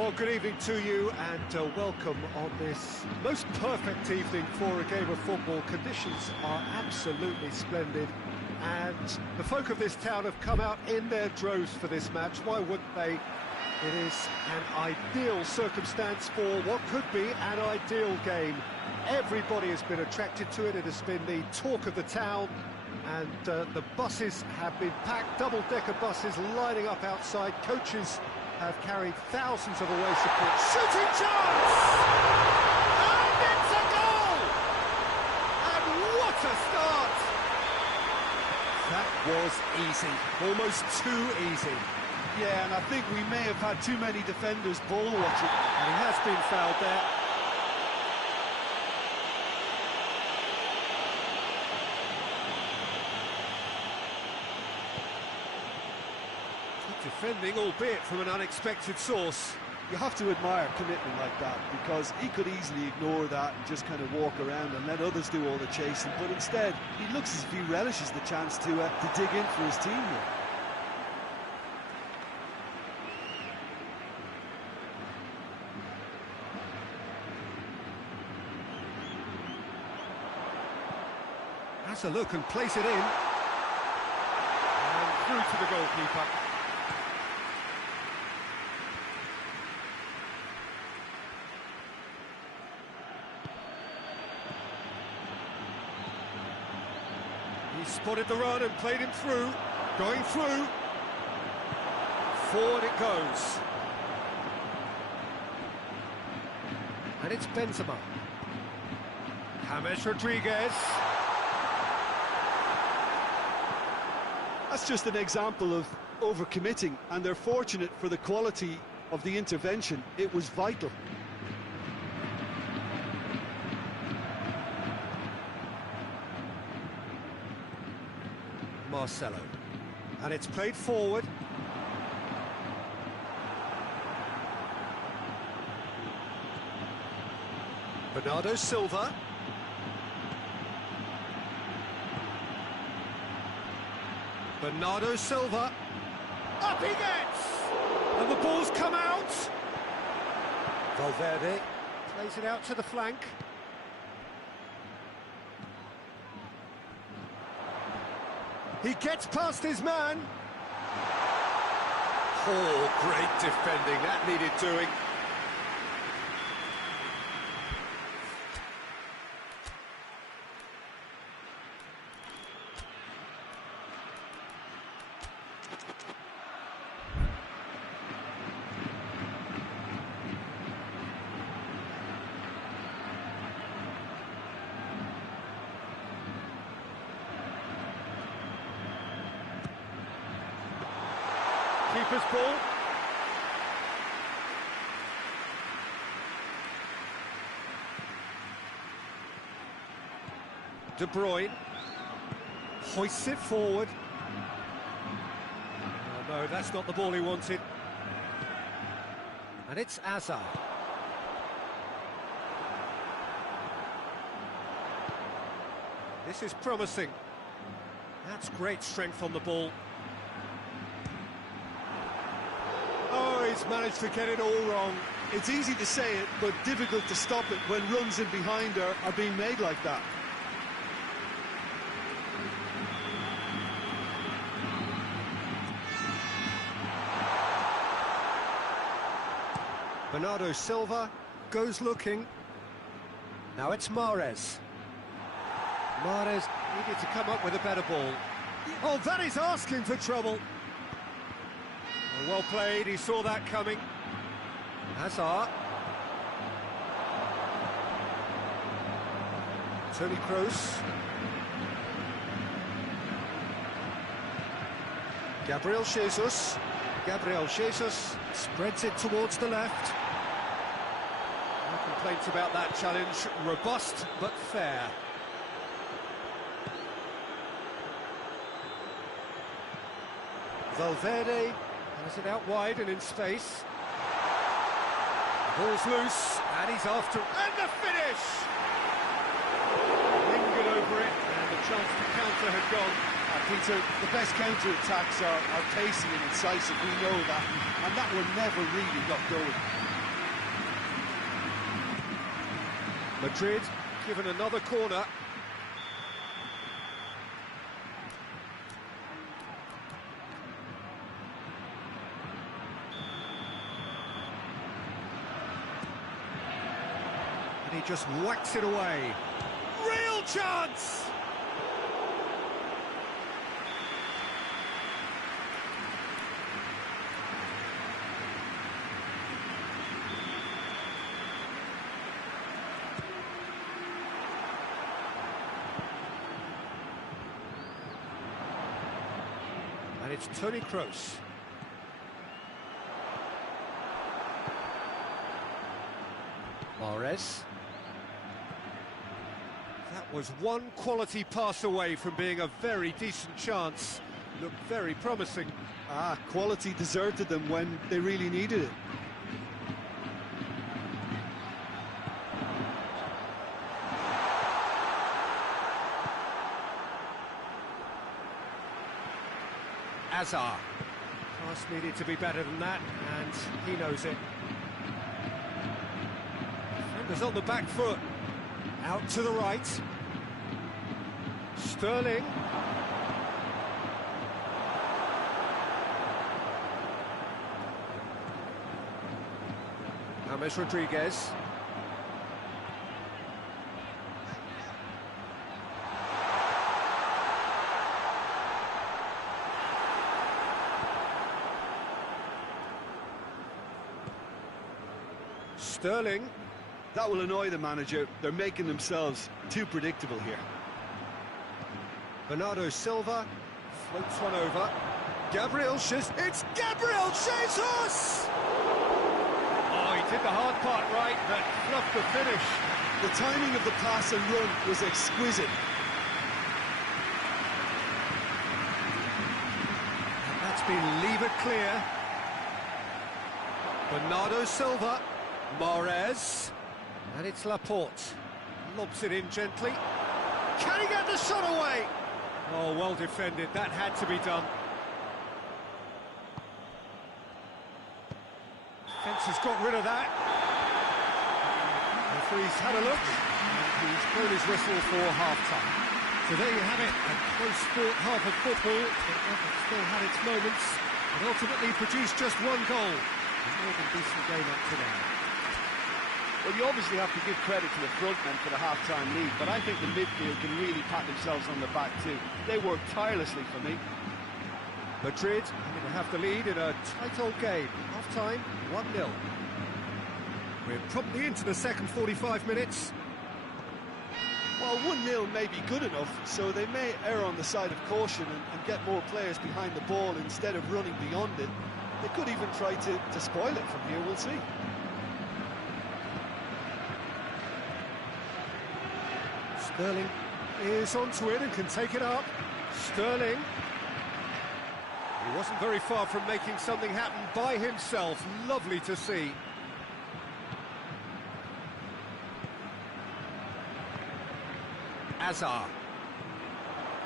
Well, good evening to you and welcome on this most perfect evening for a game of football. Conditions are absolutely splendid and the folk of this town have come out in their droves for this match. Why wouldn't they? It is an ideal circumstance for what could be an ideal game. Everybody has been attracted to it. It has been the talk of the town and the buses have been packed, double-decker buses lining up outside. Coaches have carried thousands of away support. Shooting chance! And it's a goal! And what a start! That was easy, almost too easy. Yeah, and I think we may have had too many defenders ball watching. And he has been fouled there. Defending, albeit from an unexpected source. You have to admire commitment like that, because he could easily ignore that and just kind of walk around and let others do all the chasing, but instead he looks as if he relishes the chance to dig in for his team here. Has a look and plays it in. And through to the goalkeeper. He spotted the run and played him through. Going through. Forward it goes. And it's Benzema. James Rodriguez. That's just an example of overcommitting, and they're fortunate for the quality of the intervention. It was vital. Marcelo. And it's played forward. Bernardo Silva. Bernardo Silva. Up he gets! And the ball's come out. Valverde plays it out to the flank. He gets past his man. Oh, great defending. That needed doing. Keeper's ball. De Bruyne hoists it forward. Oh no, that's not the ball he wanted. And it's Hazard. This is promising. That's great strength on the ball. Oh, he's managed to get it all wrong. It's easy to say it, but difficult to stop it when runs in behind are being made like that. Bernardo Silva goes looking. Now it's Mahrez. Mahrez needed to come up with a better ball. Oh, that is asking for trouble. Well played, he saw that coming. Hazard. Toni Kroos. Gabriel Jesus. Gabriel Jesus spreads it towards the left. No complaints about that challenge. Robust but fair. Valverde has it out wide and in space. The ball's loose, and he's after... And the finish! Lingered over it, and the chance to counter had gone. Peter, the best counter-attacks are pacey and incisive, we know that, and that one never really got going. Madrid given another corner. And he just whacks it away. Real chance! And it's Toni Kroos. Mahrez. That was one quality pass away from being a very decent chance. Looked very promising. Quality deserted them when they really needed it. Hazard. Pass needed to be better than that, and he knows it. Defenders on the back foot. Out to the right. Sterling. James Rodriguez. Sterling. That will annoy the manager. They're making themselves too predictable here. Bernardo Silva floats one over. Gabriel Jesus. It's Gabriel Jesus! Oh, he did the hard part right, but fluffed the finish. The timing of the pass and run was exquisite. And that's been levered clear. Bernardo Silva. Mahrez. And it's Laporte. Lobs it in gently. Can he get the shot away? Oh, well defended. That had to be done. Fence has got rid of that. The referee's had a look, and he's blown his whistle for half-time. So there you have it, a close-fought half of football, but Everton still had its moments, and ultimately produced just one goal. A more than decent game up to now. Well, you obviously have to give credit to the front men for the half-time lead, but I think the midfield can really pat themselves on the back too. They worked tirelessly for me. Madrid going to have the lead in a tight old game. Half-time, 1-0. We're probably into the second 45 minutes. Well, 1-0 may be good enough, so they may err on the side of caution and get more players behind the ball instead of running beyond it. They could even try to spoil it from here, we'll see. Sterling is onto it and can take it up. Sterling. He wasn't very far from making something happen by himself. Lovely to see. Hazard.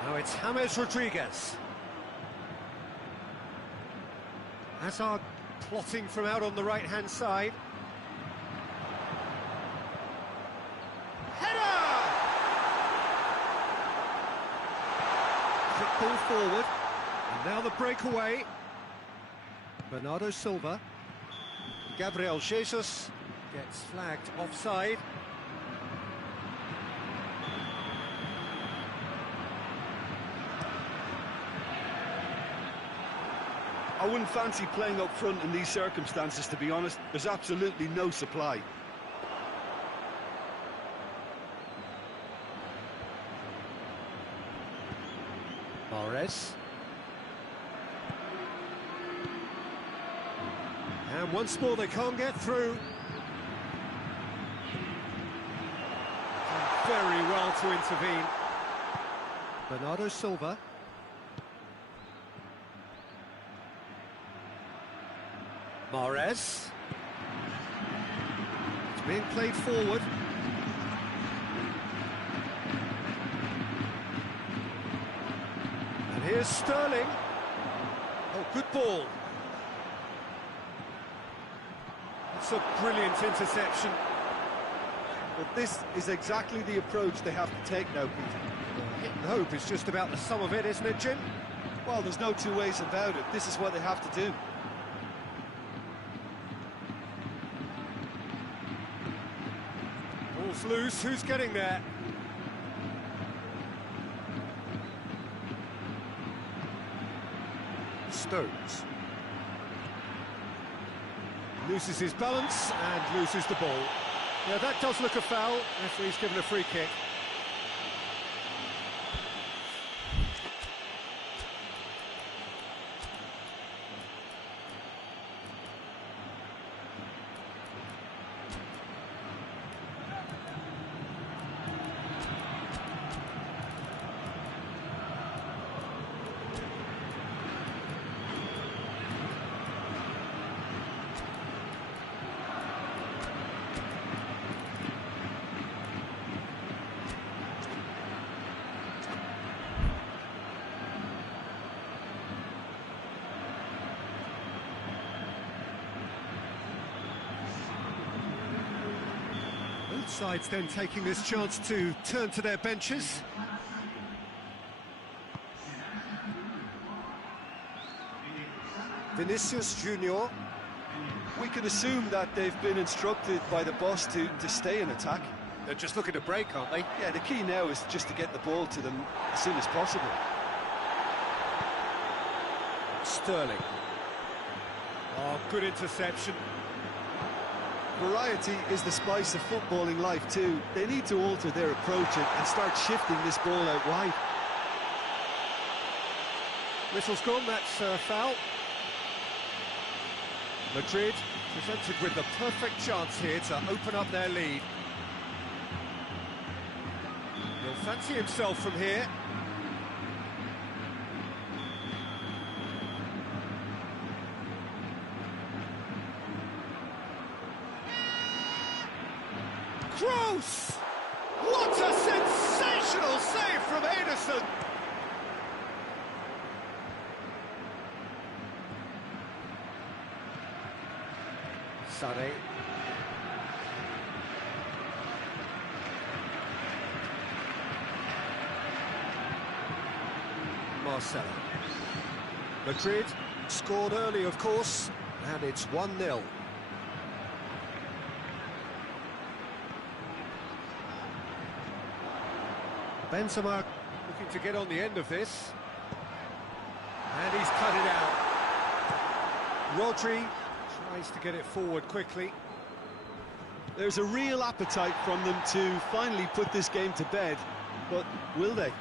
Now it's James Rodriguez. Hazard plotting from out on the right-hand side. Quick ball forward, and now the breakaway. Bernardo Silva. Gabriel Jesus gets flagged offside. I wouldn't fancy playing up front in these circumstances, to be honest. There's absolutely no supply. Mahrez. And once more they can't get through. Done very well to intervene. Bernardo Silva. Mahrez. It's being played forward. And here's Sterling. Oh, good ball. It's a brilliant interception. But this is exactly the approach they have to take now, Peter. Hitting hope is just about the sum of it, isn't it, Jim? Well, there's no two ways about it. This is what they have to do. Ball's loose, who's getting there? Stones. Loses his balance and loses the ball. Yeah, that does look a foul. Referee's given a free kick. Both sides then taking this chance to turn to their benches. Vinicius Junior. We can assume that they've been instructed by the boss to stay in attack. They're just looking to break, aren't they? Yeah, the key now is just to get the ball to them as soon as possible. Sterling. Oh, good interception. Variety is the spice of footballing life too. They need to alter their approach and start shifting this ball out wide. Whistle's gone, that's a foul. Madrid presented with the perfect chance here to open up their lead. He'll fancy himself from here. Kroos! What a sensational save from Ederson! Sané. Marcelo. Madrid scored early, of course, and it's 1-0. Benzema looking to get on the end of this. And he's cut it out. Rodri tries to get it forward quickly. There's a real appetite from them to finally put this game to bed, but will they?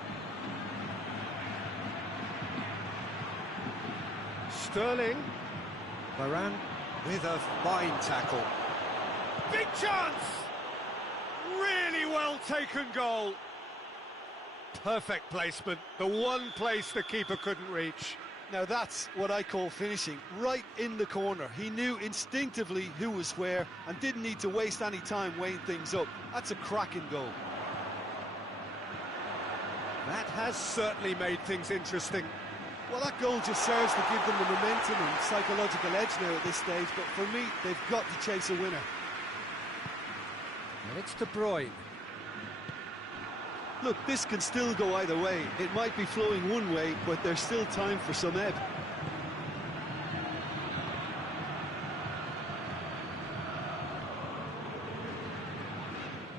Sterling. Varane with a fine tackle. Big chance! Really well taken goal. Perfect placement, the one place the keeper couldn't reach. Now that's what I call finishing, right in the corner. He knew instinctively who was where and didn't need to waste any time weighing things up. That's a cracking goal. That has certainly made things interesting. Well, that goal just serves to give them the momentum and psychological edge now at this stage, but for me, they've got to chase a winner. And it's De Bruyne. Look, this can still go either way. It might be flowing one way, but there's still time for some ebb.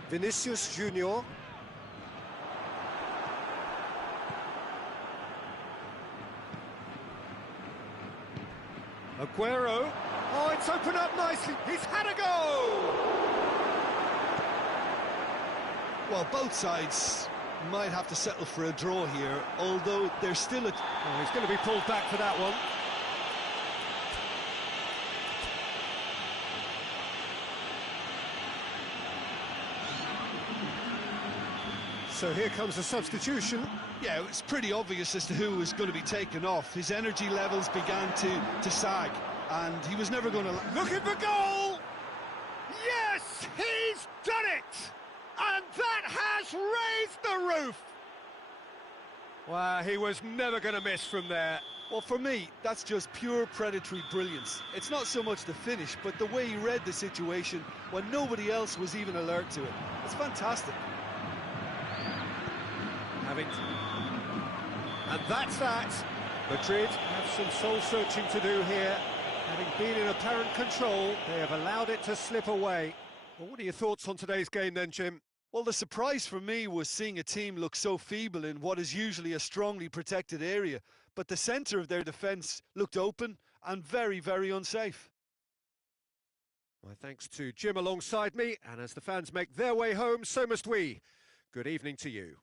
Vinicius Junior. Aguero. Oh, it's opened up nicely. He's had a go! Well, both sides might have to settle for a draw here, although there's still a... Oh, he's going to be pulled back for that one. So here comes the substitution. Yeah, it's pretty obvious as to who was going to be taken off. His energy levels began to sag, and he was never going to... Looking for goal! Yes, he's done it! And that has raised the roof! Well, he was never going to miss from there. Well, for me, that's just pure predatory brilliance. It's not so much the finish, but the way he read the situation when nobody else was even alert to it. It's fantastic. Have it. And that's that. Madrid have some soul-searching to do here. Having been in apparent control, they have allowed it to slip away. Well, what are your thoughts on today's game then, Jim? Well, the surprise for me was seeing a team look so feeble in what is usually a strongly protected area, but the centre of their defence looked open and very, very unsafe. My thanks to Jim alongside me, and as the fans make their way home, so must we. Good evening to you.